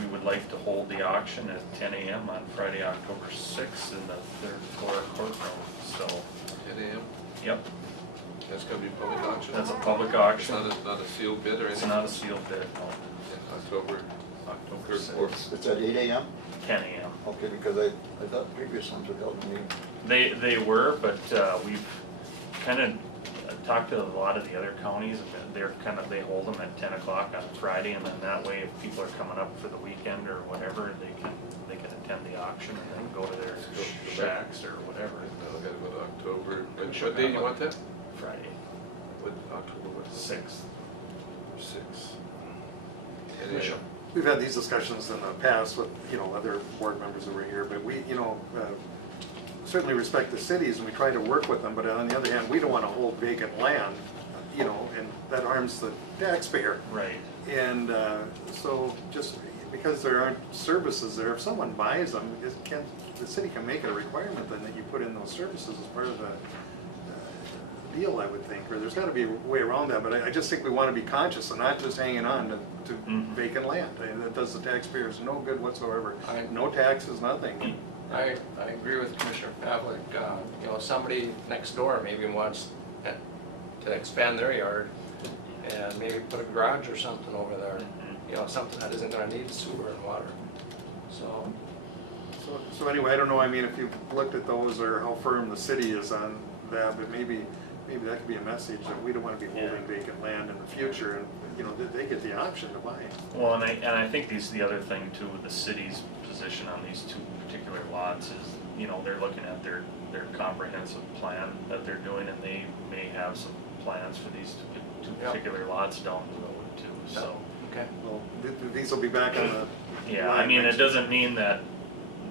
we would like to hold the auction at 10 a.m. on Friday, October 6th in the 3rd floor courtroom, so. 10 a.m. Yep, That's gonna be a public auction. that's a public It's auction. not a sealed bid or It's anything? not a sealed bid, no. October October 6th. It's at 8 a.m.? 10 a.m. Okay, because I thought previous ones were held in the They were, but we've kind of talked to a lot of the other counties, and they hold them at 10 o'clock on Friday, and then that way, if people are coming up for the weekend or whatever, they can attend the auction and then go to their shacks or whatever. No, we gotta go to October, what day do you want that? Friday, What, October what? 6th. 6th. We've had these discussions in the past with, other board members that were here, but we, certainly respect the cities and we try to work with them, but on the other hand, we don't want to hold vacant land, and that harms the taxpayer. Right. And so just because there aren't services there, if someone buys them, the city can make it a requirement then that you put in those services as part of the deal, I would think, or there's got to be a way around that, but I just think we want to be conscious and not just hanging on to vacant land. And that does the taxpayers no good whatsoever. No taxes, nothing. I agree with Commissioner Pavlik. Somebody next door maybe wants to expand their yard and maybe put a garage or something over there. Something that isn't gonna need sewer and water. So anyway, I don't know, if you've looked at those or how firm the city is on that, but maybe that could be a message that we don't want to be holding vacant land in the future, and, they get the option to buy. Well, and I think the other thing too, with the city's position on these 2 particular lots is, they're looking at their comprehensive plan that they're doing, and they may have some plans for these 2 particular lots down the road too, so. Okay. Well, these will be back on the. Yeah, line it next- doesn't mean that,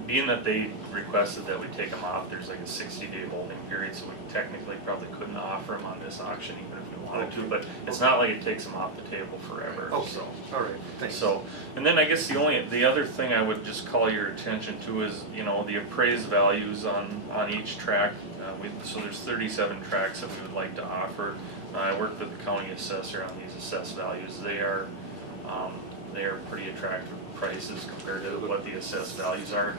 being that they requested that we take them off, there's like a 60-day holding period, so we technically probably couldn't offer them on this auction even if we wanted to, but it's not like it takes them off the table forever, Okay. so. All right, thanks. So, and then I guess the other thing I would just call your attention to is, the appraised values on each track. So there's 37 tracks that we would like to offer. I worked with the county assessor on these assessed values. They are pretty attractive prices compared to what the assessed values are.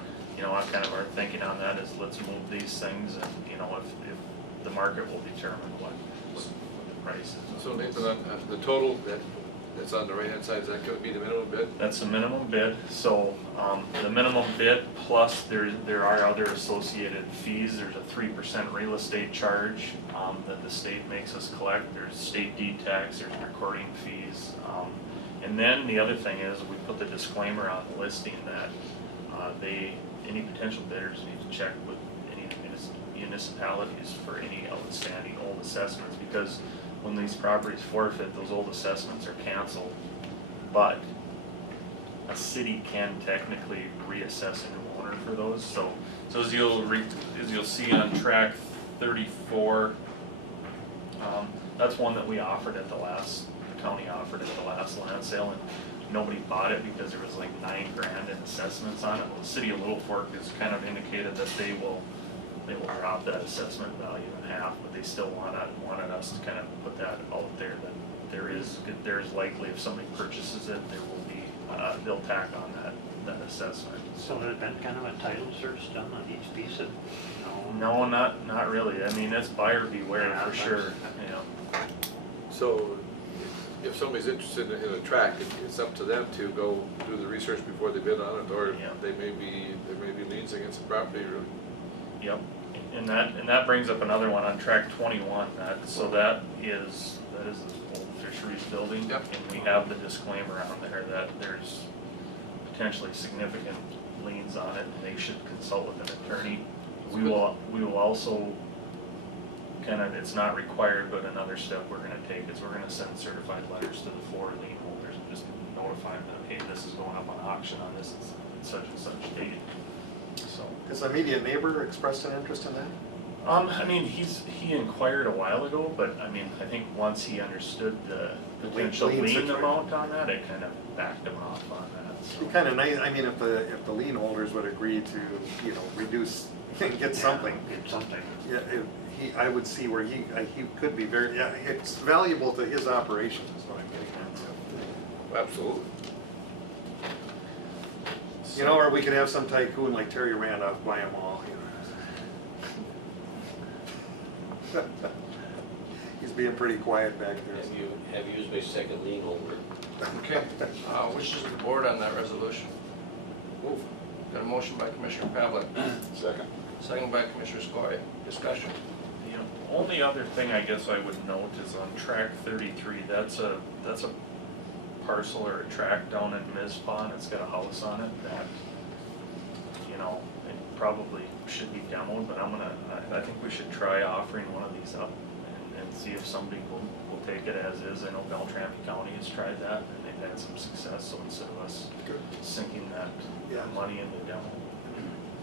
Kind of our thinking on that is let's move these things, and, if the market will determine what the price is. So Nathan, the total that's on the right-hand side, is that gonna be the minimum bid? That's the minimum bid, so, the minimum bid plus there are other associated fees. There's a 3% real estate charge, that the state makes us collect. There's state deed tax, there's recording fees. And then the other thing is, we put the disclaimer on the listing that, any potential bidders need to check with any municipalities for any outstanding old assessments, because when these properties forfeit, those old assessments are canceled. But a city can technically reassess a new owner for those, so as you'll see on track 34, that's one that we offered at the county offered at the last land sale, and nobody bought it because there was like $9,000 in assessments on it. Well, the city of Little Fork has kind of indicated that they will drop that assessment value in half, but they still wanted us to kind of put that out there, that there's likely if somebody purchases it, there will be, they'll tack on that assessment. So there's been kind of a title search done on each piece of, No, not really. I mean, it's buyer beware Yeah, for sure, you know. So if somebody's interested in a tract, it's up to them to go do the research before they bid on it, or Yeah. there may be liens against the property, or Yep, and that brings up another one on track 21, that is the old fisheries building. Yep. And we have the disclaimer on there that there's potentially significant liens on it, and they should consult with an attorney. We will also it's not required, but another step we're gonna take is we're gonna send certified letters to the 4 lien holders and just notify them that, hey, this is going up on auction on this such and such date, so. Has the immediate neighbor expressed an interest in that? I mean, he inquired a while ago, but I mean, I think once he understood the potential lien lien situation. amount on that, it kind of backed him off on that, so. It'd be kind of nice, I mean, if the lien holders would agree to, reduce and get something. Get something. Yeah, I would see where he could be very, yeah, it's valuable to his operation is what I'm getting at. So. absolutely. Or we could have some tycoon like Terry Randolph buy them all, He's being pretty quiet back there. Have used my second lien holder. Okay, wishes of the board on that resolution? Move. Got a motion by Commissioner Pavlik, Second. second by Commissioner Skoye. Discussion. The only other thing I guess I would note is on track 33, that's a parcel or a tract down in Mizpah, and it's got a house on it that, it probably should be demoed, but I think we should try offering one of these up and see if somebody will take it as is. I know Beltrami County has tried that, and they've had some success, so instead of us sinking that money into demo.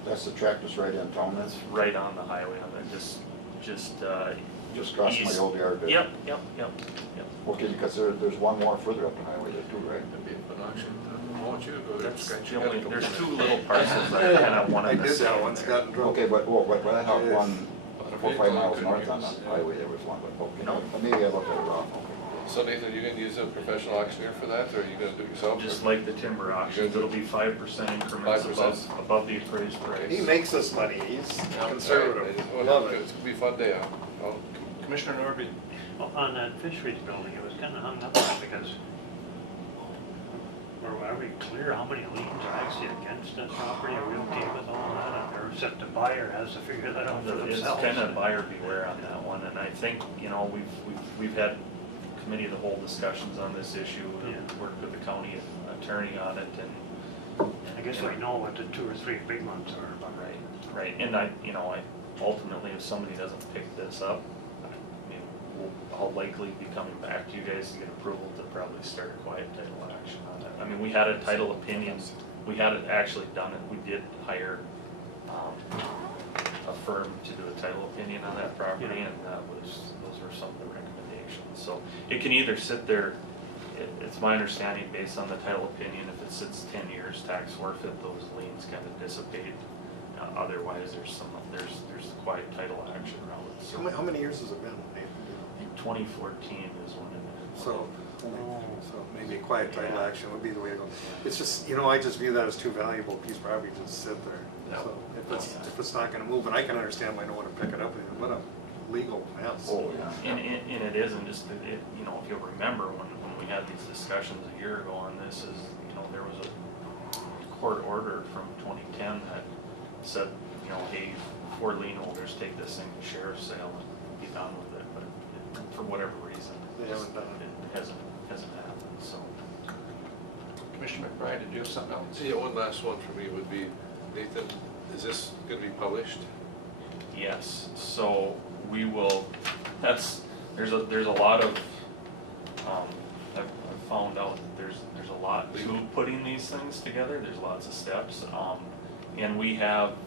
That's the tract that's right in town, That's right on the highway, on that, just across my east. old yard there. Yep. Okay, because there's one more further up the highway there too, right? That'd be an auction. I want you to go there. That's Scratch the your only, head a there's couple 2 times. little parcels that are kind of one I and the did same that once, there. got in trouble. Okay, but I thought Yes. one, 4 or 5 miles north on the highway, there was one, but okay. No. Maybe I looked at it wrong, okay. So Nathan, are you gonna use a professional auctioneer for that, or are you gonna do it yourself? Just like the timber auctions, it'll be 5% increments 5%. above the appraised price. He makes us money, he's Yeah, conservative, all right. love it. It's gonna be a fun day, huh? Commissioner Norby. Well, on that fisheries building, it was kind of hung up on because are we clear how many liens are actually against that property? Are we okay with all that? Or is it the buyer has to figure that out for It's themselves? kind of buyer beware on that one, and I think, we've had committee of the whole discussions on this issue, and worked with the county attorney on it, and I guess we know what the 2 or 3 big ones are, but right, and I ultimately, if somebody doesn't pick this up, I'll likely be coming back to you guys to get approval to probably start a quiet title action on that. I mean, we had a title opinion, we had it actually done, we did hire a firm to do a title opinion on that property, and those were some of the recommendations. So it can either sit there, it's my understanding based on the title opinion, if it sits 10 years, tax forfeit, those liens kind of dissipate. Otherwise, there's the quiet title action route. So How many years has it been, Nathan? I think 2014 is when it. So maybe a quiet title action would be the way to go. It's just, I just view that as too valuable piece of property to just sit there. So if it's not gonna move, and I can understand why no one would pick it up, what a legal mess. Oh, yeah. And it isn't just, if you'll remember when we had these discussions a year ago on this, there was a court order from 2010 that said, hey, 4 lien holders, take this thing to sheriff's sale and be done with it, but for whatever reason, They haven't done it. It hasn't happened, so. Commissioner McBride, did you have something else? Yeah, one last one for me would be, Nathan, is this gonna be published? Yes, so we will, there's a lot of, I've found out that there's a lot to putting these things together, there's lots of steps. And we have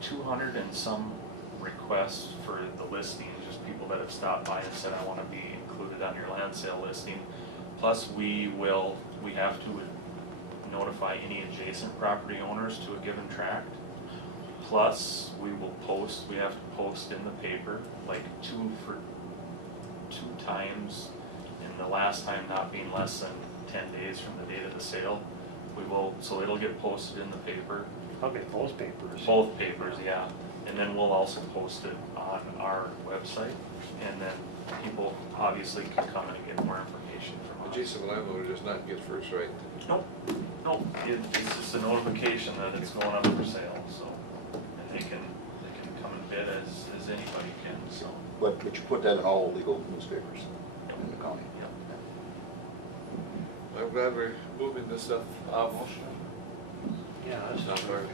200 and some requests for the listing, just people that have stopped by and said, I wanna be included on your land sale listing. Plus we have to notify any adjacent property owners to a given tract. Plus, we have to post in the paper, like two times, and the last time not being less than 10 days from the date of the sale. So it'll get posted in the paper. Okay, both papers. Both papers, yeah. And then we'll also post it on our website, and then people obviously can come in and get more information from us. Adjacent landowner does not get first right. Nope, it's just a notification that it's going up for sale, so, and they can come and bid as anybody can, so. But you put that in all legal newspapers in the county. I'm glad we're moving this stuff off. Yeah, that's Not hard.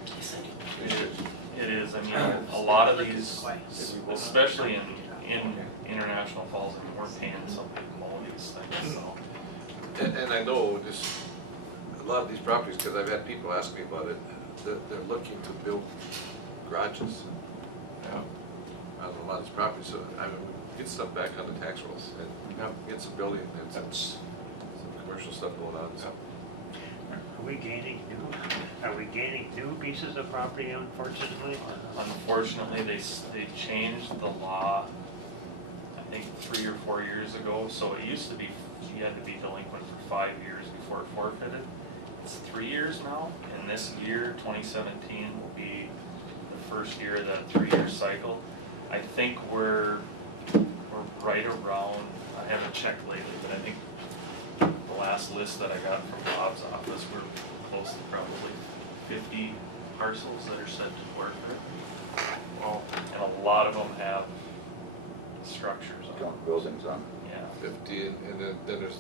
It is, I mean, a lot of these, especially in International Falls, I mean, we're paying something for all these things, so. And I know just a lot of these properties, because I've had people ask me about it, they're looking to build garages. On a lot of these properties, so I mean, get stuff back on the tax rolls and get some building and some commercial stuff going on, so. Are we gaining new pieces of property, unfortunately? Unfortunately, they changed the law, I think 3 or 4 years ago. So it used to be you had to be delinquent for 5 years before it forfeited. It's 3 years now, and this year, 2017, will be the first year of that 3-year cycle. I think we're right around, I haven't checked lately, but I think the last list that I got from Bob's office, we're close to probably 50 parcels that are set to forfeit. Well, and a lot of them have structures on them. Count buildings on. Yeah. 50, and then there's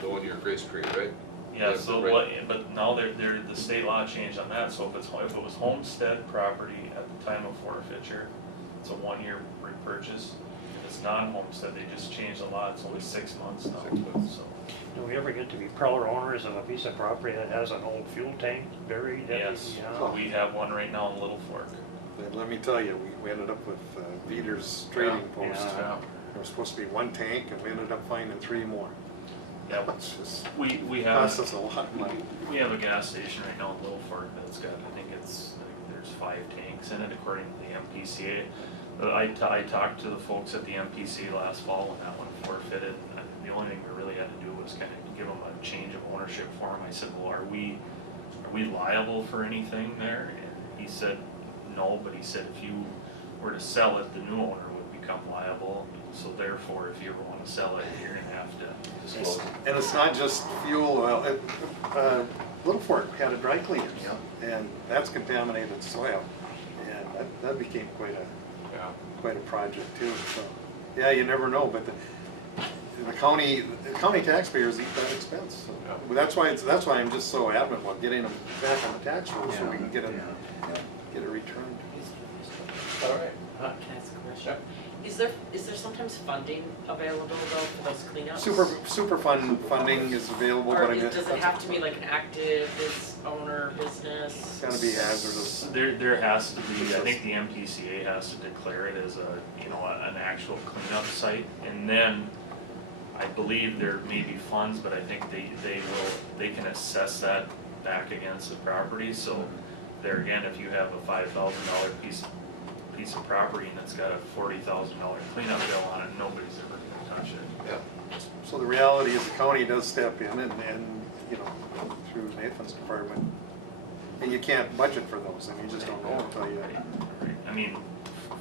the 1 year grace period, right? Yeah, so but now the state law changed on that, so if it was homestead property at the time of forfeiture, it's a 1 year repurchase. If it's non-homestead, they just changed the law, it's only 6 months now. 6 months. So. Do we ever get to be proud owners of a piece of property that has an old fuel tank buried? Yes, we have one right now in Little Fork. And let me tell you, we ended up with Veter's Trading Post. Yeah. There was supposed to be 1 tank, and we ended up finding 3 more. Yeah, It's just we cost have, us a lot of money. we have a gas station right now in Little Fork that's got, I think there's 5 tanks in it according to the MPCA. I talked to the folks at the MPCA last fall when that one forfeited, and the only thing we really had to do was kind of give them a change of ownership form. I said, well, are we liable for anything there? And he said, no, but he said if you were to sell it, the new owner would become liable. So therefore, if you ever want to sell it, you're gonna have to disclose it. And it's not just fuel oil. Little Fork had a dry cleaners, and that's contaminated soil, and that became quite a project too. So, yeah, you never know, but the county taxpayers eat that expense. So, but that's why I'm just so adamant about getting them back on the tax roll so we can get it returned. All right. Can I ask a question? Is there sometimes funding available though for those cleanups? Superfund funding is available, Or but does it have to be like an active owner business? It's gotta be hazardous. There has to be, I think the MPCA has to declare it as an actual cleanup site, and then I believe there may be funds, but I think they can assess that back against the property. So there again, if you have a $5,000 piece of property and it's got a $40,000 cleanup bill on it, nobody's ever gonna touch it. Yeah. So the reality is the county does step in and through Nathan's department, and you can't budget for those, and you just don't know until you. Right. I mean,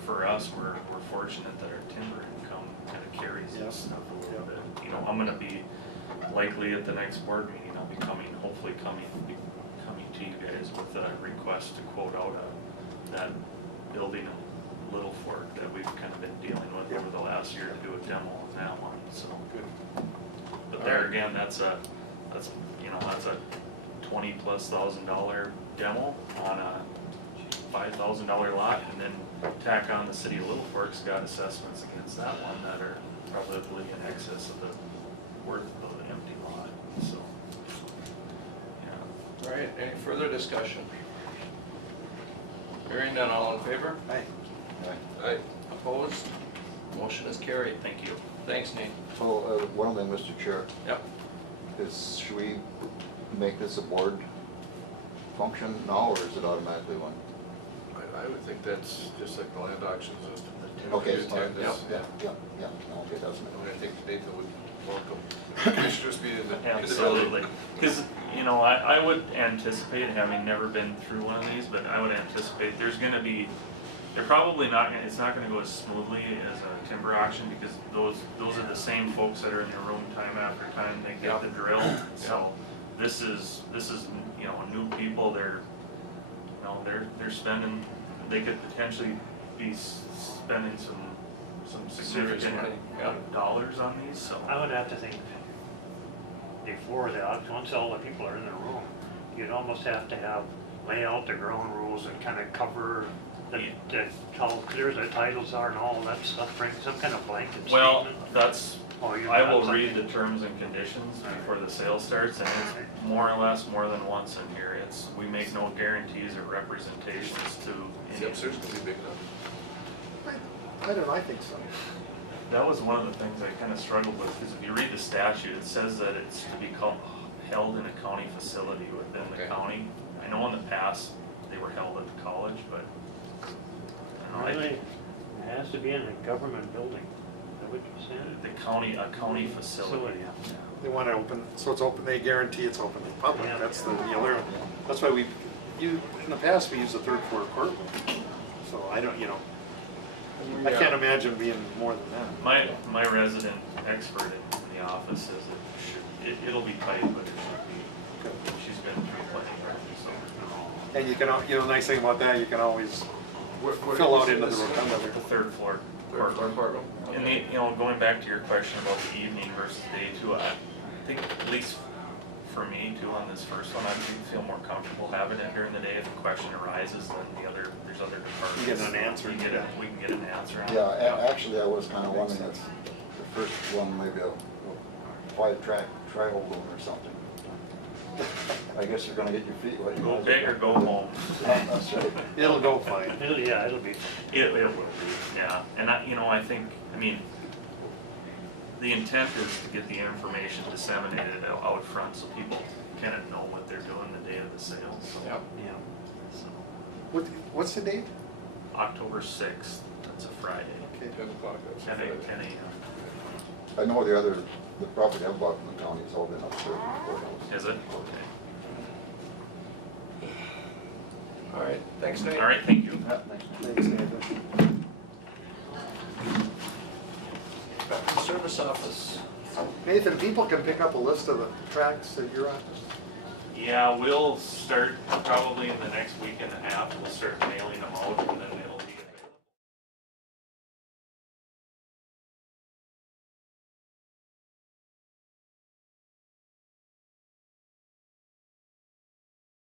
for us, we're fortunate that our timber income kind of carries this stuff a little bit. I'm gonna be likely at the next board meeting, I'll be hopefully coming to you guys with a request to quote out that building in Little Fork that we've kind of been dealing with over the last year to do a demo on that one, so. But there again, that's a $20,000+ demo on a $5,000 lot, and then tack on the city of Little Fork's got assessments against that one that are probably in excess of the worth the empty lot, so. Yeah. All right, any further discussion? Hearing none, all in favor? Aye. Aye. Opposed? Motion is carried. Thank you. Thanks, Nate. So, one thing, Mr. Chair, Yep. is, should we make this a board function now, or is it automatically one? I would think that's just like the land auctions. Okay, You attend this. yeah, okay, that's my. I think Nathan would welcome commissioners being in the building. Absolutely, because, you know, I would anticipate, having never been through one of these, but I would anticipate there's gonna be, they're probably not, it's not gonna go as smoothly as a timber auction, because those are the same folks that are in the room time after time, they get the drill. So this is, you know, new people, they're, you know, they're spending, they could potentially be spending some Serious significant money, yeah. dollars on these, so. I would have to think, before the auction, once all the people are in the room, you'd almost have to lay out the ground rules and kind of cover how clear the titles are and all that stuff, bring some kind of blanket statement. Well, that's, Or you I got will read the something. terms and conditions before the sale starts, and it's more or less more than once in here. It's, we make no guarantees or representations to The any. upstairs could be big enough. I don't know, I think so. That was one of the things I kind of struggled with, because if you read the statute, it says that it's to be held in a county facility within the Okay. county. I know in the past, they were held at the college, but I don't know, Really, it has to be in a government building, is that what you said? the county, a county facility. yeah. They want to open, so it's open, they guarantee it's open to the public, Yeah. that's the deal there. That's why in the past, we used the third floor courtroom. So I don't, you know, I can't imagine being more than that. My resident expert in the office says it'll be tight, but it should be, she's been through plenty of it, so. And you can, you know, the nice thing about that, you can always fill out into the rotunda there. The third floor. Third floor courtroom. And the, you know, going back to your question about the evening versus day too, I think at least for me too, on this first one, I feel more comfortable having it during the day. If a question arises, then there's other departments. You get an answer. We can get an answer on it. Yeah, actually, I was kind of wondering, that's the first one, maybe a 5-track tri-hole room or something. I guess you're gonna get your feet wet. Go big or go home. That's right. It'll go fine. It'll be. It will be, yeah. And I think, the intent is to get the information disseminated out front so people kind of know what they're doing the day of the sale, so. Yep. Yeah. So, What's the date? October 6th, that's a Friday. Okay. 10 o'clock. that's 10 Friday. a.m. I know the property I've bought from the county has all been upstairs in the courthouse. Is it? Okay. All right, thanks, Nate. All right, thank you. Yeah, thanks. Thanks, Nathan. Back to the service office. Nathan, people can pick up a list of the tracks at your office? Yeah, we'll start probably in the next week and a half, we'll start mailing them out, and then